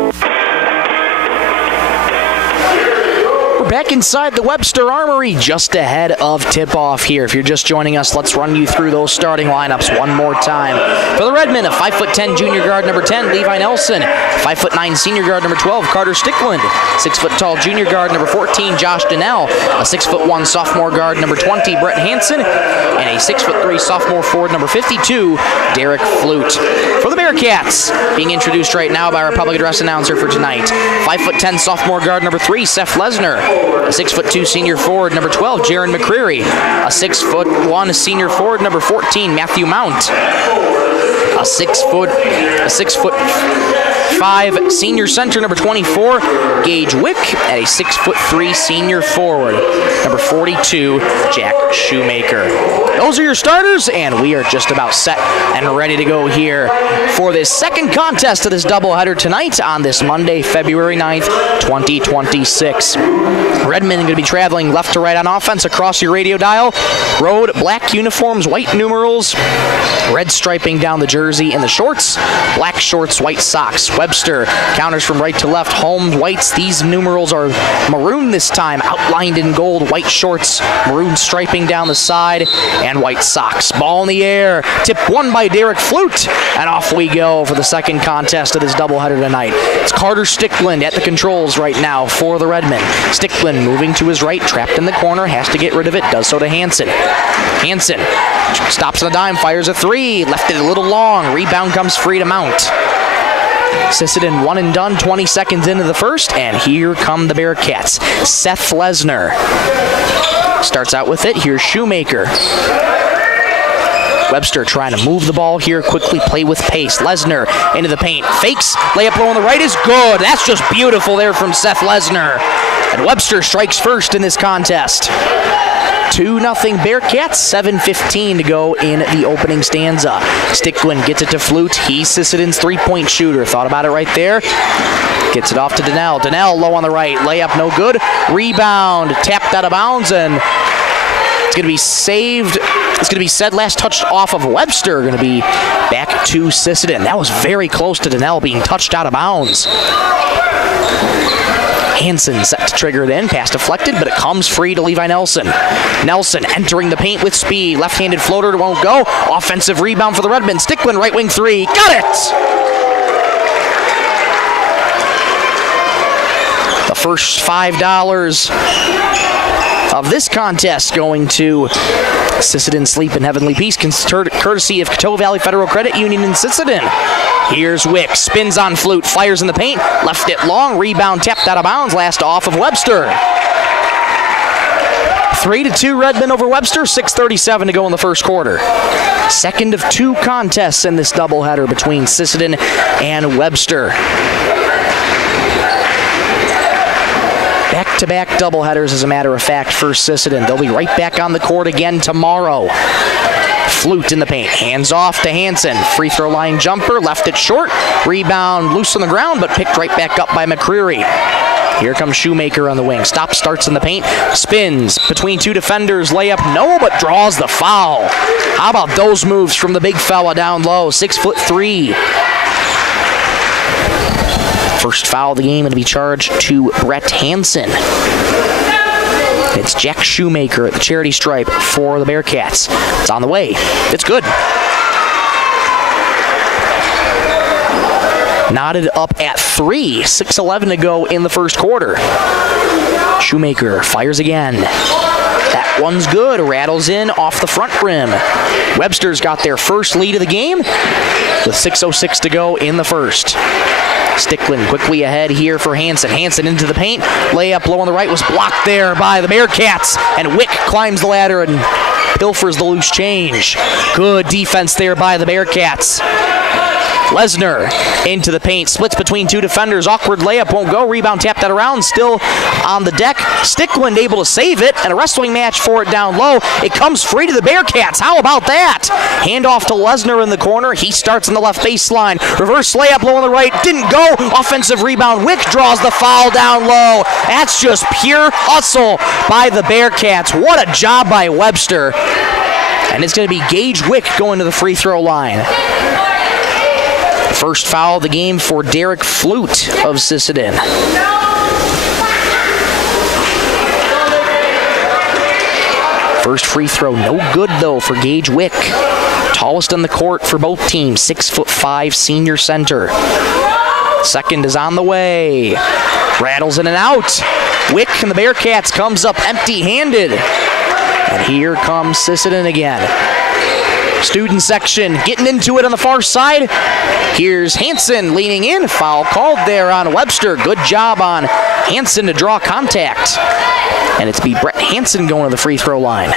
We're back inside the Webster Armory just ahead of tip-off here. If you're just joining us, let's run you through those starting lineups one more time. For the Redmen, a 5'10" junior guard number 10, Levi Nelson. 5'9" senior guard number 12, Carter Stickland. 6'tall junior guard number 14, Josh Donnell. A 6'1" sophomore guard number 20, Brett Hansen. And a 6'3" sophomore forward number 52, Derek Flute. For the Bearcats, being introduced right now by our public address announcer for tonight. 5'10" sophomore guard number 3, Seth Lesner. A 6'2" senior forward number 12, Jaron McCreary. A 6'1" senior forward number 14, Matthew Mount. A 6'5" senior center number 24, Gage Wick, and a 6'3" senior forward number 42, Jack Shoemaker. Those are your starters, and we are just about set and ready to go here for this second contest of this doubleheader tonight on this Monday, February 9th, 2026. Redmond going to be traveling left to right on offense across your radio dial. Road, black uniforms, white numerals, red striping down the jersey and the shorts, black shorts, white socks. Webster counters from right to left, home whites. These numerals are maroon this time, outlined in gold, white shorts, maroon striping down the side, and white socks. Ball in the air, tip won by Derek Flute, and off we go for the second contest of this doubleheader tonight. It's Carter Stickland at the controls right now for the Redmen. Stickland moving to his right, trapped in the corner, has to get rid of it, does so to Hansen. Hansen stops on a dime, fires a 3, left it a little long, rebound comes free to Mount. Sisseton one and done, 20 seconds into the first, and here come the Bearcats. Seth Lesner starts out with it. Here's Shoemaker. Webster trying to move the ball here, quickly play with pace. Lesner into the paint, fakes, layup low on the right is good. That's just beautiful there from Seth Lesner. And Webster strikes first in this contest. 2-0 Bearcats, 7:15 to go in the opening stanza. Stickland gets it to Flute. He's Sisseton's three-point shooter. Thought about it right there. Gets it off to Donnell. Donnell low on the right. Layup no good. Rebound tapped out of bounds, and it's going to be saved. It's going to be said last touched off of Webster. Going to be back to Sisseton. That was very close to Donnell being touched out of bounds. Hansen set to trigger it in, pass deflected, but it comes free to Levi Nelson. Nelson entering the paint with speed, left-handed floater won't go. Offensive rebound for the Redmen. Stickland, right wing 3, got it! The first $5 of this contest going to Sisseton Sleep in Heavenly Peace, courtesy of Coteau Valley Federal Credit Union in Sisseton. Here's Wick, spins on Flute, fires in the paint, left it long, rebound tapped out of bounds, last off of Webster. 3-2 Redmond over Webster, 6:37 to go in the first quarter. Second of two contests in this doubleheader between Sisseton and Webster. Back-to-back doubleheaders, as a matter of fact, for Sisseton. They'll be right back on the court again tomorrow. Flute in the paint, hands off to Hansen. Free throw line jumper, left it short. Rebound loose on the ground, but picked right back up by McCreary. Here comes Shoemaker on the wing. Stop, starts in the paint, spins between two defenders. Layup, no, but draws the foul. How about those moves from the big fella down low? 6'3". First foul of the game going to be charged to Brett Hansen. It's Jack Shoemaker at the charity stripe for the Bearcats. It's on the way. It's good. Knotted up at 3. 6:11 to go in the first quarter. Shoemaker fires again. That one's good. Rattles in off the front rim. Webster's got their first lead of the game with 6:06 to go in the first. Stickland quickly ahead here for Hansen. Hansen into the paint. Layup low on the right was blocked there by the Bearcats. And Wick climbs the ladder and pilfers the loose change. Good defense there by the Bearcats. Lesnar into the paint, splits between two defenders. Awkward layup, won't go. Rebound tapped that around, still on the deck. Stickland able to save it, and a wrestling match for it down low. It comes free to the Bearcats. How about that? Handoff to Lesnar in the corner. He starts on the left baseline. Reverse layup low on the right, didn't go. Offensive rebound. Wick draws the foul down low. That's just pure hustle by the Bearcats. What a job by Webster. And it's going to be Gage Wick going to the free throw line. First foul of the game for Derek Flute of Sisseton. First free throw, no good though for Gage Wick. Tallest on the court for both teams, 6'5" senior center. Second is on the way. Rattles in and out. Wick and the Bearcats comes up empty-handed. And here comes Sisseton again. Student section getting into it on the far side. Here's Hansen leaning in. Foul called there on Webster. Good job on Hansen to draw contact. And it's be Brett Hansen going to the free throw line.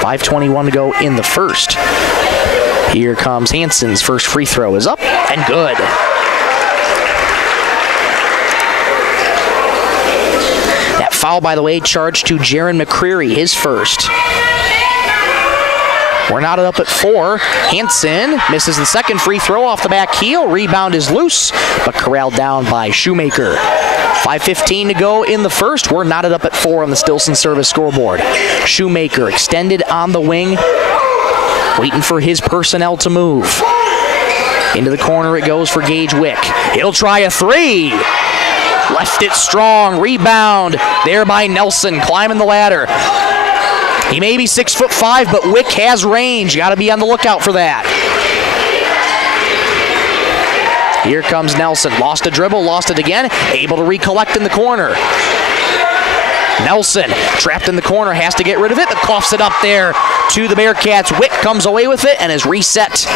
.5:21 to go in the first. Here comes Hansen's first free throw is up and good. Foul, by the way, charged to Jaron McCreary, his first. We're knotted up at 4. Hansen misses the second free throw off the back heel. Rebound is loose, but corralled down by Shoemaker. 5:15 to go in the first. We're knotted up at 4 on the Stilson service scoreboard. Shoemaker extended on the wing, waiting for his personnel to move. Into the corner it goes for Gage Wick. He'll try a 3. Left it strong. Rebound there by Nelson, climbing the ladder. He may be 6'5", but Wick has range. Got to be on the lookout for that. Here comes Nelson. Lost a dribble, lost it again. Able to recollect in the corner. Nelson, trapped in the corner, has to get rid of it, but coughs it up there to the Bearcats. Wick comes away with it and is reset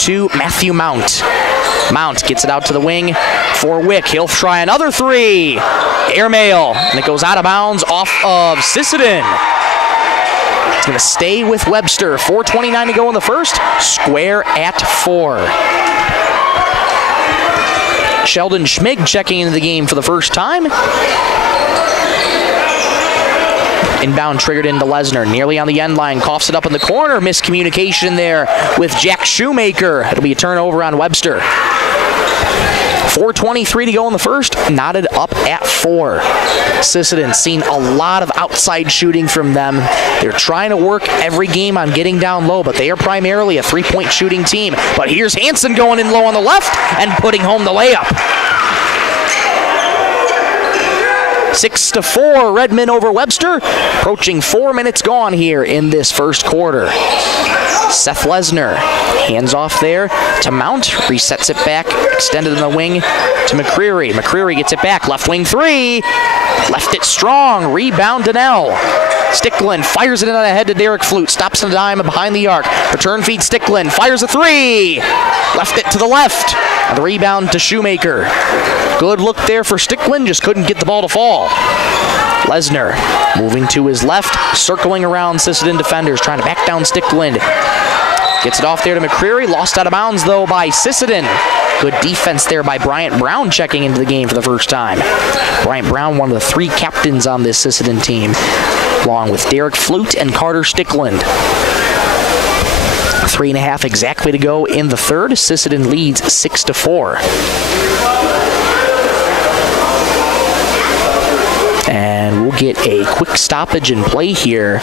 to Matthew Mount. Mount gets it out to the wing for Wick. He'll try another 3. Airmail, and it goes out of bounds off of Sisseton. It's going to stay with Webster. 4:29 to go in the first. Square at 4. Sheldon Schmig checking into the game for the first time. Inbound triggered into Lesnar, nearly on the end line, coughs it up in the corner. Miscommunication there with Jack Shoemaker. It'll be a turnover on Webster. 4:23 to go in the first, knotted up at 4. Sisseton seen a lot of outside shooting from them. They're trying to work every game on getting down low, but they are primarily a 3-point shooting team. But here's Hansen going in low on the left and putting home the layup. 6-4, Redmond over Webster. Approaching 4 minutes gone here in this first quarter. Seth Lesnar, hands off there to Mount, resets it back, extended in the wing to McCreary. McCreary gets it back, left wing 3, left it strong, rebound Donnell. Stickland fires it in ahead to Derek Flute. Stops on a dime behind the arc. Return feed Stickland. Fires a three. Left it to the left. And the rebound to Shoemaker. Good look there for Stickland. Just couldn't get the ball to fall. Lesnar moving to his left. Circling around Sisseton defenders. Trying to back down Stickland. Gets it off there to McCreary. Lost out of bounds, though, by Sisseton. Good defense there by Bryant Brown checking into the game for the first time. Bryant Brown, one of the 3 captains on this Sisseton team, along with Derek Flute and Carter Stickland. 3.5 exactly to go in the third. Sisseton leads 6-4. And we'll get a quick stoppage in play here.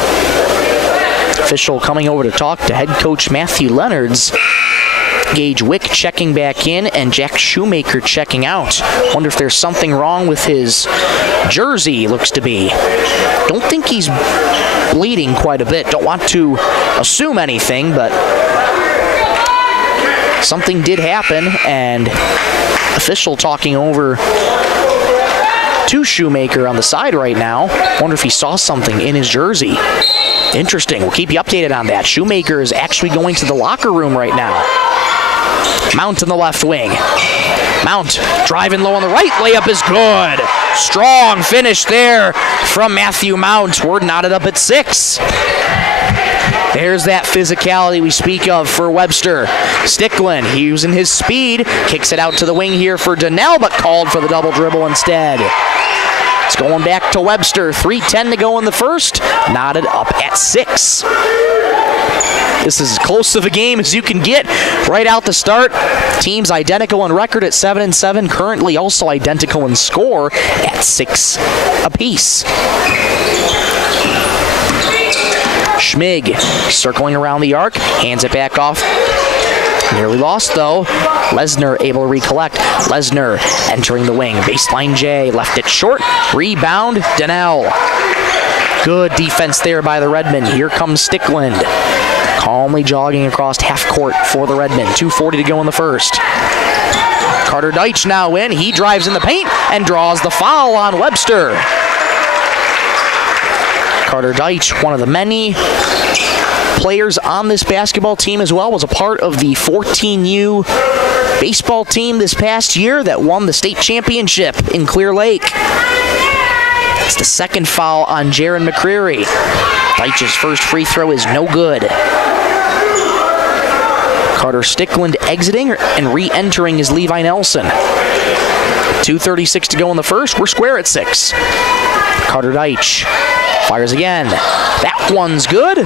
Official coming over to talk to head coach Matthew Leonards. Gage Wick checking back in and Jack Shoemaker checking out. Wonder if there's something wrong with his jersey, looks to be. Don't think he's bleeding quite a bit. Don't want to assume anything, but something did happen, and official talking over to Shoemaker on the side right now. Wonder if he saw something in his jersey. Interesting. We'll keep you updated on that. Shoemaker is actually going to the locker room right now. Mount in the left wing. Mount driving low on the right. Layup is good. Strong finish there from Matthew Mount. We're knotted up at 6. There's that physicality we speak of for Webster. Stickland using his speed. Kicks it out to the wing here for Donnell, but called for the double dribble instead. It's going back to Webster. 3:10 to go in the first. Knotted up at 6. This is as close of a game as you can get right out the start. Teams identical in record at 7-7, currently also identical in score at 6 apiece. Schmig circling around the arc, hands it back off. Nearly lost though. Lesnar able to recollect. Lesnar entering the wing. Baseline J, left it short. Rebound, Donnell. Good defense there by the Redmen. Here comes Stickland. Calmly jogging across half court for the Redmen. 2:40 to go in the first. Carter Deitch now in. He drives in the paint and draws the foul on Webster. Carter Deitch, one of the many players on this basketball team as well, was a part of the 14U baseball team this past year that won the state championship in Clear Lake. It's the second foul on Jaron McCreary. Deitch's first free throw is no good. Carter Stickland exiting and re-entering is Levi Nelson. 2:36 to go in the first. We're square at 6. Carter Deitch fires again. That one's good.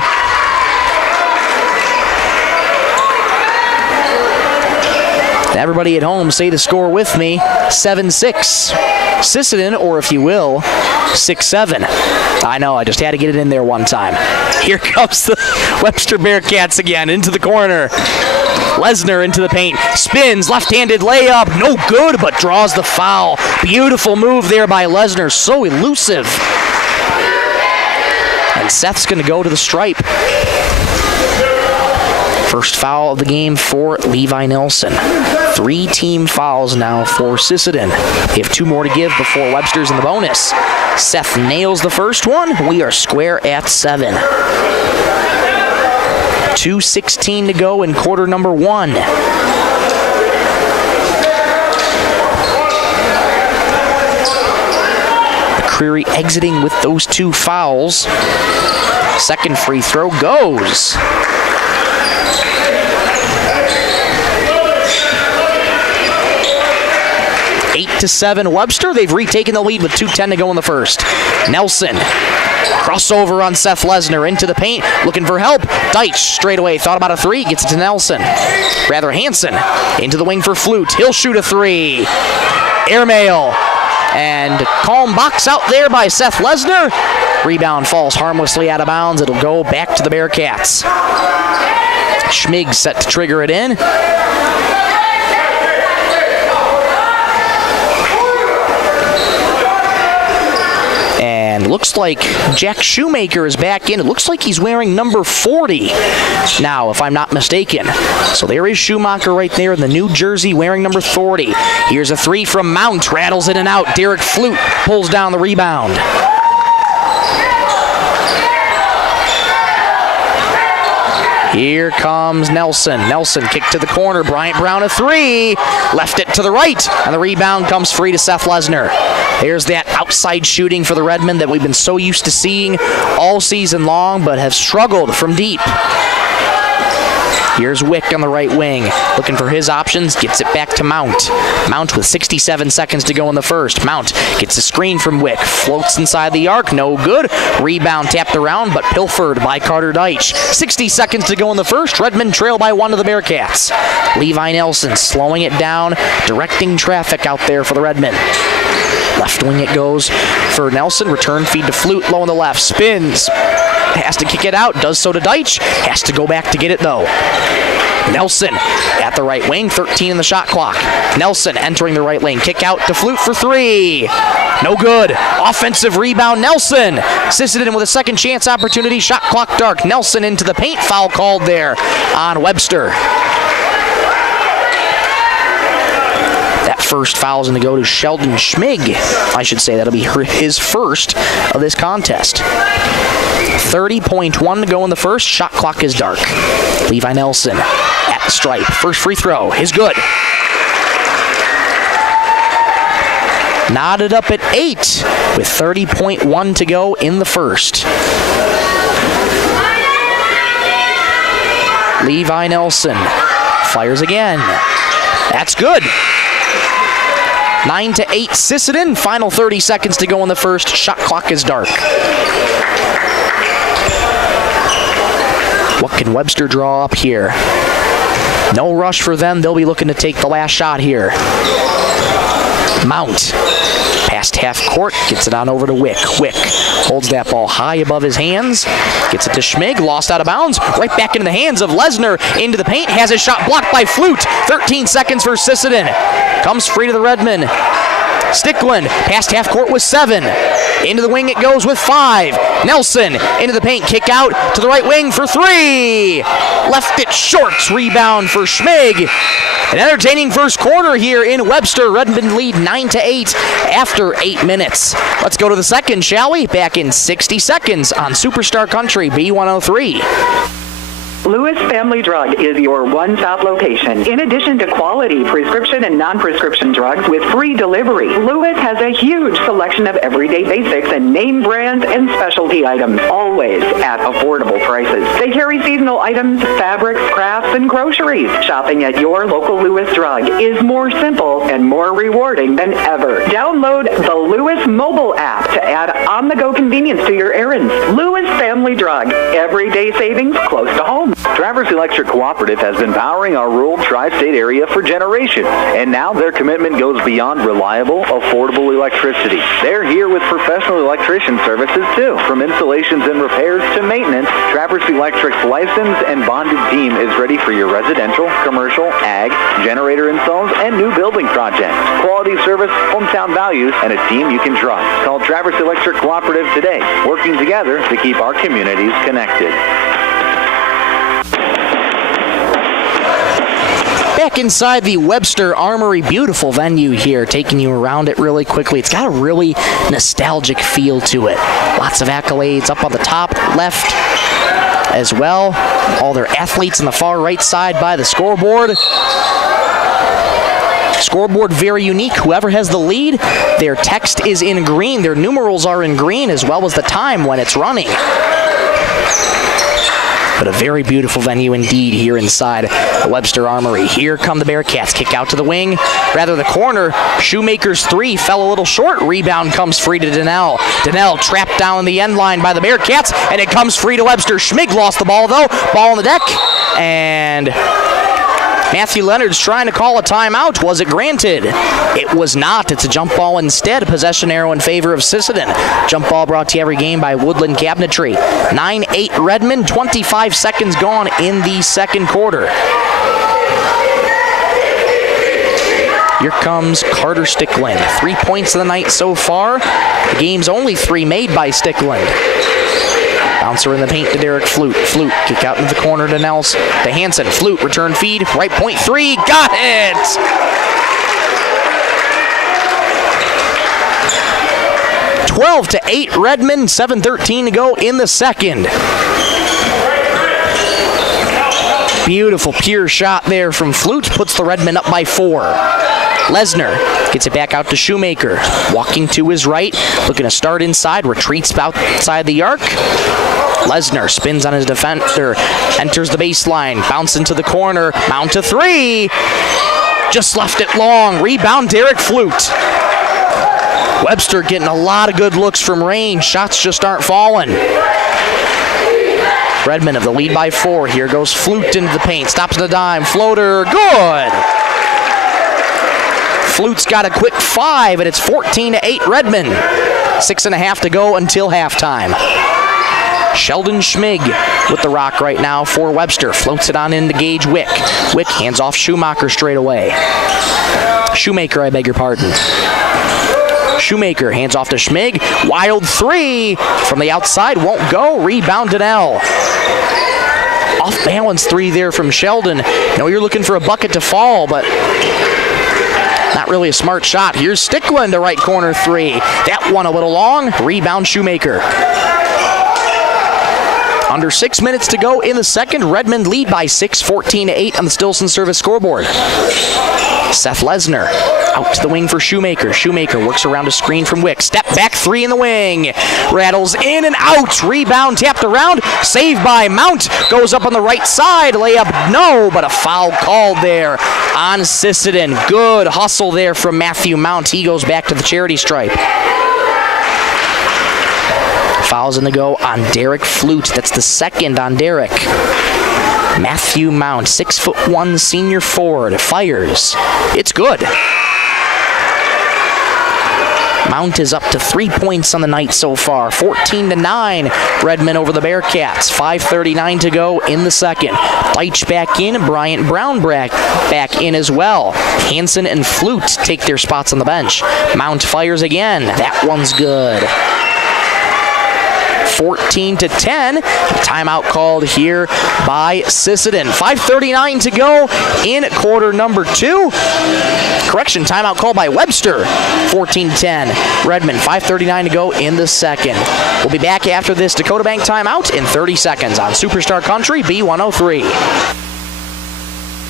Everybody at home say the score with me. 7-6. Sisseton, or if you will, 6-7. I know, I just had to get it in there one time. Here comes the Webster Bearcats again into the corner. Lesnar into the paint. Spins, left-handed layup. No good, but draws the foul. Beautiful move there by Lesnar. So elusive. And Seth's going to go to the stripe. First foul of the game for Levi Nelson. 3 team fouls now for Sisseton. They have 2 more to give before Webster's in the bonus. Seth nails the first one. We are square at 7. 2:16 to go in quarter number 1. McCreary exiting with those 2 fouls. Second free throw goes. 8-7 Webster. They've retaken the lead with 2:10 to go in the first. Nelson. Crossover on Seth Lesnar into the paint. Looking for help. Deitch straight away. Thought about a 3. Gets it to Nelson. Rather Hansen. Into the wing for Flute. He'll shoot a 3. Airmail. And calm box out there by Seth Lesnar. Rebound falls harmlessly out of bounds. It'll go back to the Bearcats. Schmig set to trigger it in. And looks like Jack Shoemaker is back in. It looks like he's wearing number 40 now, if I'm not mistaken. So there is Schumacher right there in the new jersey wearing number 40. Here's a 3 from Mount. Rattles in and out. Derek Flute pulls down the rebound. Here comes Nelson. Nelson kick to the corner. Bryant Brown a three. Left it to the right. And the rebound comes free to Seth Lesner. There's that outside shooting for the Redmen that we've been so used to seeing all season long, but have struggled from deep. Here's Wick on the right wing, looking for his options, gets it back to Mount. Mount with 67 seconds to go in the first. Mount gets a screen from Wick, floats inside the arc, no good. Rebound tapped around, but pilfered by Carter Deitch. 60 seconds to go in the first. Redmond trail by one to the Bearcats. Levi Nelson slowing it down, directing traffic out there for the Redmen. Left wing it goes for Nelson. Return feed to Flute, low on the left. Spins. Has to kick it out. Does so to Deitch. Has to go back to get it, though. Nelson at the right wing. 13 in the shot clock. Nelson entering the right lane. Kick out to Flute for three. No good. Offensive rebound, Nelson. Sisseton with a second chance opportunity. Shot clock dark. Nelson into the paint. Foul called there on Webster. First foul is going to go to Sheldon Schmig. I should say that'll be his first of this contest. 30.1 to go in the first. Shot clock is dark. Levi Nelson at the stripe. First free throw is good. Knotted up at 8 with 30.1 to go in the first. Levi Nelson fires again. That's good. 9-8 Sisseton. Final 30 seconds to go in the first. Shot clock is dark. What can Webster draw up here? No rush for them. They'll be looking to take the last shot here. Mount. Past half court. Gets it on over to Wick. Wick holds that ball high above his hands. Gets it to Schmig. Lost out of bounds. Right back into the hands of Lesner. Into the paint. Has his shot blocked by Flute. 13 seconds for Sisseton. Comes free to the Redmen. Stickland. Past half court with 7. Into the wing it goes with 5. Nelson into the paint. Kick out to the right wing for 3. Left it short. Rebound for Schmig. An entertaining first quarter here in Webster. Redmond lead 9-8 after 8 minutes. Let's go to the second, shall we? Back in 60 seconds on Superstar Country B103. Lewis Family Drug is your one-stop location. In addition to quality prescription and non-prescription drugs with free delivery, Lewis has a huge selection of everyday basics and name brands and specialty items, always at affordable prices. They carry seasonal items, fabrics, crafts, and groceries. Shopping at your local Lewis Drug is more simple and more rewarding than ever. Download the Lewis mobile app to add on-the-go convenience to your errands. Lewis Family Drug, everyday savings close to home. Traverse Electric Cooperative has been powering our rural tri-state area for generations, and now their commitment goes beyond reliable, affordable electricity. They're here with professional electrician services too. From installations and repairs to maintenance, Traverse Electric's licensed and bonded team is ready for your residential, commercial, ag, generator installs, and new building projects. Quality service, hometown values, and a team you can trust. Call Traverse Electric Cooperative today, working together to keep our communities connected. Back inside the Webster Armory, beautiful venue here, taking you around it really quickly. It's got a really nostalgic feel to it. Lots of accolades up on the top left as well. All their athletes on the far right side by the scoreboard. Scoreboard very unique. Whoever has the lead, their text is in green. Their numerals are in green as well as the time when it's running. But a very beautiful venue indeed here inside the Webster Armory. Here come the Bearcats. Kick out to the wing, rather the corner. Shoemaker's 3 fell a little short. Rebound comes free to Donnell. Donnell trapped down in the end line by the Bearcats, and it comes free to Webster. Schmig lost the ball though. Ball on the deck, and Matthew Leonard's trying to call a timeout. Was it granted? It was not. It's a jump ball instead. Possession arrow in favor of Sisseton. Jump ball brought to you every game by Woodland Cabinetry. 9-8 Redmond. 25 seconds gone in the second quarter. Here comes Carter Stickland. 3 points of the night so far. The game's only 3 made by Stickland. Bouncer in the paint to Derek Flute. Flute kick out into the corner to Nelson. To Hansen. Flute return feed. Right point 3. Got it! 12-8 Redmond. 7:13 to go in the second. Beautiful, pure shot there from Flute. Puts the Redmen up by 4. Lesnar gets it back out to Shoemaker. Walking to his right. Looking to start inside. Retreats outside the arc. Lesnar spins on his defender. Enters the baseline. Bounce into the corner. Mount to 3. Just left it long. Rebound, Derek Flute. Webster getting a lot of good looks from range. Shots just aren't falling. Redmen have the lead by 4. Here goes Flute into the paint. Stops the dime. Floater. Good. Flute's got a quick 5, and it's 14-8 Redmen. 6.5 to go until halftime. Sheldon Schmig with the rock right now for Webster. Floats it on into Gage Wick. Wick hands off Shoemaker straight away. Shoemaker, I beg your pardon. Shoemaker hands off to Schmig. Wild 3 from the outside. Won't go. Rebound Donnell. Off balance 3 there from Sheldon. No, you're looking for a bucket to fall, but not really a smart shot. Here's Stickland to right corner 3. That one a little long. Rebound Shoemaker. Under 6 minutes to go in the second. Redmond lead by 6, 14-8 on the Stillson Service scoreboard. Seth Lesnar out to the wing for Shoemaker. Shoemaker works around a screen from Wick. Step back 3 in the wing. Rattles in and out. Rebound tapped around. Saved by Mount. Goes up on the right side. Layup no, but a foul called there on Sisseton. Good hustle there from Matthew Mount. He goes back to the charity stripe. Fouls in the go on Derek Flute. That's the second on Derek. Matthew Mount, 6'1" senior forward, fires. It's good. Mount is up to 3 points on the night so far. 14-9, Redmen over the Bearcats. 5:39 to go in the second. Deitch back in, Bryant Brown back in as well. Hansen and Flute take their spots on the bench. Mount fires again. That one's good. 14-10. Timeout called here by Sisseton. 5:39 to go in quarter number 2. Correction, timeout called by Webster. 14-10. Redmond, 5:39 to go in the second. We'll be back after this Dakota Bank timeout in 30 seconds on Superstar Country B103.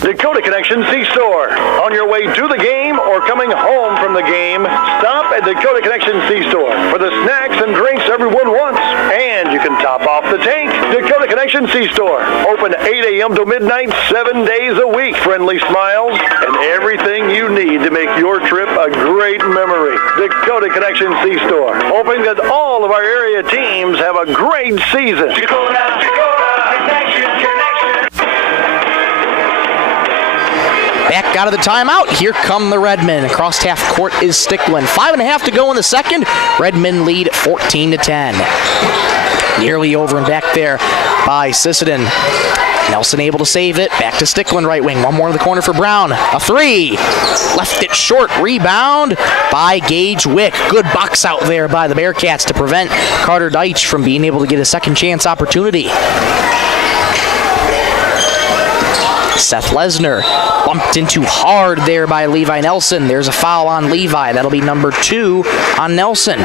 Dakota Connection C-Store. On your way to the game or coming home from the game, stop at Dakota Connection C-Store for the snacks and drinks everyone wants. And you can top off the tank. Dakota Connection C-Store. Open 8 a.m. to midnight, 7 days a week. Friendly smiles and everything you need to make your trip a great memory. Dakota Connection C-Store. Hoping that all of our area teams have a great season. Dakota Connection. Back out of the timeout. Here come the Redmen. Across half court is Stickland. 5.5 to go in the second. Redmen lead 14-10. Nearly over and back there by Sisseton. Nelson able to save it. Back to Stickland, right wing. One more in the corner for Brown. A 3. Left it short. Rebound by Gage Wick. Good box out there by the Bearcats to prevent Carter Deitch from being able to get a second chance opportunity. Seth Lesnar bumped into hard there by Levi Nelson. There's a foul on Levi. That'll be number 2 on Nelson.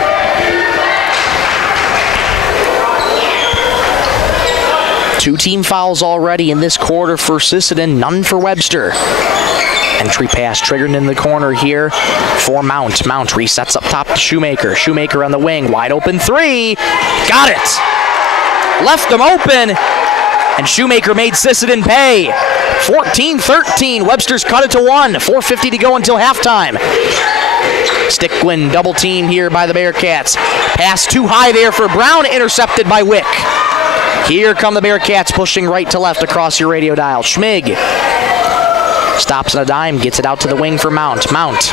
Two team fouls already in this quarter for Sisseton, none for Webster. Entry pass triggered in the corner here for Mount. Mount resets up top to Shoemaker. Shoemaker on the wing. Wide open 3. Got it. Left them open. And Shoemaker made Sisseton pay. 14-13. Webster's cut it to 1. 4:50 to go until halftime. Stickland double team here by the Bearcats. Pass too high there for Brown. Intercepted by Wick. Here come the Bearcats pushing right to left across your radio dial. Schmig stops on a dime. Gets it out to the wing for Mount. Mount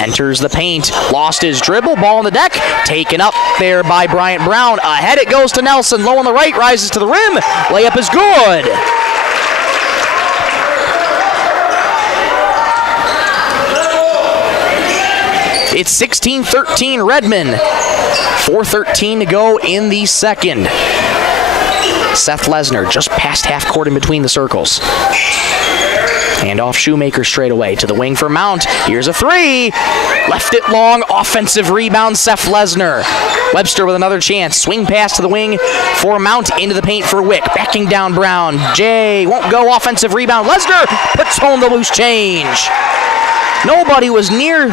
enters the paint. Lost his dribble. Ball on the deck. Taken up there by Bryant Brown. Ahead it goes to Nelson. Low on the right. Rises to the rim. Layup is good. It's 16-13 Redmond. 4:13 to go in the second. Seth Lesnar just past half court in between the circles. Hand off Shoemaker straight away to the wing for Mount. Here's a three. Left it long. Offensive rebound, Seth Lesnar. Webster with another chance. Swing pass to the wing for Mount. Into the paint for Wick. Backing down Brown. Jay won't go. Offensive rebound. Lesnar puts home the loose change. Nobody was near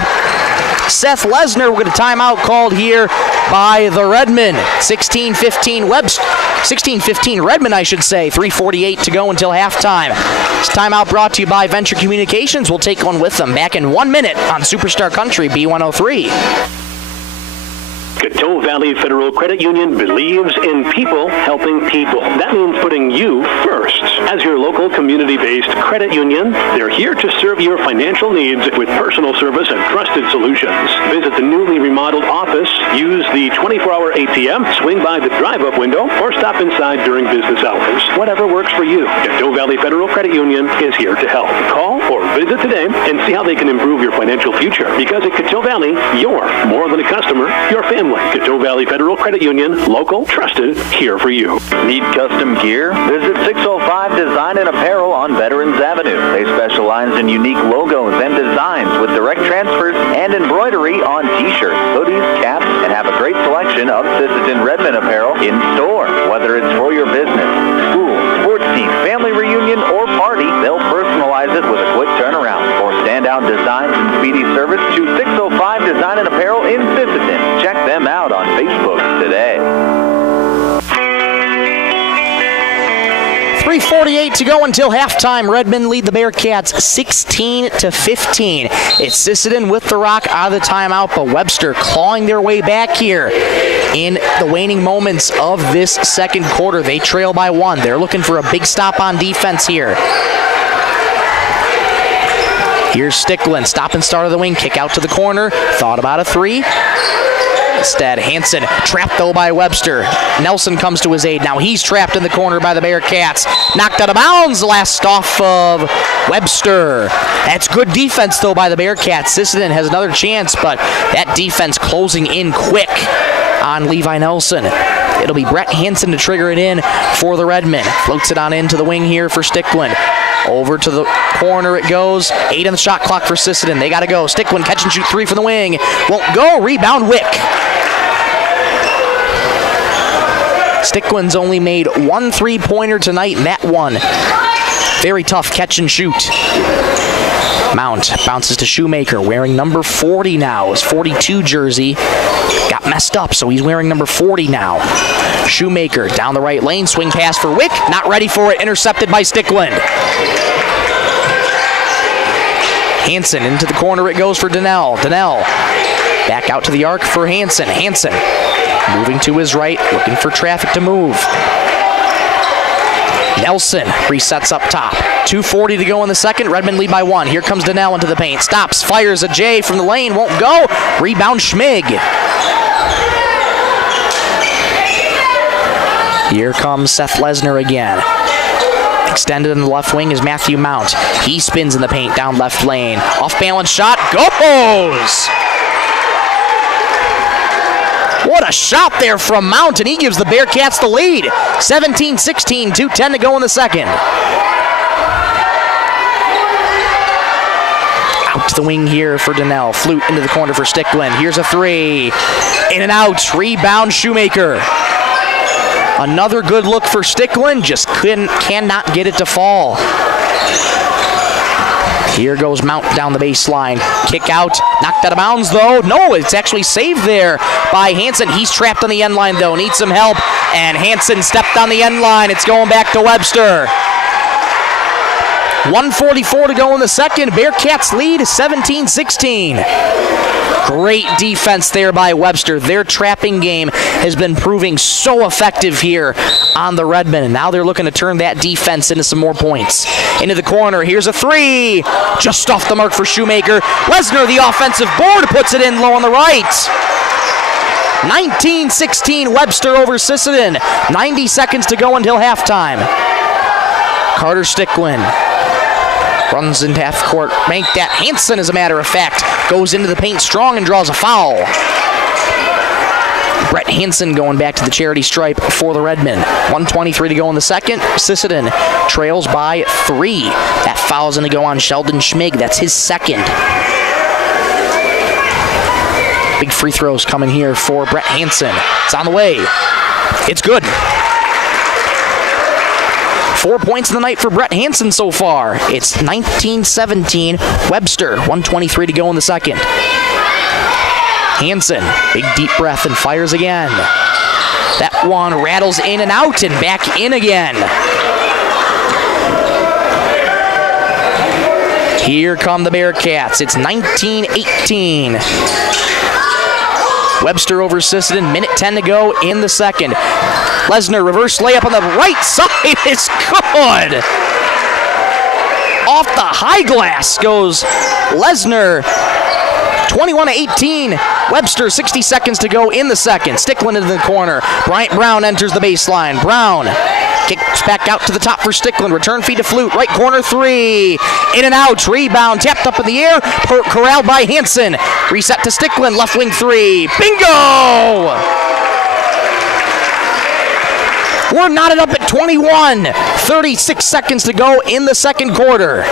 Seth Lesnar. We're going to timeout called here by the Redmen. 16-15 Webster. 16-15 Redmond, I should say. 3:48 to go until halftime. This timeout brought to you by Venture Communications. We'll take one with them back in 1 minute on Superstar Country B103. Coteau Valley Federal Credit Union believes in people helping people. That means putting you first. As your local community-based credit union, they're here to serve your financial needs with personal service and trusted solutions. Visit the newly remodeled office, use the 24-hour ATM, swing by the drive-up window, or stop inside during business hours. Whatever works for you, Coteau Valley Federal Credit Union is here to help. Call or visit today and see how they can improve your financial future. Because at Coteau Valley, you're more than a customer, you're family. Coteau Valley Federal Credit Union, local, trusted, here for you. Need custom gear? Visit 605 Design and Apparel on Veterans Avenue. They specialize in unique logos and designs with direct transfers and embroidery on t-shirts, hoodies, caps, and have a great selection of Sisseton Redmond apparel in store. Whether it's for your business, school, sports team, family reunion, or party, they'll personalize it with a quick turnaround. For standout designs and speedy service, choose 605 Design and Apparel in Sisseton. Check them out on Facebook today. 3:48 to go until halftime. Redmond lead the Bearcats 16-15. It's Sisseton with the rock out of the timeout, but Webster clawing their way back here in the waning moments of this second quarter. They trail by one. They're looking for a big stop on defense here. Here's Stickland. Stop and start of the wing. Kick out to the corner. Thought about a three. Instead, Hansen trapped though by Webster. Nelson comes to his aid. Now he's trapped in the corner by the Bearcats. Knocked out of bounds. Last off of Webster. That's good defense though by the Bearcats. Sisseton has another chance, but that defense closing in quick on Levi Nelson. It'll be Brett Hansen to trigger it in for the Redmen. Floats it on into the wing here for Stickland. Over to the corner it goes. 8 on the shot clock for Sisseton. They got to go. Stickland catch and shoot three from the wing. Won't go. Rebound Wick. Stickland's only made 1 3-pointer tonight, and that one very tough catch and shoot. Mount bounces to Shoemaker, wearing number 40 now. His 42 jersey got messed up, so he's wearing number 40 now. Shoemaker down the right lane, swing pass for Wick, not ready for it, intercepted by Stickland. Hansen into the corner it goes for Donnell. Donnell back out to the arc for Hansen. Hansen moving to his right, looking for traffic to move. Nelson resets up top. 2:40 to go in the second. Redmond lead by 1. Here comes Donnell into the paint. Stops, fires a J from the lane, won't go. Rebound Schmig. Here comes Seth Lesnar again. Extended in the left wing is Matthew Mount. He spins in the paint down left lane. Off balance shot, goes! What a shot there from Mount, and he gives the Bearcats the lead. 17-16, 2:10 to go in the second. Out to the wing here for Donnell. Flute into the corner for Stickland. Here's a three. In and out. Rebound Shoemaker. Another good look for Stickland. Just cannot get it to fall. Here goes Mount down the baseline. Kick out. Knocked out of bounds, though. No, it's actually saved there by Hansen. He's trapped on the end line, though. Needs some help. And Hansen stepped on the end line. It's going back to Webster. 1:44 to go in the second. Bearcats lead 17-16. Great defense there by Webster. Their trapping game has been proving so effective here on the Redmen, and now they're looking to turn that defense into some more points. Into the corner, here's a three. Just off the mark for Shoemaker. Lesnar, the offensive board, puts it in low on the right. 19-16, Webster over Sisseton. 90 seconds to go until halftime. Carter Stickland runs into half court. Make that. Hansen, as a matter of fact, goes into the paint strong and draws a foul. Brett Hansen going back to the charity stripe for the Redmen. 1:23 to go in the second. Sisseton trails by 3. That foul's going to go on Sheldon Schmig. That's his second. Big free throws coming here for Brett Hansen. It's on the way. It's good. 4 points in the night for Brett Hansen so far. It's 19-17. Webster, 1:23 to go in the second. Hansen, big deep breath and fires again. That one rattles in and out and back in again. Here come the Bearcats. It's 19-18. Webster over Sisseton, minute 10 to go in the second. Lesnar, reverse layup on the right side is good. Off the high glass goes Lesnar. 21-18. Webster, 60 seconds to go in the second. Stickland into the corner. Bryant Brown enters the baseline. Brown kicks back out to the top for Stickland. Return feed to Flute. Right corner 3. In and out. Rebound. Tapped up in the air. Corralled by Hansen. Reset to Stickland. Left wing 3. Bingo! We're knotted up at 21. 36 seconds to go in the second quarter.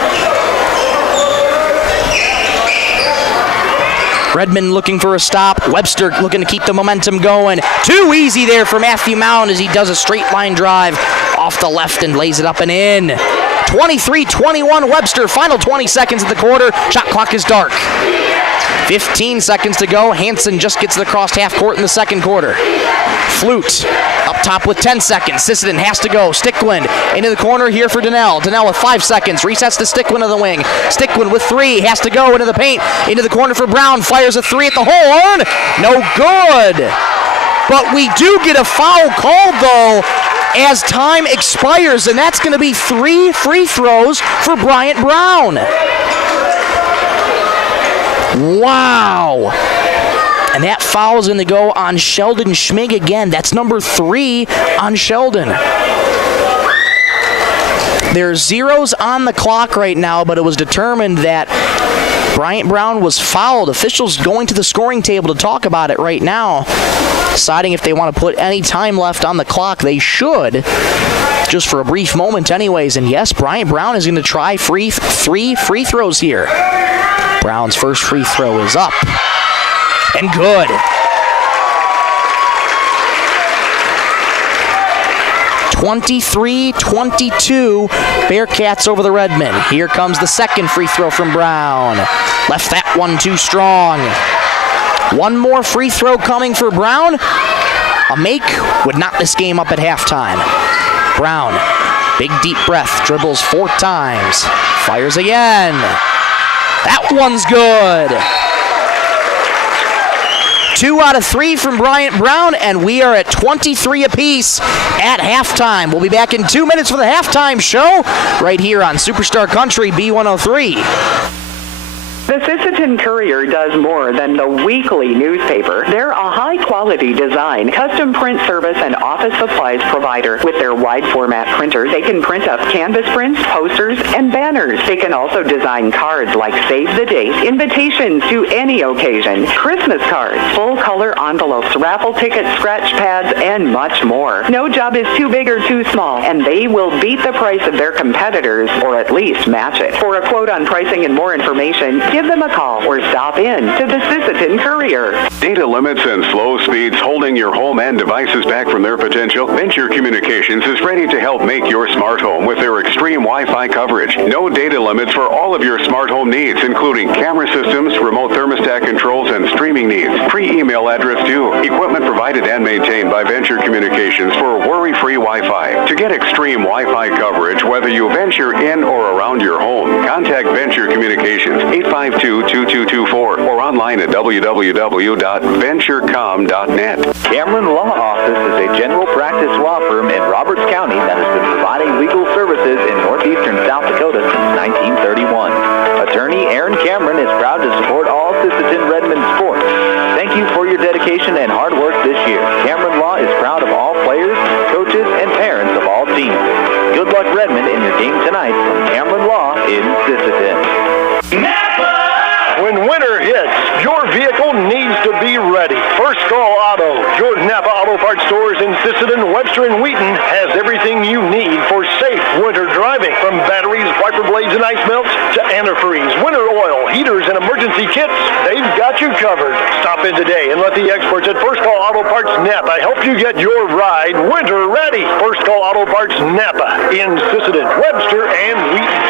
Redmond looking for a stop. Webster looking to keep the momentum going. Too easy there for Matthew Mound as he does a straight line drive off the left and lays it up and in. 23-21 Webster. Final 20 seconds of the quarter. Shot clock is dark. 15 seconds to go. Hansen just gets it across half court in the second quarter. Flute up top with 10 seconds. Sisseton has to go. Stickland into the corner here for Donnell. Donnell with 5 seconds. Resets to Stickland of the wing. Stickland with 3. Has to go into the paint. Into the corner for Brown. Fires a 3 at the horn. No good. But we do get a foul called, though, as time expires, and that's going to be 3 free throws for Bryant Brown. Wow. And that foul is going to go on Sheldon Schmig again. That's number 3 on Sheldon. There's zeros on the clock right now, but it was determined that Bryant Brown was fouled. Officials going to the scoring table to talk about it right now, deciding if they want to put any time left on the clock. They should, just for a brief moment anyways. And yes, Bryant Brown is going to try 3 free throws here. Brown's first free throw is up. And good. 23-22, Bearcats over the Redmen. Here comes the second free throw from Brown. Left that one too strong. One more free throw coming for Brown. A make would knot this game up at halftime. Brown, big deep breath, dribbles 4 times. Fires again. That one's good. 2 out of 3 from Bryant Brown, and we are at 23 apiece at halftime. We'll be back in 2 minutes for the halftime show right here on Superstar Country B103. The Sisseton Courier does more than the weekly newspaper. They're a high-quality design, custom print service, and office supplies provider. With their wide-format printers, they can print up canvas prints, posters, and banners. They can also design cards like Save the Date, invitations to any occasion, Christmas cards, full-color envelopes, raffle tickets, scratch pads, and much more. No job is too big or too small, and they will beat the price of their competitors, or at least match it. For a quote on pricing and more information, give them a call or stop in to the Sisseton Courier. Data limits and slow speeds holding your home and devices back from their potential? Venture Communications is ready to help make your smart home with their extreme Wi-Fi coverage. No data limits for all of your smart home needs, including camera systems, remote thermostat controls, and streaming needs. Free email address too. Equipment provided and maintained by Venture Communications for worry-free Wi-Fi. To get extreme Wi-Fi coverage, whether you venture in or around your home, contact Venture Communications 852-2224 or online at www.venturecom.net. Cameron Law Office is a general practice law firm in Roberts County that has been providing legal services in northeastern South Dakota since 1931. Attorney Aaron Cameron is proud to support all Sisseton Redmond sports. Thank you for your dedication and hard work this year. Cameron Law is proud of all players, coaches, and parents of all teams. Good luck, Redmond, in your game tonight from Cameron Law in Sisseton. When winter hits, your vehicle needs needs to be ready. First Call Auto, your Napa Auto Parts stores in Sisseton, Webster, and Wheaton, has everything you need for safe winter driving. From batteries, wiper blades, and ice melts to antifreeze, winter oil, heaters, and emergency kits, they've got you covered. Stop in today and let the experts at First Call Auto Parts Napa help you get your ride winter ready. First Call Auto Parts Napa in Sisseton, Webster, and Wheaton.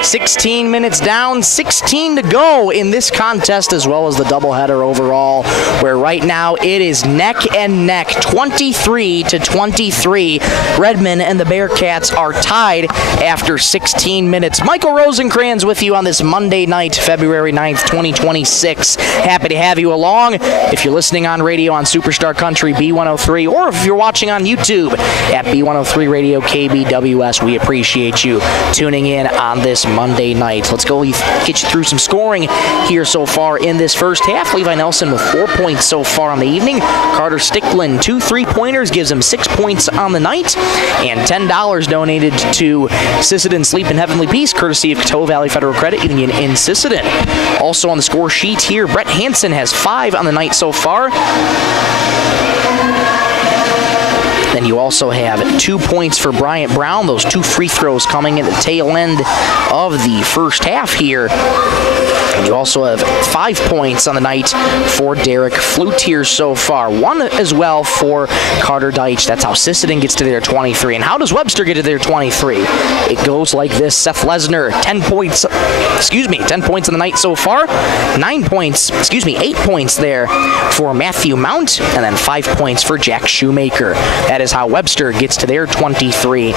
16 minutes down, 16 to go in this contest, as well as the doubleheader overall, where right now it is neck and neck, 23-23. Redmond and the Bearcats are tied after 16 minutes. Michael Rosencrans with you on this Monday night, February 9th, 2026. Happy to have you along. If you're listening on radio on Superstar Country B103, or if you're watching on YouTube at B103 Radio KBWS, we appreciate you tuning in on this Monday night. Let's go get you through some scoring here so far in this first half. Levi Nelson with 4 points so far on the evening. Carter Stickland, 2 3-pointers, gives him 6 points on the night. And $10 donated to Sisseton Sleep in Heavenly Peace, courtesy of Coteau Valley Federal Credit Union in Sisseton. Also on the score sheet here, Brett Hansen has 5 on the night so far. Then you also have 2 points for Bryant Brown. Those 2 free throws coming at the tail end of the first half here. And you also have 5 points on the night for Derek Flute here so far. 1 as well for Carter Deitch. That's how Sisseton gets to their 23. And how does Webster get to their 23? It goes like this. Seth Lesner, 10 points on the night so far. 8 points there for Matthew Mount. And then 5 points for Jack Shoemaker. That is how Webster gets to their 23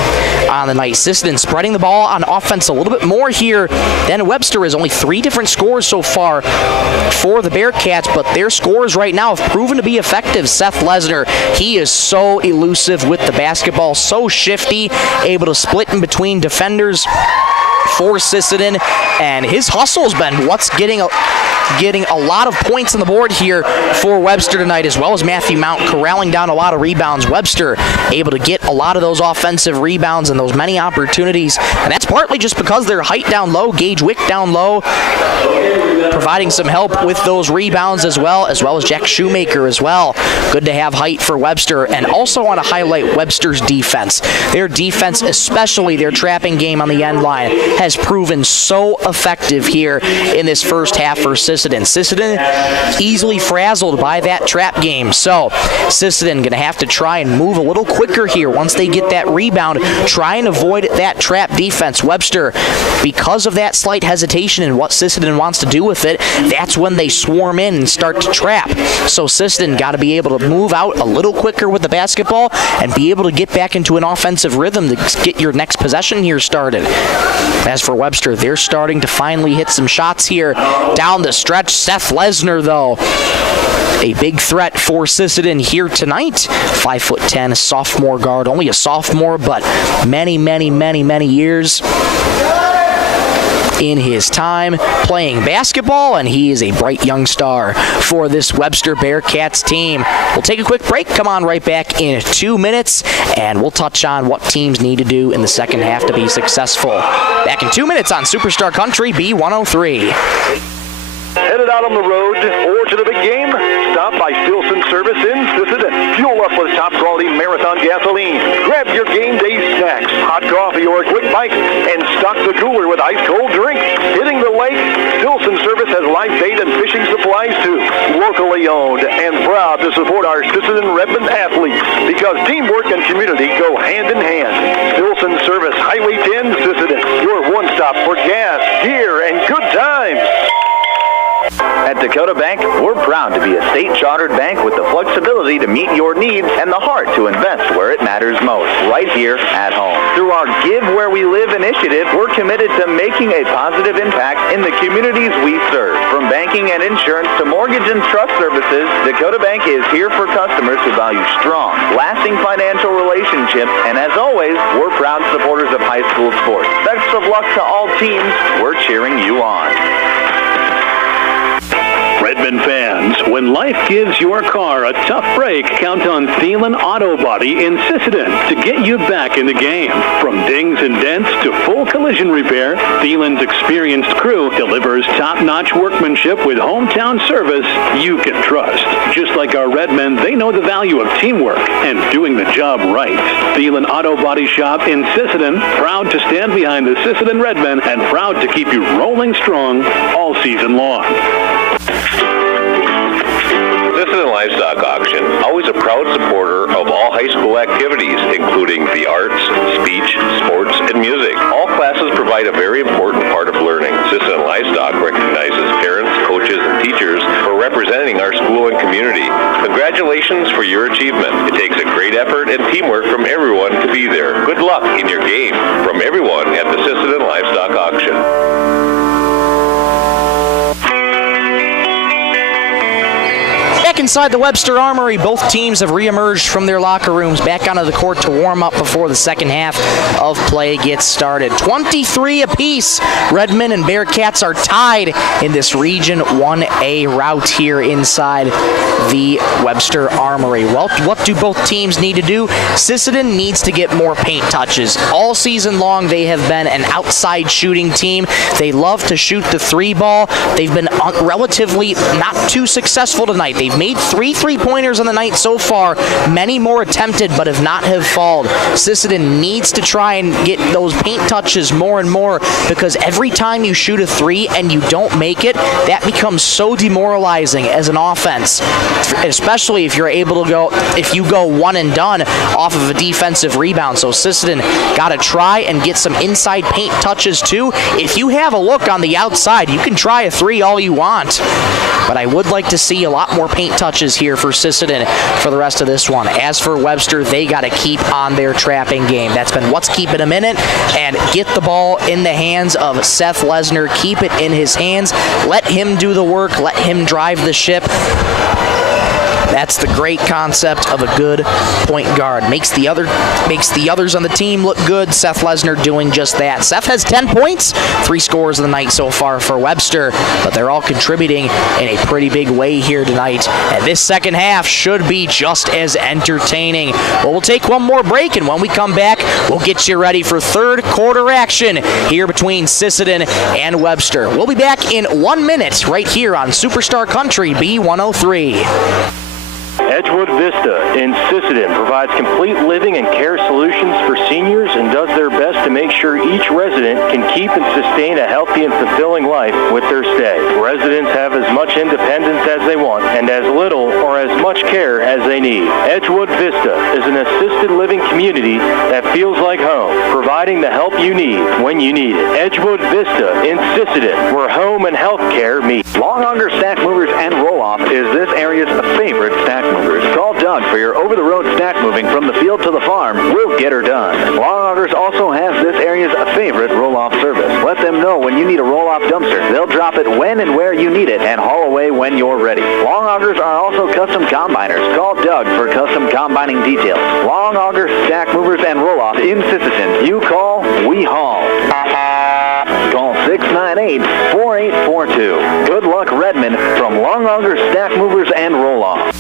on the night. Sisseton spreading the ball on offense a little bit more here than Webster is. Only 3 different scores so far for the Bearcats, but their scores right now have proven to be effective. Seth Lesner, he is so elusive with the basketball, so shifty, able to split in between defenders for Sisseton, and his hustle has been what's getting a lot of points on the board here for Webster tonight, as well as Matthew Mount corralling down a lot of rebounds. Webster able to get a lot of those offensive rebounds and those many opportunities, and that's partly just because their height down low, Gage Wick down low, providing some help with those rebounds as well as Jack Shoemaker as well. Good to have height for Webster, and also want to highlight Webster's defense. Their defense, especially their trapping game on the end line, has proven so effective here in this first half for Sisseton. Sisseton easily frazzled by that trap game, so Sisseton going to have to try and move a little quicker here once they get that rebound, try and avoid that trap defense. Webster, because of that slight hesitation in what Sisseton wants to do with it, that's when they swarm in and start to trap. So Sisseton got to be able to move out a little quicker with the basketball and be able to get back into an offensive rhythm to get your next possession here started. As for Webster, they're starting to finally hit some shots here down the stretch. Seth Lesner, though, a big threat for Sisseton here tonight. 5'10", sophomore guard, only a sophomore, but many years in his time playing basketball, and he is a bright young star for this Webster Bearcats team. We'll take a quick break, come on right back in 2 minutes, and we'll touch on what teams need to do in the second half to be successful. Back in 2 minutes on Superstar Country B103. Headed out on the road or to the big game? Stop by Stilson Service in Sisseton. Fuel up with top-quality Marathon gasoline. Grab your game day snacks, hot coffee, or a quick bite, and stock the cooler with ice-cold drinks. Hitting the lake? Stilson Service has live bait and fishing supplies, too. Locally owned and proud to support our Sisseton Redmond athletes, because teamwork and community go hand in hand. Stilson Service, Highway 10, Sisseton. Your one-stop for gas, gear, and good times. At Dakota Bank, we're proud to be a state-chartered bank with the flexibility to meet your needs and the heart to invest where it matters most, right here at home. Through our Give Where We Live initiative, we're committed to making a positive impact in the communities we serve. From banking and insurance to mortgage and trust services, Dakota Bank is here for customers who value strong, lasting financial relationships, and as always, we're proud supporters of high school sports. Best of luck to all teams. We're cheering you on. Redmond fans, when life gives your car a tough break, count on Thielen Auto Body in Sisseton to get you back in the game. From dings and dents to full collision repair, Thielen's experienced crew delivers top-notch workmanship with hometown service you can trust. Just like our Redmen, they know the value of teamwork and doing the job right. Thielen Auto Body Shop in Sisseton, proud to stand behind the Sisseton Redmen and proud to keep you rolling strong all season long. Sisseton Livestock Auction, always a proud supporter of all high school activities, including the arts, speech, sports, and music. All classes provide a very important part of learning. Sisseton Livestock recognizes parents, coaches, and teachers for representing our school and community. Congratulations for your achievement. It takes a great effort and teamwork from everyone to be there. Good luck in your game from everyone at the Sisseton Livestock Auction. Back inside the Webster Armory, both teams have reemerged from their locker rooms back onto the court to warm up before the second half of play gets started. 23 apiece. Redmond and Bearcats are tied in this Region 1A rout here inside the Webster Armory. Well, what do both teams need to do? Sisseton needs to get more paint touches. All season long, they have been an outside shooting team. They love to shoot the three ball. They've been relatively not too successful tonight. They've made 3 3-pointers on the night so far, many more attempted but have not fallen. Sisseton needs to try and get those paint touches more and more, because every time you shoot a three and you don't make it, that becomes so demoralizing as an offense, especially if you're able to if you go one and done off of a defensive rebound. So Sisseton got to try and get some inside paint touches too. If you have a look on the outside, you can try a three all you want, but I would like to see a lot more paint touches here for Sisseton for the rest of this one. As for Webster, they got to keep on their trapping game. That's been what's keeping them in it, and get the ball in the hands of Seth Lesnar. Keep it in his hands. Let him do the work. Let him drive the ship. That's the great concept of a good point guard. Makes the others on the team look good. Seth Lesnar doing just that. Seth has 10 points, 3 scores of the night so far for Webster, but they're all contributing in a pretty big way here tonight. And this second half should be just as entertaining. Well, we'll take one more break, and when we come back, we'll get you ready for third quarter action here between Sisseton and Webster. We'll be back in 1 minute right here on Superstar Country B103. Edgewood Vista in Sisseton provides complete living and care solutions for seniors and does their best to make sure each resident can keep and sustain a healthy and fulfilling life with their stay. Residents have as much independence as they want and as little or as much care as they need. Edgewood Vista is an assisted living community that feels like home, providing the help you need when you need it. Edgewood Vista in Sisseton, where home and health care meet. Long Auger Stack Movers and Roll-Off is this area's favorite stack movers. Call Doug for your over-the-road stack moving from the field to the farm. We'll get her done. Long Augers also has this area's favorite roll-off service. Let them know when you need a roll-off dumpster. They'll drop it when and where you need it and haul away when you're ready. Long Augers are also custom combiners. Call Doug for custom combining details. Long Auger Stack Movers and Roll-Off in Sisseton. You call, we haul. Call 698-4842. Good luck, Redmond, from Long Auger Stack Movers and Roll-Off.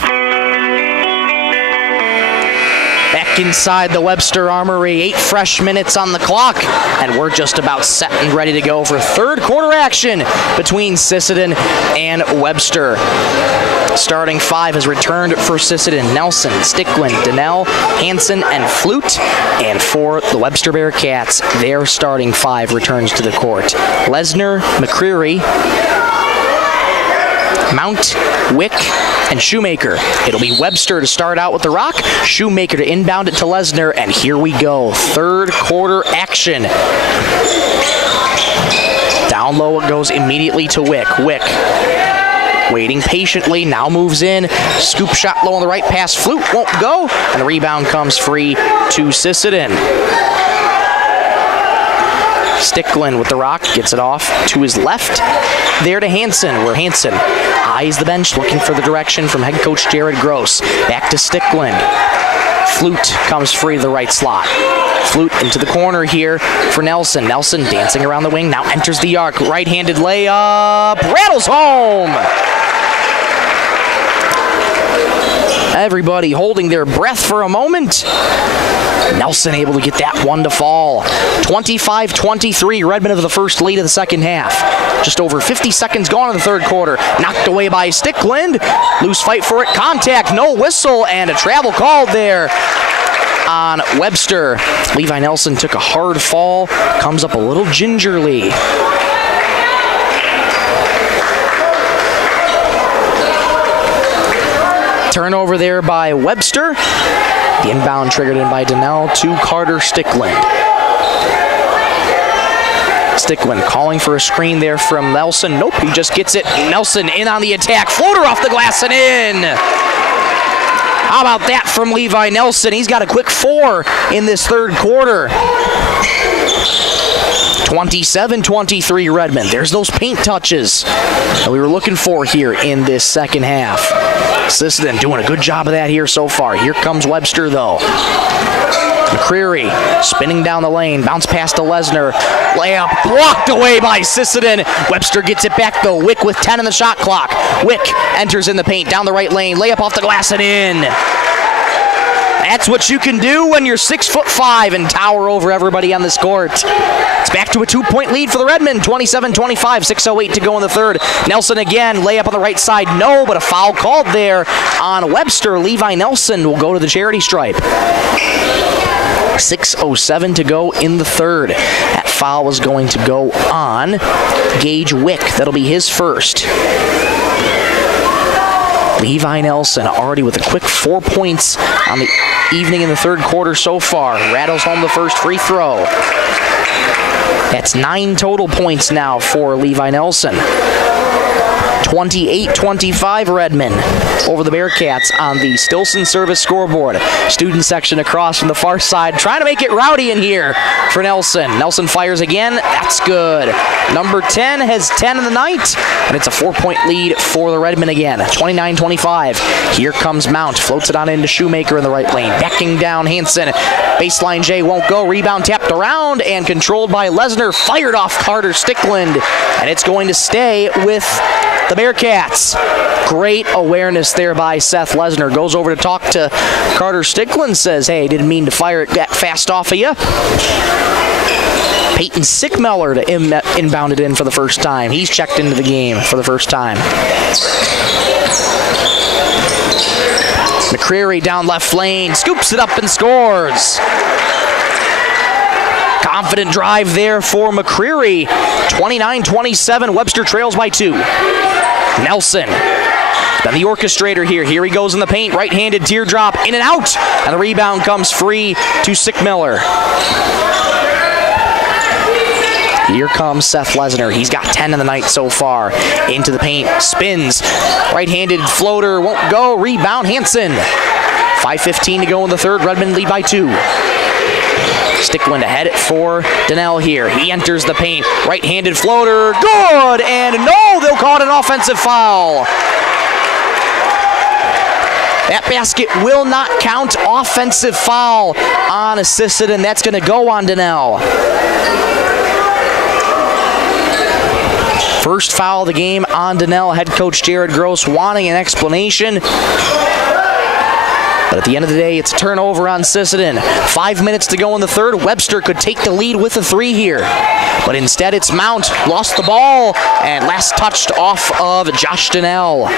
Back inside the Webster Armory, 8 fresh minutes on the clock, and we're just about set and ready to go for third quarter action between Sisseton and Webster. Starting 5 has returned for Sisseton: Nelson, Stickland, Donnell, Hansen, and Flute. And for the Webster Bearcats, their starting 5 returns to the court: Lesnar, McCreary, Mount, Wick, and Shoemaker. It'll be Webster to start out with the rock, Shoemaker to inbound it to Lesnar, and here we go. Third quarter action. Down low it goes immediately to Wick. Wick waiting patiently, now moves in, scoop shot low on the right, pass Flute, won't go, and the rebound comes free to Sisseton. Stickland with the rock, gets it off to his left, there to Hansen, where Hansen eyes the bench, looking for the direction from head coach Jared Gross. Back to Stickland. Flute comes free to the right slot. Flute into the corner here for Nelson. Nelson dancing around the wing, now enters the arc. Right-handed layup, rattles home. Everybody holding their breath for a moment. Nelson able to get that one to fall. 25-23, Redmond of the first lead of the second half. Just over 50 seconds gone in the third quarter. Knocked away by Stickland. Loose fight for it, contact, no whistle, and a travel called there on Webster. Levi Nelson took a hard fall, comes up a little gingerly. Turnover there by Webster. The inbound triggered in by Donnell to Carter Stickland. Stickland calling for a screen there from Nelson. Nope, he just gets it. Nelson in on the attack. Floater off the glass and in. How about that from Levi Nelson? He's got a quick 4 in this third quarter. 27-23 Redmond. There's those paint touches that we were looking for here in this second half. Sisseton doing a good job of that here so far. Here comes Webster though. McCreary spinning down the lane, bounce pass to Lesnar, layup blocked away by Sisseton. Webster gets it back though. Wick with 10 in the shot clock. Wick enters in the paint, down the right lane, layup off the glass and in. That's what you can do when you're 6'5" and tower over everybody on this court. It's back to a 2-point lead for the Redmond, 27-25, 6:08 to go in the third. Nelson again, layup on the right side, no, but a foul called there on Webster. Levi Nelson will go to the charity stripe. 6:07 to go in the third. That foul is going to go on Gage Wick. That'll be his first. Levi Nelson already with a quick 4 points on the evening in the third quarter so far. Rattles home the first free throw. That's 9 total points now for Levi Nelson. 28-25 Redmond over the Bearcats on the Stilson service scoreboard. Student section across from the far side trying to make it rowdy in here for Nelson. Nelson fires again. That's good. Number 10 has 10 in the night, and it's a 4-point lead for the Redmond again. 29-25. Here comes Mount. Floats it on into Shoemaker in the right lane. Backing down Hansen. Baseline J won't go. Rebound tapped around and controlled by Lesnar. Fired off Carter Stickland, and it's going to stay with the Bearcats. Great awareness there by Seth Lesnar. Goes over to talk to Carter Stickland. Says, hey, didn't mean to fire it that fast off of you. Peyton Sickmeller to inbound it in for the first time. He's checked into the game for the first time. McCreary down left lane. Scoops it up and scores. Confident drive there for McCreary. 29-27. Webster trails by 2. Nelson, been the orchestrator here. Here he goes in the paint. Right-handed teardrop, in and out. And the rebound comes free to Sickmeller. Here comes Seth Lesnar. He's got 10 in the night so far. Into the paint, spins. Right-handed floater, won't go. Rebound, Hansen. 5:15 to go in the third. Redmond lead by 2. Stickland ahead for Donnell here. He enters the paint. Right-handed floater. Good! And no, they'll call it an offensive foul. That basket will not count. Offensive foul on Sisseton. That's going to go on Donnell. First foul of the game on Donnell. Head coach Jared Gross wanting an explanation. But at the end of the day, it's a turnover on Sisseton. 5 minutes to go in the third. Webster could take the lead with a 3 here. But instead, it's Mount. Lost the ball and last touched off of Josh Donnell.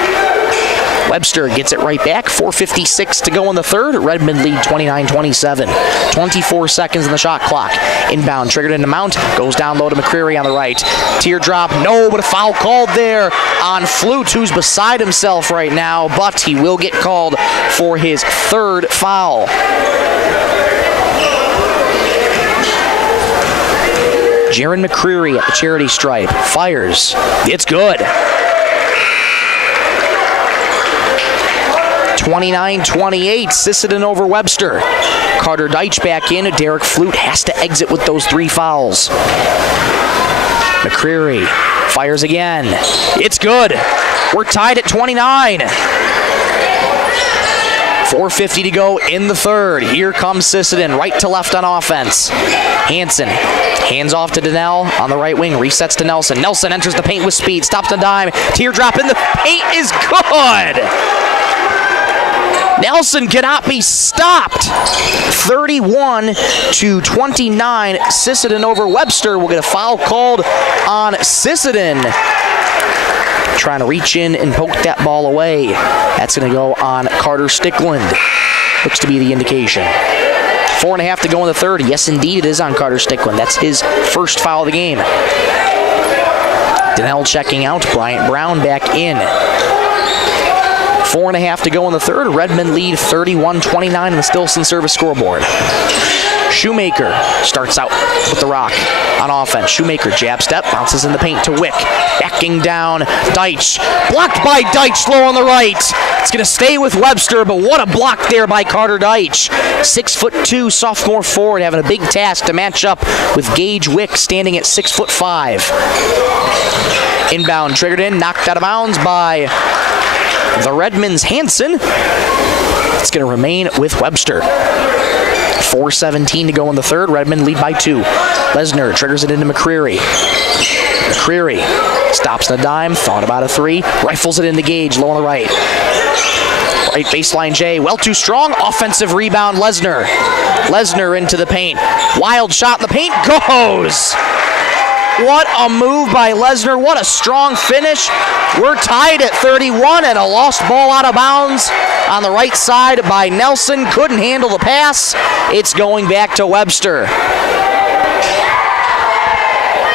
Webster gets it right back. 4:56 to go in the third. Redmond lead 29-27. 24 seconds in the shot clock. Inbound triggered into Mount. Goes down low to McCreary on the right. Teardrop, no, but a foul called there on Flute, who's beside himself right now, but he will get called for his third foul. Jaron McCreary at the charity stripe. Fires. It's good. 29-28, Sisseton over Webster. Carter Deitch back in. Derek Flute has to exit with those 3 fouls. McCreary fires again. It's good. We're tied at 29. 4:50 to go in the third. Here comes Sisseton, right to left on offense. Hansen hands off to Donnell on the right wing, resets to Nelson. Nelson enters the paint with speed, stops the dime. Teardrop in the paint is good. Nelson cannot be stopped. 31-29. Sisseton over Webster. We'll get a foul called on Sisseton. Trying to reach in and poke that ball away. That's going to go on Carter Stickland. Looks to be the indication. 4.5 to go in the third. Yes, indeed, it is on Carter Stickland. That's his first foul of the game. Donnell checking out. Bryant Brown back in. 4.5 to go in the third. Redmond lead 31-29 on the Stilson service scoreboard. Shoemaker starts out with the rock on offense. Shoemaker jab step, bounces in the paint to Wick. Backing down, Deitch. Blocked by Deitch, low on the right. It's going to stay with Webster, but what a block there by Carter Deitch. 6'2", sophomore forward, having a big task to match up with Gage Wick, standing at 6'5". Inbound, triggered in, knocked out of bounds by the Redmonds' Hansen. It's going to remain with Webster. 4:17 to go in the third. Redmond lead by 2. Lesnar triggers it into McCreary. McCreary stops on a dime, thought about a 3, rifles it into Gage, low on the right. Right baseline Jay, well too strong. Offensive rebound, Lesnar. Lesnar into the paint. Wild shot in the paint, goes! What a move by Lesnar. What a strong finish. We're tied at 31 and a lost ball out of bounds on the right side by Nelson. Couldn't handle the pass. It's going back to Webster.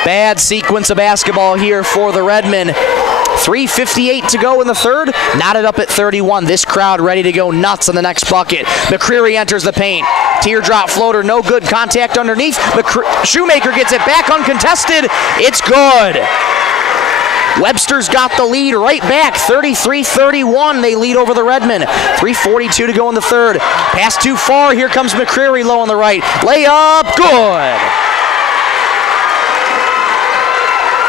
Bad sequence of basketball here for the Redmen. 3:58 to go in the third. Knotted up at 31. This crowd ready to go nuts on the next bucket. McCreary enters the paint. Teardrop floater, no good. Contact underneath. Shoemaker gets it back uncontested. It's good. Webster's got the lead right back. 33-31. They lead over the Redmen. 3:42 to go in the third. Pass too far. Here comes McCreary low on the right. Layup, good.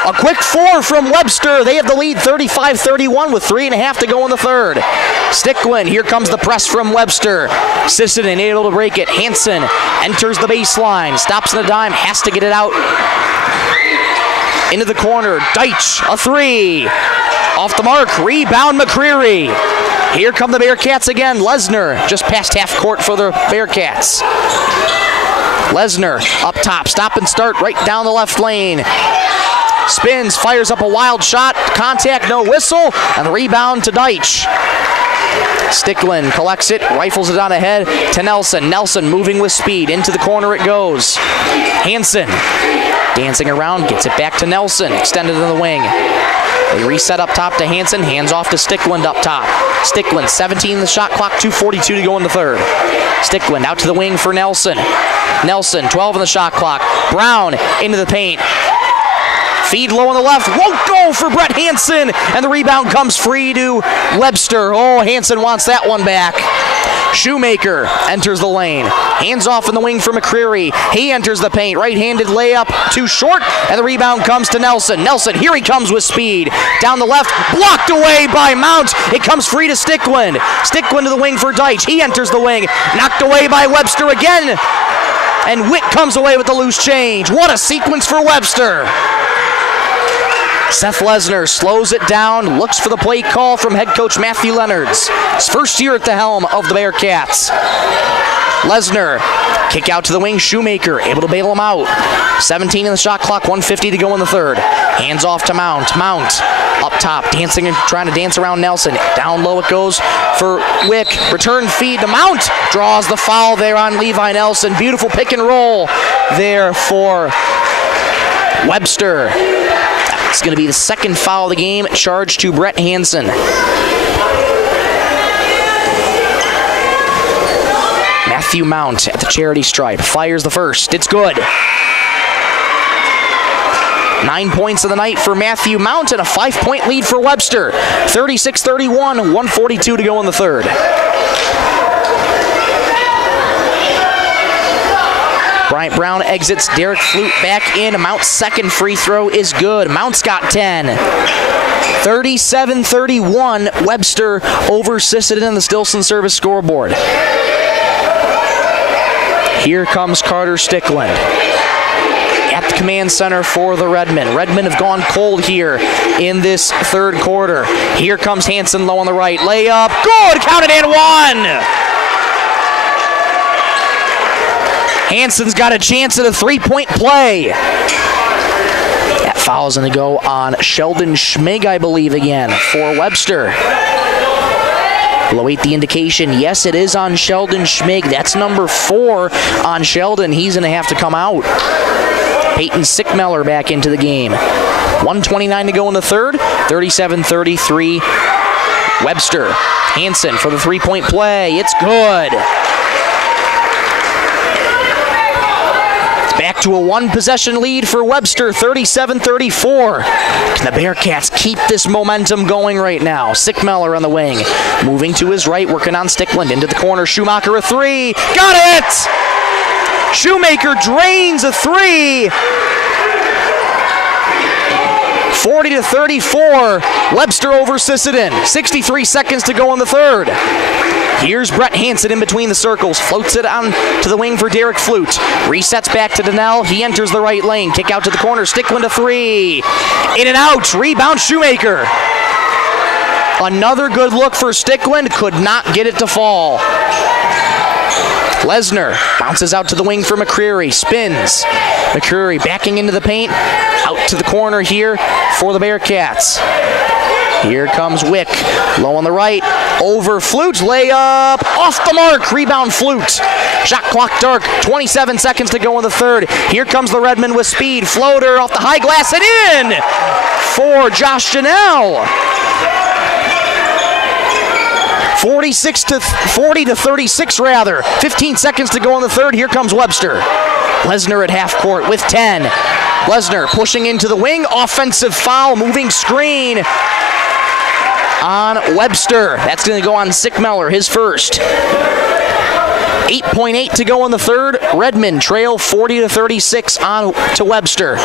A quick 4 from Webster. They have the lead 35-31 with 3.5 to go in the third. Stickland, here comes the press from Webster. Sisseton able to break it. Hansen enters the baseline. Stops on a dime. Has to get it out. Into the corner. Deitch, a 3. Off the mark. Rebound McCreary. Here come the Bearcats again. Lesnar just past half court for the Bearcats. Lesnar up top. Stop and start right down the left lane. Spins, fires up a wild shot, contact, no whistle, and the rebound to Deitch. Stickland collects it, rifles it on ahead to Nelson. Nelson moving with speed, into the corner it goes. Hansen dancing around, gets it back to Nelson, extended in the wing. They reset up top to Hansen, hands off to Stickland up top. Stickland, 17 in the shot clock, 2:42 to go in the third. Stickland out to the wing for Nelson. Nelson, 12 in the shot clock. Brown into the paint. Feed low on the left, won't go for Brett Hansen, and the rebound comes free to Webster. Oh, Hansen wants that one back. Shoemaker enters the lane. Hands off in the wing for McCreary. He enters the paint. Right-handed layup too short, and the rebound comes to Nelson. Nelson, here he comes with speed. Down the left, blocked away by Mount. It comes free to Stickland. Stickland to the wing for Deitch. He enters the wing. Knocked away by Webster again. And Witt comes away with the loose change. What a sequence for Webster. Seth Lesnar slows it down, looks for the play call from head coach Matthew Leonards. His first year at the helm of the Bearcats. Lesnar, kick out to the wing, Shoemaker, able to bail him out. 17 in the shot clock, 1:50 to go in the third. Hands off to Mount. Mount up top, dancing and trying to dance around Nelson. Down low it goes for Wick. Return feed to Mount. Draws the foul there on Levi Nelson. Beautiful pick and roll there for Webster. It's going to be the second foul of the game, charged to Brett Hansen. Matthew Mount at the charity stripe. Fires the first. It's good. 9 points of the night for Matthew Mount and a 5-point lead for Webster. 36-31, 1:42 to go in the third. Bryant Brown exits, Derek Flute back in. Mount's second free throw is good. Mount's got 10. 37-31, Webster over Sisseton in the Stilson service scoreboard. Here comes Carter Stickland. At the command center for the Redmen. Redmen have gone cold here in this third quarter. Here comes Hansen low on the right. Layup. Good. Counted and one. Hansen's got a chance at a three-point play. That foul's going to go on Sheldon Schmig, I believe, again, for Webster. We'll await the indication. Yes, it is on Sheldon Schmig. That's number 4 on Sheldon. He's going to have to come out. Peyton Sickmeller back into the game. 1:29 to go in the third. 37-33. Webster. Hansen for the three-point play. It's good. Back to a one-possession lead for Webster, 37-34. Can the Bearcats keep this momentum going right now? Sickmeller on the wing. Moving to his right, working on Stickland. Into the corner, Schumacher a three. Got it! Shoemaker drains a three. 40-34. Webster over Sisseton. 63 seconds to go in the third. Here's Brett Hansen in between the circles. Floats it on to the wing for Derek Flute. Resets back to Donnell. He enters the right lane. Kick out to the corner. Stickland a three. In and out. Rebound Shoemaker. Another good look for Stickland. Could not get it to fall. Lesnar bounces out to the wing for McCreary. Spins. McCreary backing into the paint. Out to the corner here for the Bearcats. Here comes Wick. Low on the right. Over Flute. Layup. Off the mark. Rebound Flute. Shot clock dark. 27 seconds to go in the third. Here comes the Redmen with speed. Floater off the high glass and in for Josh Janelle. 40-36 rather. 15 seconds to go in the third. Here comes Webster. Lesnar at half court with 10. Lesnar pushing into the wing. Offensive foul. Moving screen on Webster. That's going to go on Sickmeller, his first. 8.8 to go in the third. Redmen trail 40-36 on to Webster.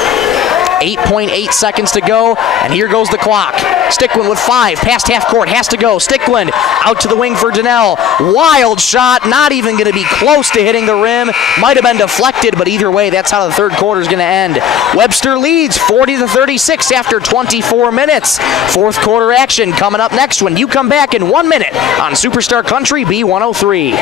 8.8 seconds to go, and here goes the clock. Stickland with 5, past half court, has to go. Stickland out to the wing for Donnell. Wild shot, not even going to be close to hitting the rim. Might have been deflected, but either way, that's how the third quarter is going to end. Webster leads 40-36 after 24 minutes. Fourth quarter action coming up next when you come back in 1 minute on Superstar Country B103.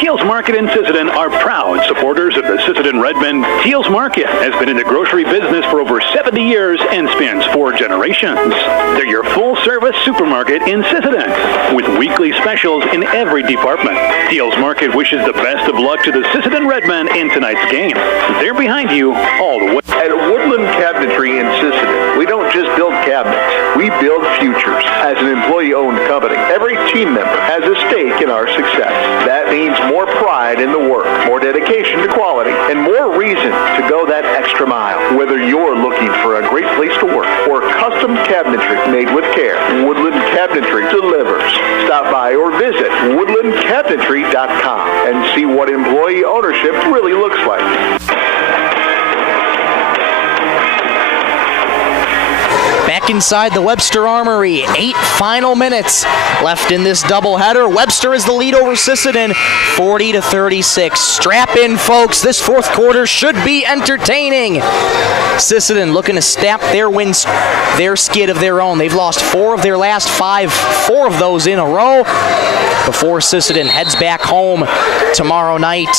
Teals Market in Sisseton are proud supporters of the Sisseton Redmen. Teals Market has been in the grocery business for over 70 years and spans 4 generations. They're your full-service supermarket in Sisseton with weekly specials in every department. Teals Market wishes the best of luck to the Sisseton Redmen in tonight's game. They're behind you all the way. At Woodland Cabinetry in Sisseton, we don't just build cabinets, we build futures. As an employee-owned company, every team member has a stake in our success. That means more pride in the work, more dedication to quality, and more reason to go that extra mile. Whether you're looking for a great place to work or custom cabinetry made with care, Woodland Cabinetry delivers. Stop by or visit woodlandcabinetry.com and see what employee ownership really looks like. Back inside the Webster Armory, 8 final minutes left in this doubleheader. Webster is the lead over Sisseton, 40-36. Strap in, folks. This fourth quarter should be entertaining. Sisseton looking to snap their wins, their skid of their own. They've lost 4 of their last 5, 4 of those in a row before Sisseton heads back home tomorrow night.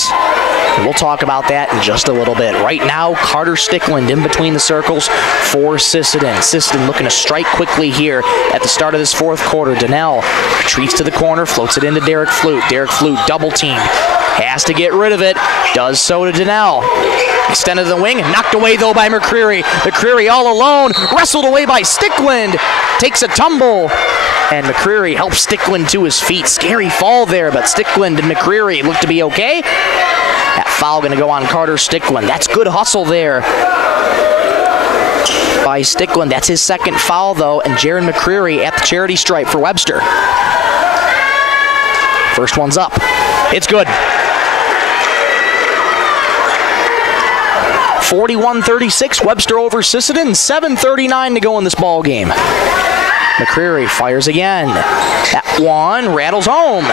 And we'll talk about that in just a little bit. Right now, Carter Stickland in between the circles for Sisseton. Sisseton looking to strike quickly here at the start of this fourth quarter. Donnell retreats to the corner, floats it into Derek Flute. Derek Flute double teamed. Has to get rid of it. Does so to Donnell. Extended to the wing. Knocked away, though, by McCreary. McCreary all alone. Wrestled away by Stickland. Takes a tumble. And McCreary helps Stickland to his feet. Scary fall there, but Stickland and McCreary look to be okay. That foul going to go on Carter Stickland. That's good hustle there by Stickland. That's his second foul, though, and Jaron McCreary at the charity stripe for Webster. First one's up. It's good. 41-36, Webster over Sisseton. 7:39 to go in this ball game. McCreary fires again. That one rattles home.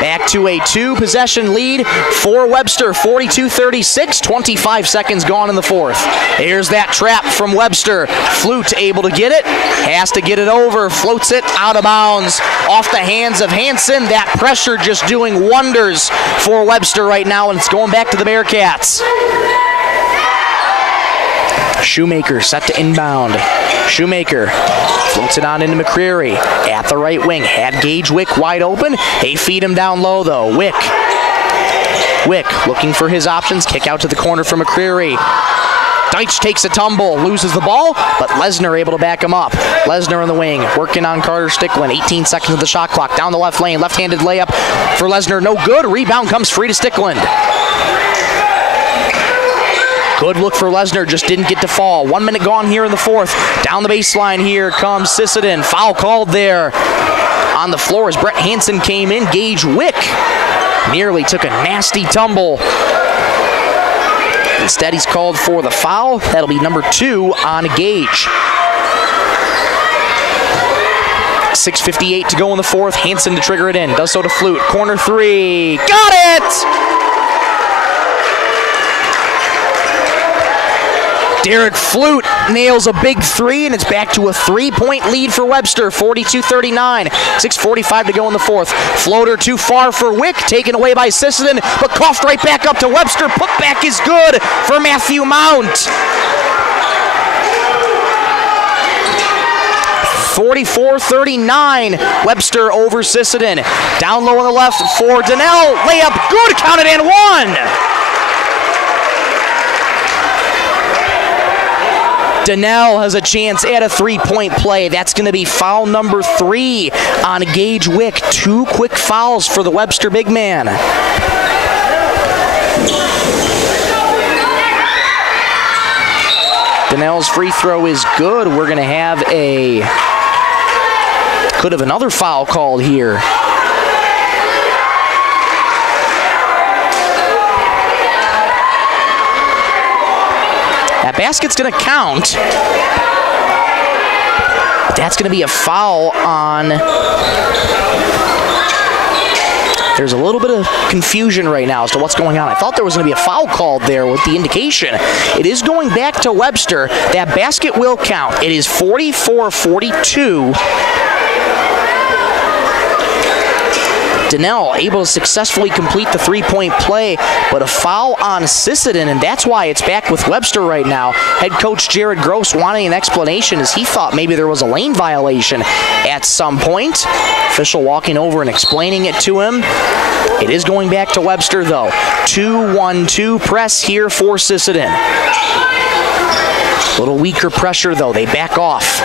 Back to a 2-possession lead for Webster, 42-36, 25 seconds gone in the fourth. Here's that trap from Webster. Flute able to get it, has to get it over, floats it out of bounds, off the hands of Hansen. That pressure just doing wonders for Webster right now, and it's going back to the Bearcats. Shoemaker set to inbound. Shoemaker floats it on into McCreary at the right wing. Had Gage Wick wide open. They feed him down low though. Wick looking for his options. Kick out to the corner for McCreary. Deitch takes a tumble, loses the ball, but Lesnar able to back him up. Lesnar in the wing, working on Carter Sticklin. 18 seconds of the shot clock. Down the left lane, left-handed layup for Lesnar. No good. Rebound comes free to Sticklin. Good look for Lesnar, just didn't get to fall. 1 minute gone here in the fourth. Down the baseline here comes Sisseton. Foul called there on the floor as Brett Hansen came in. Gage Wick nearly took a nasty tumble. Instead, he's called for the foul. That'll be number 2 on Gage. 6:58 to go in the fourth. Hansen to trigger it in. Does so to Flute. Corner 3. Got it! Derek Flute nails a big 3, and it's back to a 3-point lead for Webster, 42-39. 6:45 to go in the fourth. Floater too far for Wick, taken away by Sisseton, but coughed right back up to Webster. Putback is good for Matthew Mount. 44-39, Webster over Sisseton. Down low on the left for Donnell. Layup good, counted and one. Donnell has a chance at a 3-point play. That's going to be foul number 3 on Gage Wick. 2 quick fouls for the Webster big man. Donnell's free throw is good. We're going to have could have another foul called here. That basket's going to count. That's going to be a foul on... There's a little bit of confusion right now as to what's going on. I thought there was going to be a foul called there with the indication. It is going back to Webster. That basket will count. It is 44-42. Donnell able to successfully complete the 3-point play, but a foul on Sisseton, and that's why it's back with Webster right now. Head coach Jared Gross wanting an explanation as he thought maybe there was a lane violation at some point. Official walking over and explaining it to him. It is going back to Webster though. 2-1-2 press here for Sisseton. A little weaker pressure though. They back off.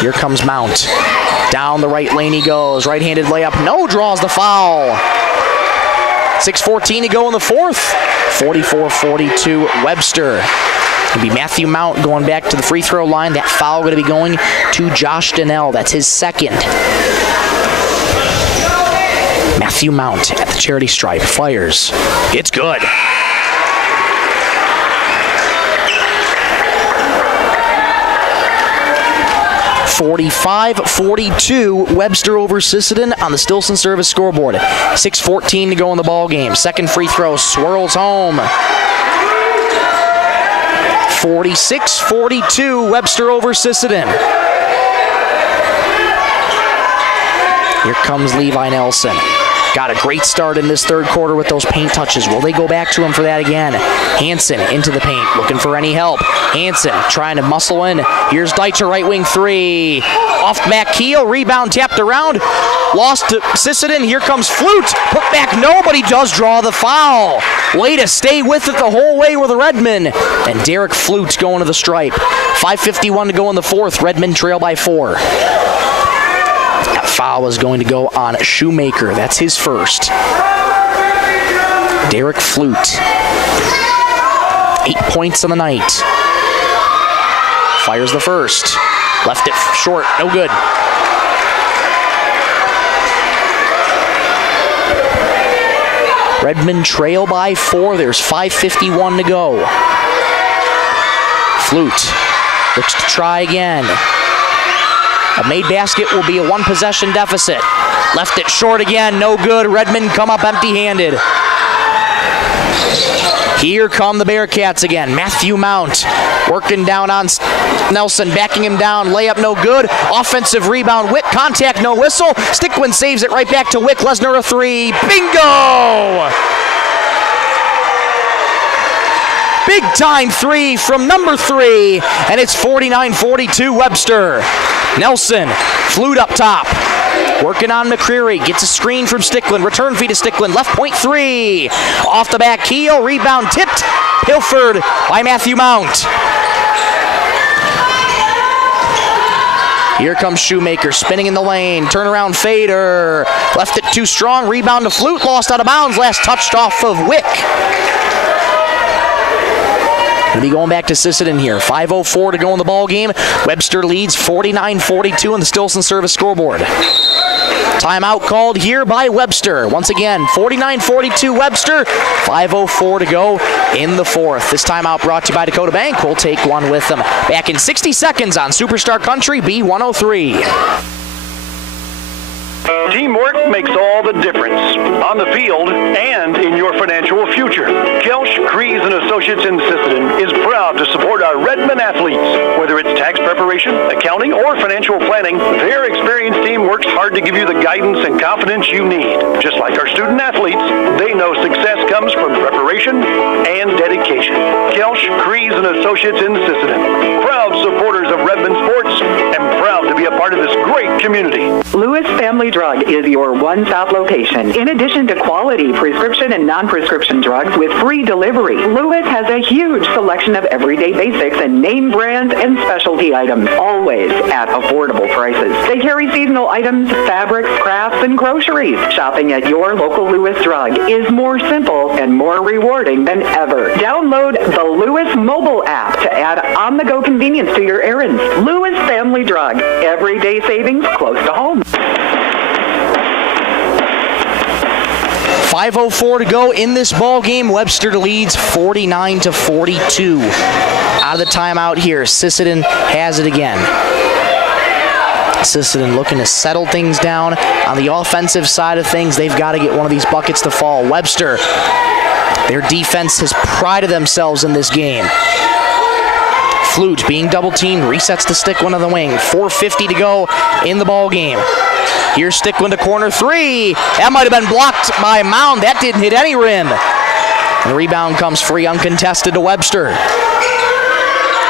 Here comes Mount. Down the right lane he goes. Right-handed layup. No, draws the foul. 6:14 to go in the fourth. 44-42 Webster. It'll be Matthew Mount going back to the free throw line. That foul going to be going to Josh Donnell. That's his second. Matthew Mount at the charity stripe. Fires. It's good. (45-42) Webster over Sisseton on the Stilson Service scoreboard. 6:14 to go in the ball game. Second free throw swirls home. 46-42 Webster over Sisseton. Here comes Levi Nelson. Got a great start in this third quarter with those paint touches. Will they go back to him for that again? Hansen into the paint, looking for any help. Hansen trying to muscle in. Here's Deitcher, right wing 3. Off Matt Keel, rebound tapped around. Lost to Sisseton. Here comes Flute. Put back, nobody does draw the foul. Way to stay with it the whole way with Redmond. And Derek Flute going to the stripe. 5:51 to go in the fourth. Redmond trail by 4. That foul is going to go on Shoemaker. That's his first. Derek Flute. 8 points on the night. Fires the first. Left it short. No good. Redmond trail by 4. There's 5:51 to go. Flute looks to try again. A made basket will be a 1-possession deficit. Left it short again, no good. Redmond come up empty-handed. Here come the Bearcats again. Matthew Mount working down on Nelson, backing him down. Layup no good. Offensive rebound. Wick contact, no whistle. Stickland saves it right back to Wick. Lesnar a three. Bingo! Big time three from number 3, and it's 49-42 Webster. Nelson, flute up top. Working on McCreary, gets a screen from Stickland, return feed to Stickland, left point 3. Off the back heel, rebound tipped, pilfered by Matthew Mount. Here comes Shoemaker, spinning in the lane, turnaround fader, left it too strong, rebound to Flute, lost out of bounds, last touched off of Wick. Going to be going back to Sisseton here. 5:04 to go in the ball game. Webster leads 49-42 on the Stilson service scoreboard. Timeout called here by Webster. Once again, 49-42 Webster. 5:04 to go in the fourth. This timeout brought to you by Dakota Bank. We'll take one with them. Back in 60 seconds on Superstar Country B103. Teamwork makes all the difference on the field and in your financial future. Kelsch, Kreese & Associates in Sisseton is proud to support our Redmond athletes. Whether it's tax preparation, accounting, or financial planning, their experienced team works hard to give you the guidance and confidence you need. Just like our student athletes, they know success comes from preparation and dedication. Kelsch, Kreese & Associates in Sisseton, proud supporters of Redmond sports and proud to be a part of this great community. Lewis Family Drug is your one-stop location. In addition to quality prescription and non-prescription drugs with free delivery, Lewis has a huge selection of everyday basics and name brand and specialty items, always at affordable prices. They carry seasonal items, fabrics, crafts, and groceries. Shopping at your local Lewis Drug is more simple and more rewarding than ever. Download the Lewis mobile app to add on-the-go convenience to your errands. Lewis Family Drug, everyday savings close to home. 5:04 to go in this ball game. Webster leads 49-42. Out of the timeout here, Sisseton has it again. Sisseton looking to settle things down on the offensive side of things. They've got to get one of these buckets to fall. Webster, their defense has prided themselves in this game. Flute being double teamed, resets to Stickland on the wing. 4:50 to go in the ball game. Here's Stickland to corner 3. That might have been blocked by Mound. That didn't hit any rim. The rebound comes free uncontested to Webster.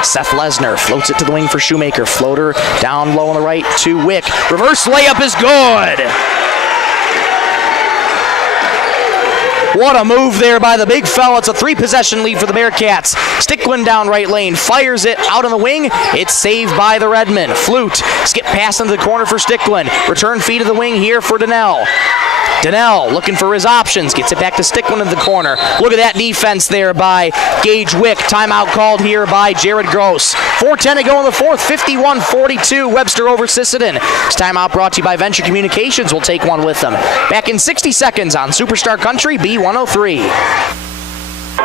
Seth Lesnar floats it to the wing for Shoemaker. Floater down low on the right to Wick. Reverse layup is good. What a move there by the big fella. It's a 3-possession lead for the Bearcats. Stickland down right lane, fires it out on the wing. It's saved by the Redmen. Flute, skip pass into the corner for Stickland. Return feed to the wing here for Donnell. Donnell looking for his options. Gets it back to Stickland in the corner. Look at that defense there by Gage Wick. Timeout called here by Jared Gross. 4:10 to go in the fourth. 51-42. Webster over Sisseton. This timeout brought to you by Venture Communications. We'll take one with them. Back in 60 seconds on Superstar Country B103.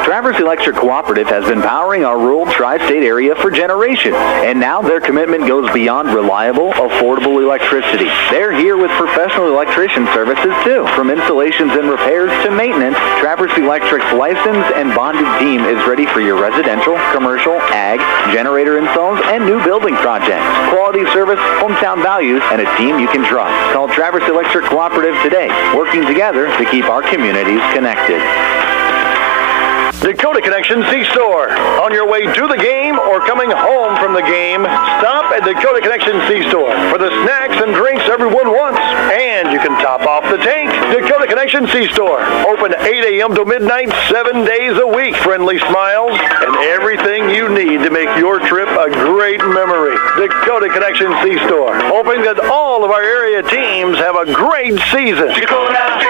Traverse Electric Cooperative has been powering our rural tri-state area for generations, and now their commitment goes beyond reliable, affordable electricity. They're here with professional electrician services too. From installations and repairs to maintenance, Traverse Electric's licensed and bonded team is ready for your residential, commercial, ag, generator installs, and new building projects. Quality service, hometown values, and a team you can trust. Call Traverse Electric Cooperative today, working together to keep our communities connected. Dakota Connection C-Store. On your way to the game or coming home from the game, stop at Dakota Connection C-Store for the snacks and drinks everyone wants. And you can top off the tank. Dakota Connection C-Store. Open 8 a.m. to midnight, 7 days a week. Friendly smiles and everything you need to make your trip a great memory. Dakota Connection C-Store. Hoping that all of our area teams have a great season. Dakota Connection.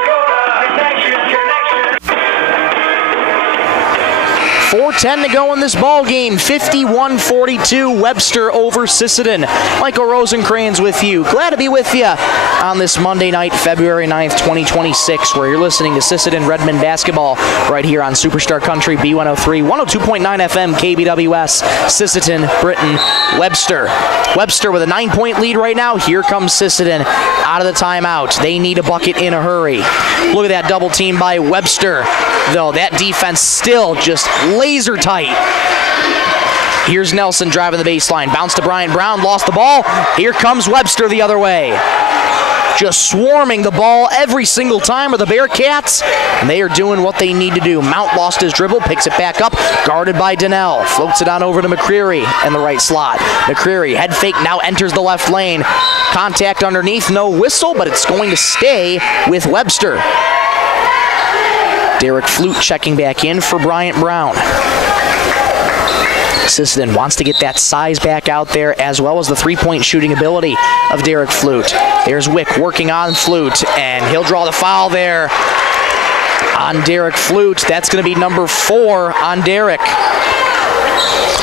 4:10 to go in this ball game. 51-42, Webster over Sisseton. Michael Rosencrans with you. Glad to be with you on this Monday night, February 9th, 2026, where you're listening to Sisseton Redmond basketball right here on Superstar Country B103, 102.9 FM, KBWS, Sisseton, Britain, Webster. Webster with a 9-point lead right now. Here comes Sisseton out of the timeout. They need a bucket in a hurry. Look at that double team by Webster, though that defense still just laser tight. Here's Nelson driving the baseline. Bounce to Bryant Brown, lost the ball. Here comes Webster the other way. Just swarming the ball every single time with the Bearcats, and they are doing what they need to do. Mount lost his dribble, picks it back up, guarded by Donnell. Floats it on over to McCreary in the right slot. McCreary, head fake, now enters the left lane. Contact underneath, no whistle, but it's going to stay with Webster. Derek Flute checking back in for Bryant Brown. Sisseton wants to get that size back out there, as well as the three-point shooting ability of Derek Flute. There's Wick working on Flute, and he'll draw the foul there on Derek Flute. That's going to be number 4 on Derek.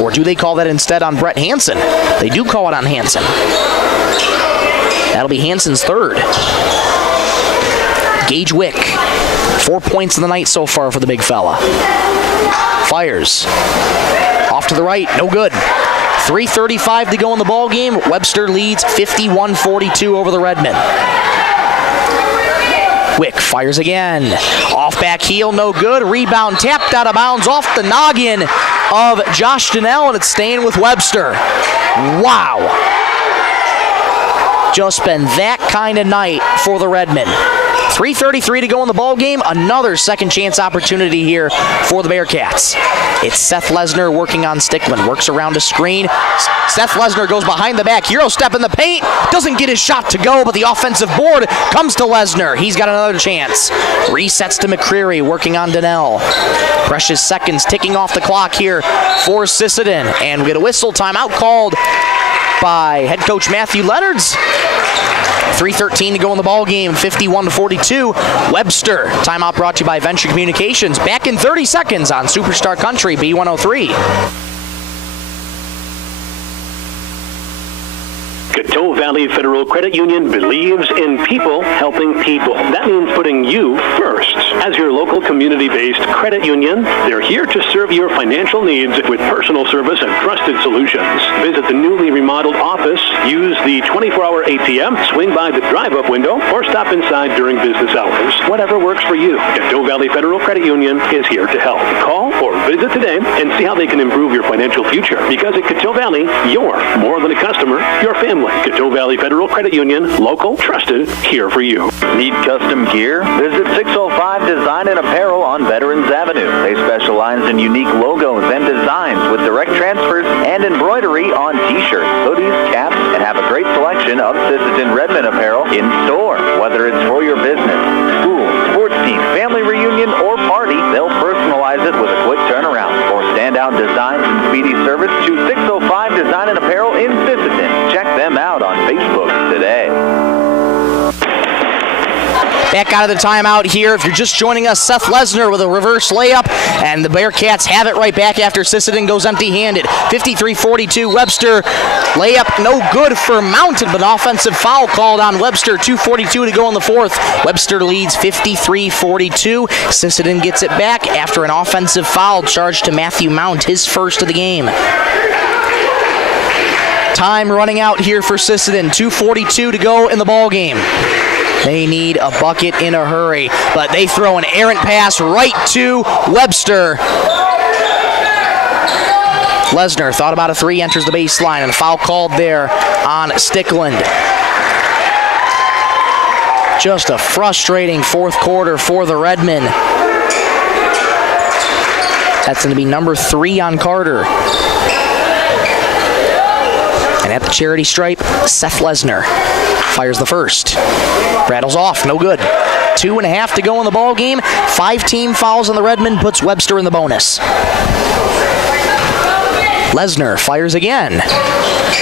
Or do they call that instead on Brett Hansen? They do call it on Hansen. That'll be Hansen's 3rd. Gage Wick, 4 points in the night so far for the big fella. Fires. Off to the right, no good. 3:35 to go in the ball game. Webster leads 51-42 over the Redmen. Wick fires again. Off back heel, no good. Rebound tapped out of bounds off the noggin of Josh Donnell, and it's staying with Webster. Wow. Just been that kind of night for the Redmen. 3:33 to go in the ball game. Another second chance opportunity here for the Bearcats. It's Seth Lesnar working on Stickland. Works around a screen. Seth Lesnar goes behind the back. Euro step in the paint. Doesn't get his shot to go, but the offensive board comes to Lesnar. He's got another chance. Resets to McCreary working on Donnell. Precious seconds ticking off the clock here for Sisseton. And we get a whistle timeout called by head coach Matthew Leonards. 3:13 to go in the ball game, 51-42. Webster. Timeout brought to you by Venture Communications. Back in 30 seconds on Superstar Country B103. Coteau Valley Federal Credit Union believes in people helping people. That means putting you first. As your local community-based credit union, they're here to serve your financial needs with personal service and trusted solutions. Visit the newly remodeled office, use the 24-hour ATM, swing by the drive-up window, or stop inside during business hours. Whatever works for you, Coteau Valley Federal Credit Union is here to help. Call or visit today and see how they can improve your financial future. Because at Coteau Valley, you're more than a customer, you're family. Coteau Valley Federal Credit Union, local, trusted, here for you. Need custom gear? Visit 605 Design and Apparel on Veterans Avenue. They specialize in unique logos and designs with direct transfers and embroidery on t-shirts, hoodies, caps, and have a great selection of Sisseton Redmond apparel in store. Whether it's for your business, school, sports team, family reunion, or party, they'll personalize it with a quick turnaround. For standout designs and speedy service, choose 605 Design and Apparel in Sisseton. Check them out on Facebook today. Back out of the timeout here. If you're just joining us, Seth Lesnar with a reverse layup, and the Bearcats have it right back after Sisseton goes empty-handed. 53-42, Webster. Layup no good for Mountain, but an offensive foul called on Webster. 2:42 to go in the fourth. Webster leads 53-42. Sisseton gets it back after an offensive foul charged to Matthew Mount, his first of the game. Time running out here for Sisseton. 2:42 to go in the ball game. They need a bucket in a hurry, but they throw an errant pass right to Webster. Lesnar thought about a three, enters the baseline, and a foul called there on Stickland. Just a frustrating fourth quarter for the Redmen. That's going to be number 3 on Carter. And at the charity stripe, Seth Lesnar fires the first. Rattles off, no good. 2.5 to go in the ball game. 5 team fouls on the Redmen, puts Webster in the bonus. Lesnar fires again.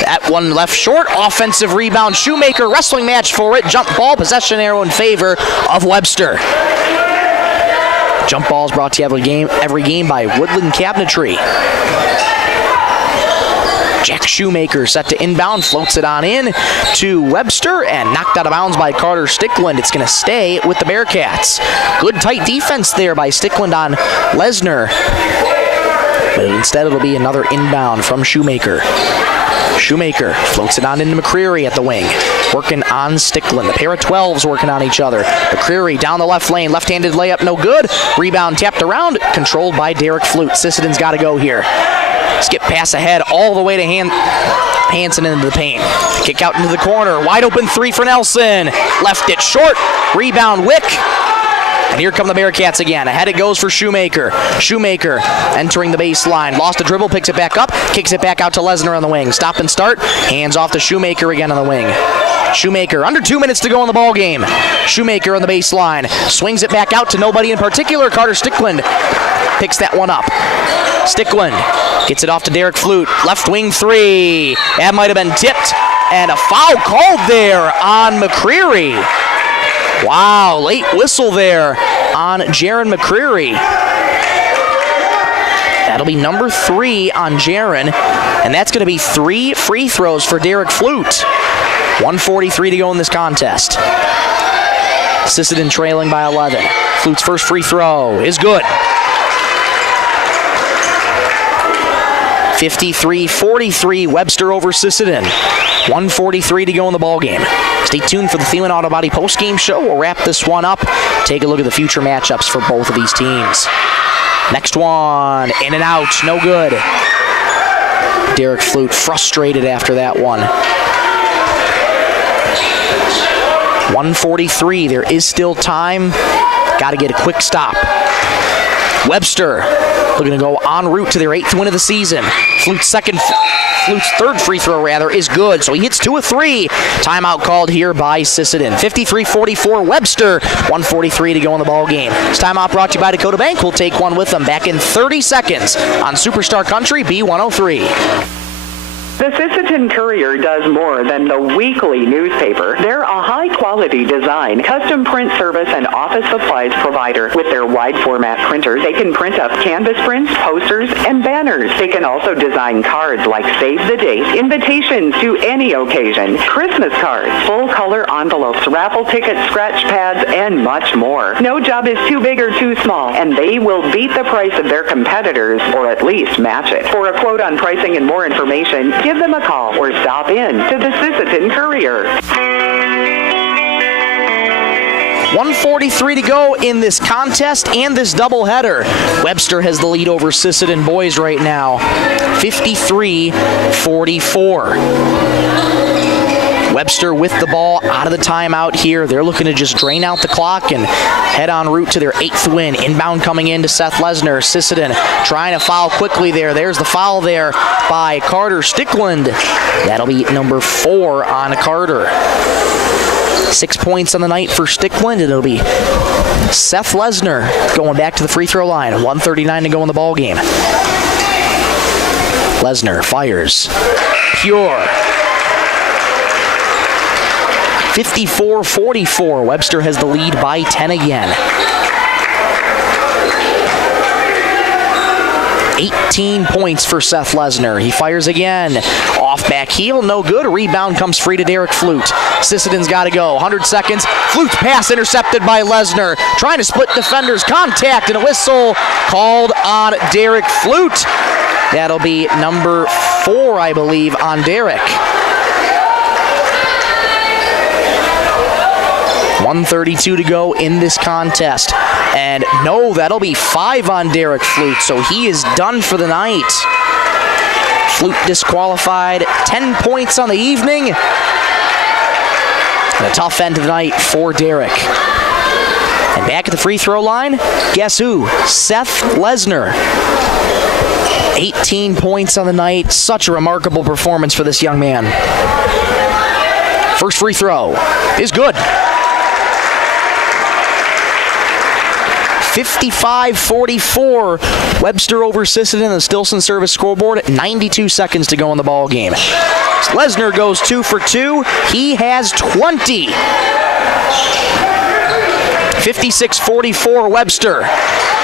That one left short. Offensive rebound. Shoemaker wrestling match for it. Jump ball, possession arrow in favor of Webster. Jump balls brought to you every game by Woodland Cabinetry. Jack Shoemaker set to inbound, floats it on in to Webster, and knocked out of bounds by Carter Stickland. It's going to stay with the Bearcats. Good tight defense there by Stickland on Lesnar. But instead it'll be another inbound from Shoemaker. Shoemaker floats it on into McCreary at the wing, working on Stickland. The pair of 12s working on each other. McCreary down the left lane, left-handed layup, no good. Rebound tapped around, controlled by Derek Flute. Sisseton's got to go here. Skip pass ahead all the way to Hansen into the paint. Kick out into the corner. Wide open three for Nelson. Left it short. Rebound Wick. And here come the Bearcats again. Ahead it goes for Shoemaker. Shoemaker entering the baseline. Lost a dribble, picks it back up, kicks it back out to Lesnar on the wing. Stop and start. Hands off to Shoemaker again on the wing. Shoemaker, under 2 minutes to go in the ball game. Shoemaker on the baseline. Swings it back out to nobody in particular. Carter Stickland picks that one up. Stickland gets it off to Derek Flute. Left wing three. That might have been tipped. And a foul called there on McCreary. Wow, late whistle there on Jaron McCreary. That'll be number 3 on Jaron, and that's going to be 3 free throws for Derek Flute. 1:43 to go in this contest. Sisseton trailing by 11. Flute's first free throw is good. 53-43, Webster over Sisseton. 1:43 to go in the ball game. Stay tuned for the Thielen Auto Body post-game show. We'll wrap this one up. Take a look at the future matchups for both of these teams. Next one, in and out, no good. Derek Flute frustrated after that one. 1:43, there is still time. Got to get a quick stop. Webster looking to go en route to their 8th win of the season. Flute's third free throw is good, so he hits 2 of 3. Timeout called here by Sisseton. 53-44 Webster. 1:43 to go in the ball game. This timeout brought to you by Dakota Bank. We'll take one with them back in 30 seconds on Superstar Country B103. The Sisseton Courier does more than the weekly newspaper. They're a high-quality design, custom print service, and office supplies provider. With their wide-format printers, they can print up canvas prints, posters, and banners. They can also design cards like Save the Date, invitations to any occasion, Christmas cards, full-color envelopes, raffle tickets, scratch pads, and much more. No job is too big or too small, and they will beat the price of their competitors, or at least match it. For a quote on pricing and more information, give them a call or stop in to the Sisseton Courier. 1:43 to go in this contest and this doubleheader. Webster has the lead over Sisseton boys right now, 53-44. Webster with the ball out of the timeout here. They're looking to just drain out the clock and head en route to their 8th win. Inbound coming in to Seth Lesnar. Sisseton trying to foul quickly there. There's the foul there by Carter Stickland. That'll be number 4 on Carter. 6 points on the night for Stickland. It'll be Seth Lesnar going back to the free throw line. 1:39 to go in the ball game. Lesnar fires. Pure. 54-44. Webster has the lead by 10 again. 18 points for Seth Lesnar. He fires again. Off back heel, no good. A rebound comes free to Derek Flute. Sisseton's got to go. 100 seconds. Flute's pass intercepted by Lesnar. Trying to split defenders. Contact and a whistle called on Derek Flute. That'll be number 4, I believe, on Derek. 1:32 to go in this contest. And no, that'll be 5 on Derek Flute, so he is done for the night. Flute disqualified, 10 points on the evening. And a tough end to the night for Derek. And back at the free throw line, guess who? Seth Lesnar. 18 points on the night. Such a remarkable performance for this young man. First free throw is good. 55-44, Webster over Sisseton, the Stilson Service scoreboard. 92 seconds to go in the ball game. Lesnar goes 2 for 2. He has 20. 56-44 Webster.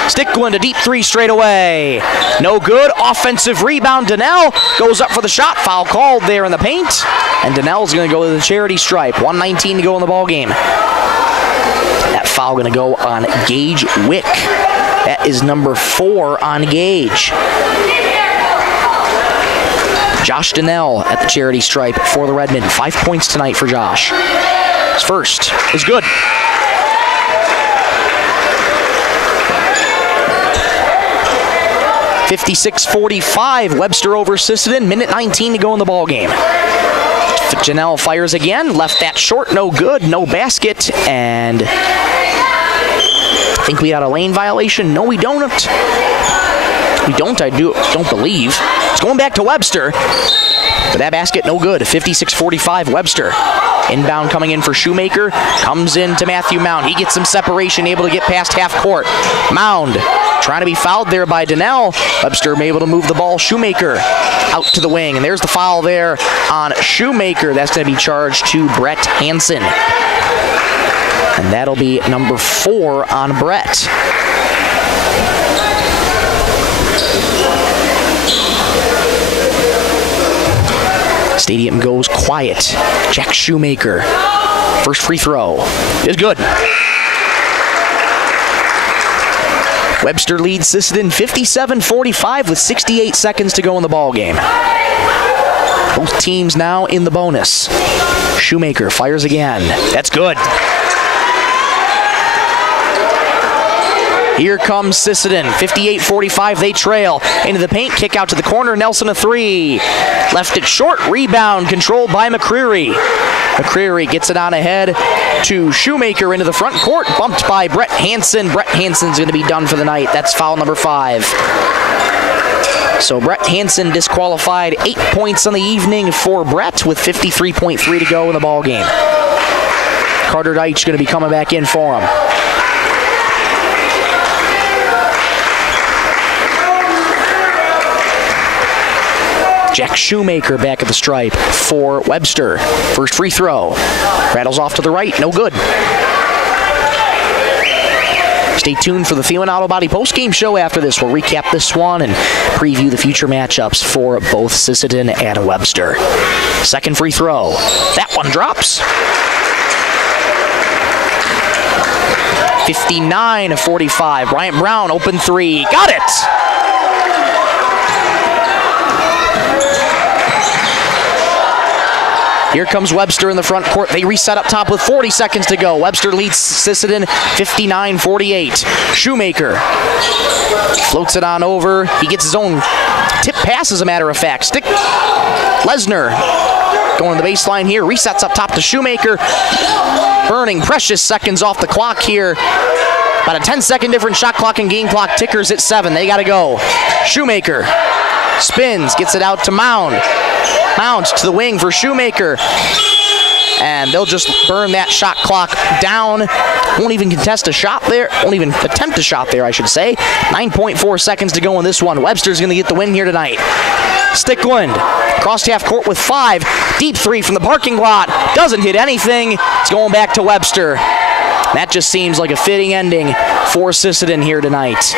Stickland, a deep three straight away. No good. Offensive rebound. Donnell goes up for the shot. Foul called there in the paint. And Donnell's going to go to the charity stripe. 1:19 to go in the ball game. That foul going to go on Gage Wick. That is number 4 on Gage. Josh Donnell at the charity stripe for the Redmen. 5 points tonight for Josh. His first is good. $56-45, Webster over Sisseton. 1:19 to go in the ball game. Janelle fires again. Left that short. No good. No basket. And I think we got a lane violation. No, we don't. We don't. I don't believe. It's going back to Webster. But that basket, no good. 56-45, Webster. Inbound coming in for Shoemaker. Comes in to Matthew Mound. He gets some separation, able to get past half court. Mound trying to be fouled there by Donnell. Webster able to move the ball. Shoemaker out to the wing. And there's the foul there on Shoemaker. That's going to be charged to Brett Hansen. And that'll be number 4 on Brett. Stadium goes quiet. Jack Shoemaker. First free throw is good. Webster leads Sisseton 57-45 with 68 seconds to go in the ball game. Both teams now in the bonus. Shoemaker fires again. That's good. Here comes Sisseton, 58-45, they trail. Into the paint, kick out to the corner, Nelson a 3. Left it short, rebound controlled by McCreary. McCreary gets it on ahead to Shoemaker into the front court, bumped by Brett Hansen. Brett Hansen's going to be done for the night. That's foul number 5. So Brett Hansen disqualified. 8 points on the evening for Brett with 53.3 to go in the ball game. Carter Deitch going to be coming back in for him. Jack Shoemaker back at the stripe for Webster. First free throw. Rattles off to the right. No good. Stay tuned for the Thielen Auto Body postgame show after this. We'll recap this one and preview the future matchups for both Sisseton and Webster. Second free throw. That one drops. 59-45. Bryant Brown, open 3. Got it! Here comes Webster in the front court. They reset up top with 40 seconds to go. Webster leads Sisseton 59-48. Shoemaker floats it on over. He gets his own tip pass, as a matter of fact. Lesnar going to the baseline here. Resets up top to Shoemaker. Burning precious seconds off the clock here. About a 10-second difference. Shot clock and game clock tickers at 7. They got to go. Shoemaker spins, gets it out to Mound. Mounds to the wing for Shoemaker. And they'll just burn that shot clock down. Won't even contest a shot there. Won't even attempt a shot there, I should say. 9.4 seconds to go in this one. Webster's going to get the win here tonight. Stickland, crossed half court with 5. Deep 3 from the parking lot. Doesn't hit anything. It's going back to Webster. That just seems like a fitting ending for Sisseton here tonight.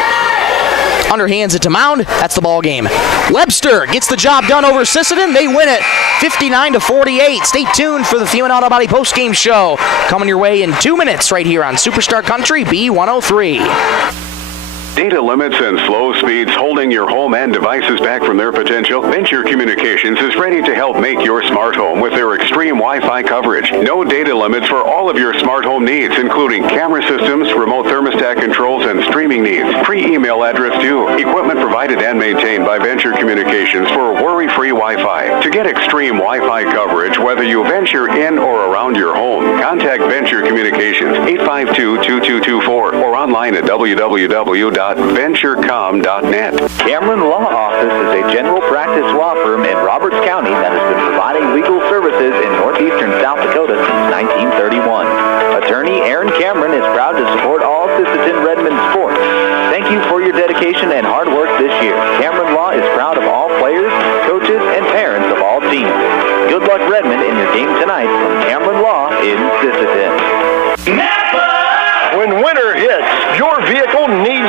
Underhands it to Mound. That's the ball game. Webster gets the job done over Sisseton. They win it 59-48. Stay tuned for the Thielen Auto Body postgame show coming your way in 2 minutes right here on Superstar Country B103. Data limits and slow speeds holding your home and devices back from their potential? Venture Communications is ready to help make your smart home with their extreme Wi-Fi coverage. No data limits for all of your smart home needs, including camera systems, remote thermostat controls, and streaming needs. Free email address too. Equipment provided and maintained by Venture Communications for worry-free Wi-Fi. To get extreme Wi-Fi coverage, whether you venture in or around your home, contact Venture Communications 852-2224 or online at www.venturecom.net. Cameron Law Office is a general practice law firm in Roberts County that has been providing legal services in northeastern South Dakota since 1931. Attorney Aaron Cameron is proud to support all Sisseton Redmond sports. Thank you for your dedication and hard work this year. Cameron Law is proud of all players, coaches, and parents of all teams. Good luck, Redmond, in your game tonight from Cameron Law in Sisseton. When winter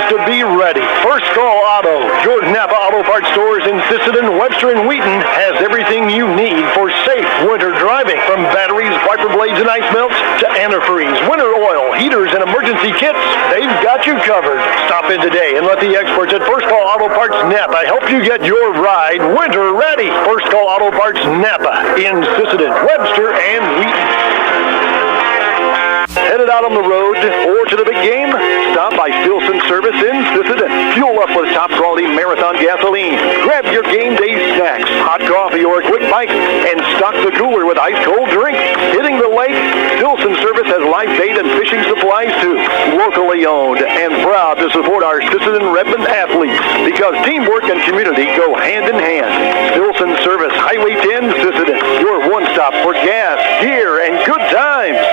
to be ready. First Call Auto, your Napa Auto Parts stores in Sisseton, Webster, and Wheaton, has everything you need for safe winter driving. From batteries, wiper blades, and ice melts to antifreeze, winter oil, heaters, and emergency kits, they've got you covered. Stop in today and let the experts at First Call Auto Parts Napa help you get your ride winter ready. First Call Auto Parts Napa in Sisseton, Webster, and Wheaton. Headed out on the road or to the big game? Stop by Stilson Service in Sisseton. Fuel up with top quality Marathon gasoline. Grab your game day snacks, hot coffee, or a quick bite, and stock the cooler with ice cold drinks. Hitting the lake? Stilson Service has live bait and fishing supplies too. Locally owned and proud to support our Sisseton Redmond athletes because teamwork and community go hand in hand. Stilson Service, Highway 10, Sisseton. Your one stop for gas, gear, and good times.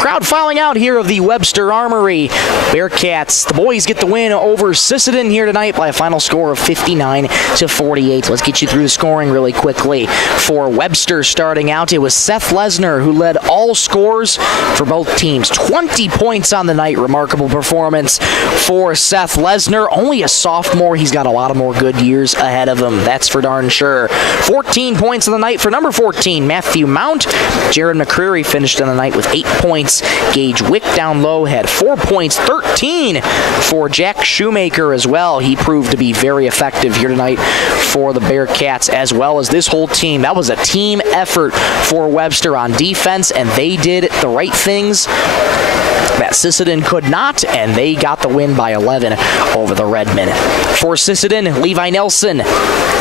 Crowd filing out here of the Webster Armory. Bearcats, the boys get the win over Sisseton here tonight by a final score of 59-48. Let's get you through the scoring really quickly. For Webster starting out, it was Seth Lesner who led all scores for both teams. 20 points on the night. Remarkable performance for Seth Lesner. Only a sophomore. He's got a lot of more good years ahead of him. That's for darn sure. 14 points on the night for number 14, Matthew Mount. Jared McCreary finished on the night with 8 points. Gage Wick down low had 4 points, 13 for Jack Shoemaker as well. He proved to be very effective here tonight for the Bearcats, as well as this whole team. That was a team effort for Webster on defense, and they did the right things that Sisseton could not, and they got the win by 11 over the Redmen. For Sisseton, Levi Nelson,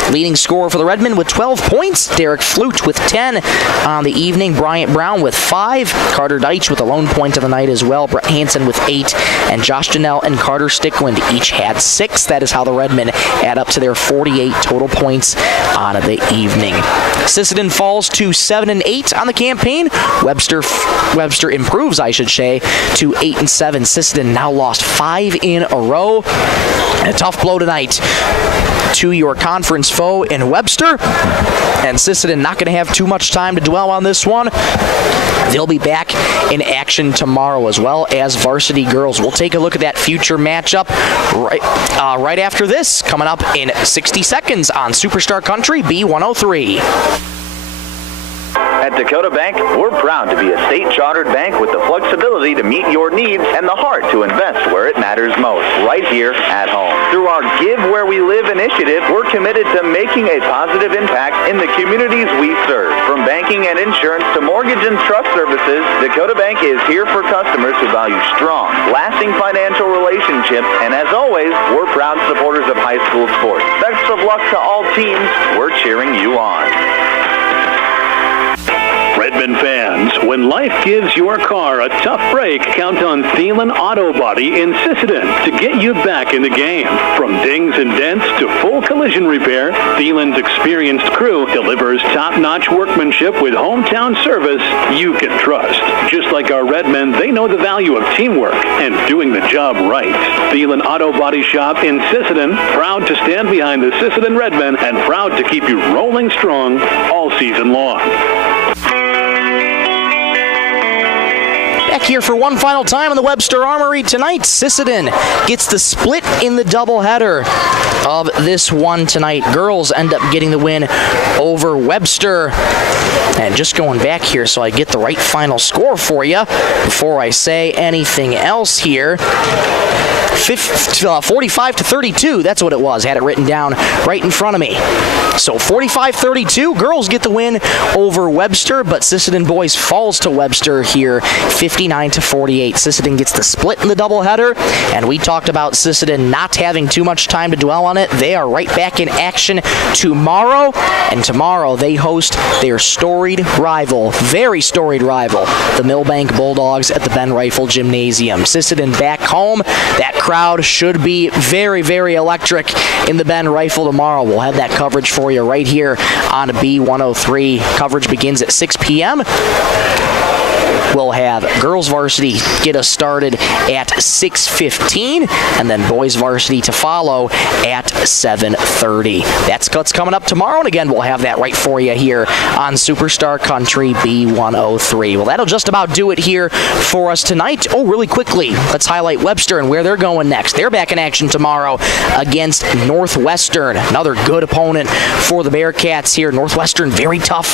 leading scorer for the Redmen with 12 points. Derek Flute with 10 on the evening. Bryant Brown with 5. Carter Deitch with a lone point of the night as well. Brett Hansen with 8. And Josh Janelle and Carter Stickland each had 6. That is how the Redmen add up to their 48 total points on the evening. Sisseton falls to 7-8 on the campaign. Webster improves, I should say, to 8-7. Sisseton now lost 5 in a row. And a tough blow tonight to your conference foe in Webster. And Sisseton not going to have too much time to dwell on this one. They'll be back in action tomorrow, as well as varsity girls. We'll take a look at that future matchup right after this, coming up in 60 seconds on Superstar Country B103. At Dakota Bank, we're proud to be a state-chartered bank with the flexibility to meet your needs and the heart to invest where it matters most, right here at home. Through our Give Where We Live initiative, we're committed to making a positive impact in the communities we serve. From banking and insurance to mortgage and trust services, Dakota Bank is here for customers who value strong, lasting financial relationships, and as always, we're proud supporters of high school sports. Best of luck to all teams. We're cheering you on. Redmond fans, when life gives your car a tough break, count on Thielen Auto Body in Sisseton to get you back in the game. From dings and dents to full collision repair, Thielen's experienced crew delivers top-notch workmanship with hometown service you can trust. Just like our Redmen, they know the value of teamwork and doing the job right. Thielen Auto Body Shop in Sisseton, proud to stand behind the Sisseton Redmen and proud to keep you rolling strong all season long. Back here for one final time in the Webster Armory tonight. Sisseton gets the split in the doubleheader of this one tonight. Girls end up getting the win over Webster. And just going back here so I get the right final score for you before I say anything else here. 45-32, that's what it was. Had it written down right in front of me. So 45-32, girls get the win over Webster, but Sisseton boys falls to Webster here, 59-48. Sisseton gets the split in the doubleheader, and we talked about Sisseton not having too much time to dwell on it. They are right back in action tomorrow, and tomorrow they host their storied rival, very storied rival, the Millbank Bulldogs at the Ben Rifle Gymnasium. Sisseton back home. That crowd should be very, very electric in the Ben Rifle tomorrow. We'll have that coverage for you right here on B103. Coverage begins at 6 p.m. we'll have girls varsity get us started at 6:15, and then boys varsity to follow at 7:30. That's what's coming up tomorrow, and again, we'll have that right for you here on Superstar Country B103. Well, that'll just about do it here for us tonight. Oh, really quickly, let's highlight Webster and where they're going next. They're back in action tomorrow against Northwestern, another good opponent for the Bearcats here. Northwestern very tough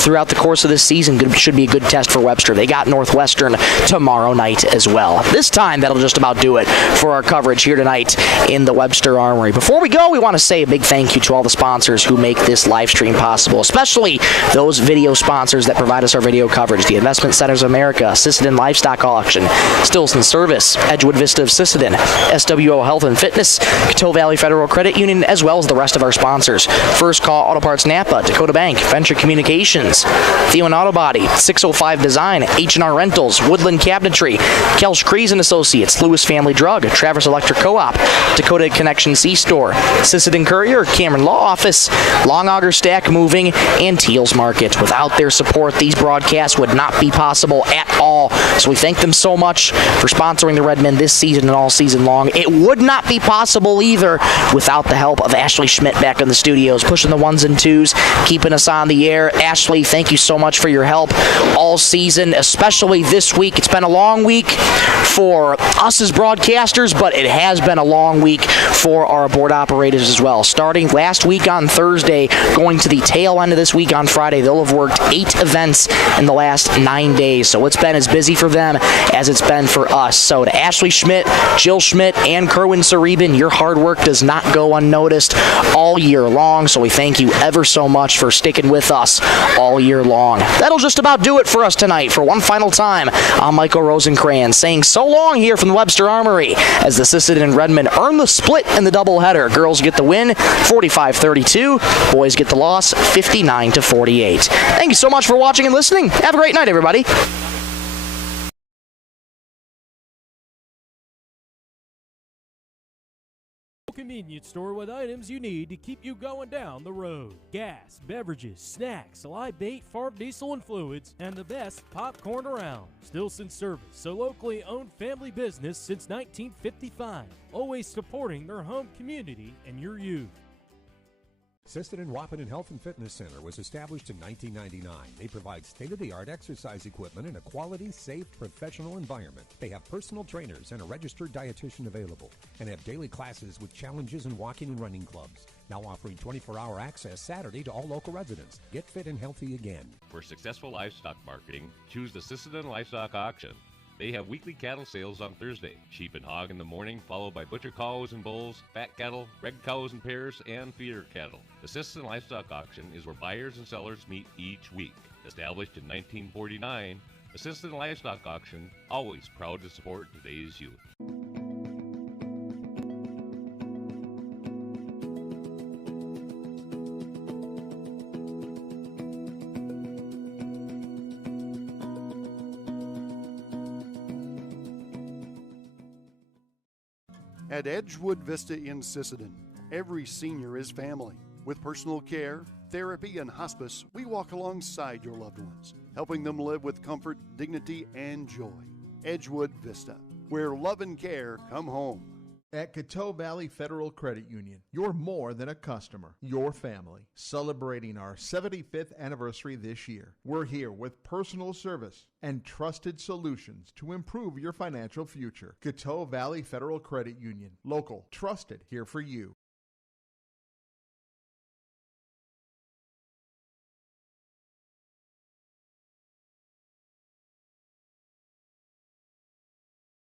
throughout the course of this season. Should be a good test for Webster. They got Northwestern tomorrow night as well. This time, that'll just about do it for our coverage here tonight in the Webster Armory. Before we go, we want to say a big thank you to all the sponsors who make this live stream possible, especially those video sponsors that provide us our video coverage. The Investment Centers of America, Sisseton Livestock Auction, Stilson Service, Edgewood Vista of Sisseton, SWO Health and Fitness, Coteau Valley Federal Credit Union, as well as the rest of our sponsors. First Call Auto Parts Napa, Dakota Bank, Venture Communications, Theo and Auto Body, 605 Design, H&R Rentals, Woodland Cabinetry, Kelsch Kreese and Associates, Lewis Family Drug, Traverse Electric Co-op, Dakota Connection C-Store, Sisseton Courier, Cameron Law Office, Long Auger Stack Moving, and Teals Market. Without their support, these broadcasts would not be possible at all. So we thank them so much for sponsoring the Redmen this season and all season long. It would not be possible either without the help of Ashley Schmidt back in the studios, pushing the ones and twos, keeping us on the air. Ashley, thank you so much for your help all season, especially this week. It's been a long week for us as broadcasters, but it has been a long week for our board operators as well. Starting last week on Thursday, going to the tail end of this week on Friday, they'll have worked 8 events in the last 9 days. So it's been as busy for them as it's been for us. So to Ashley Schmidt, Jill Schmidt, and Kerwin Sareben, your hard work does not go unnoticed all year long. So we thank you ever so much for sticking with us all year long. That'll just about do it for us tonight. For one final time, I'm Michael Rosencrans saying so long here from the Webster Armory as the Sisseton and Redmen earn the split in the doubleheader. Girls get the win, 45-32. Boys get the loss, 59-48. Thank you so much for watching and listening. Have a great night, everybody. Convenience store with items you need to keep you going down the road. Gas, beverages, snacks, live bait, farm diesel and fluids, and the best popcorn around. Stilson Service, a locally owned family business since 1955, always supporting their home community and your youth. Sisseton Wahpeton Health and Fitness Center was established in 1999. They provide state-of-the-art exercise equipment in a quality, safe, professional environment. They have personal trainers and a registered dietitian available, and have daily classes with challenges in walking and running clubs. Now offering 24-hour access Saturday to all local residents. Get fit and healthy again. For successful livestock marketing, choose the Sisseton Livestock Auction. They have weekly cattle sales on Thursday. Sheep and hog in the morning, followed by butcher cows and bulls, fat cattle, red cows and pairs, and feeder cattle. The Sisseton Livestock Auction is where buyers and sellers meet each week. Established in 1949, the Sisseton Livestock Auction, always proud to support today's youth. At Edgewood Vista in Sisseton, every senior is family. With personal care, therapy, and hospice, we walk alongside your loved ones, helping them live with comfort, dignity, and joy. Edgewood Vista, where love and care come home. At Coteau Valley Federal Credit Union, you're more than a customer, you're family. Celebrating our 75th anniversary this year, we're here with personal service and trusted solutions to improve your financial future. Coteau Valley Federal Credit Union, local, trusted, here for you.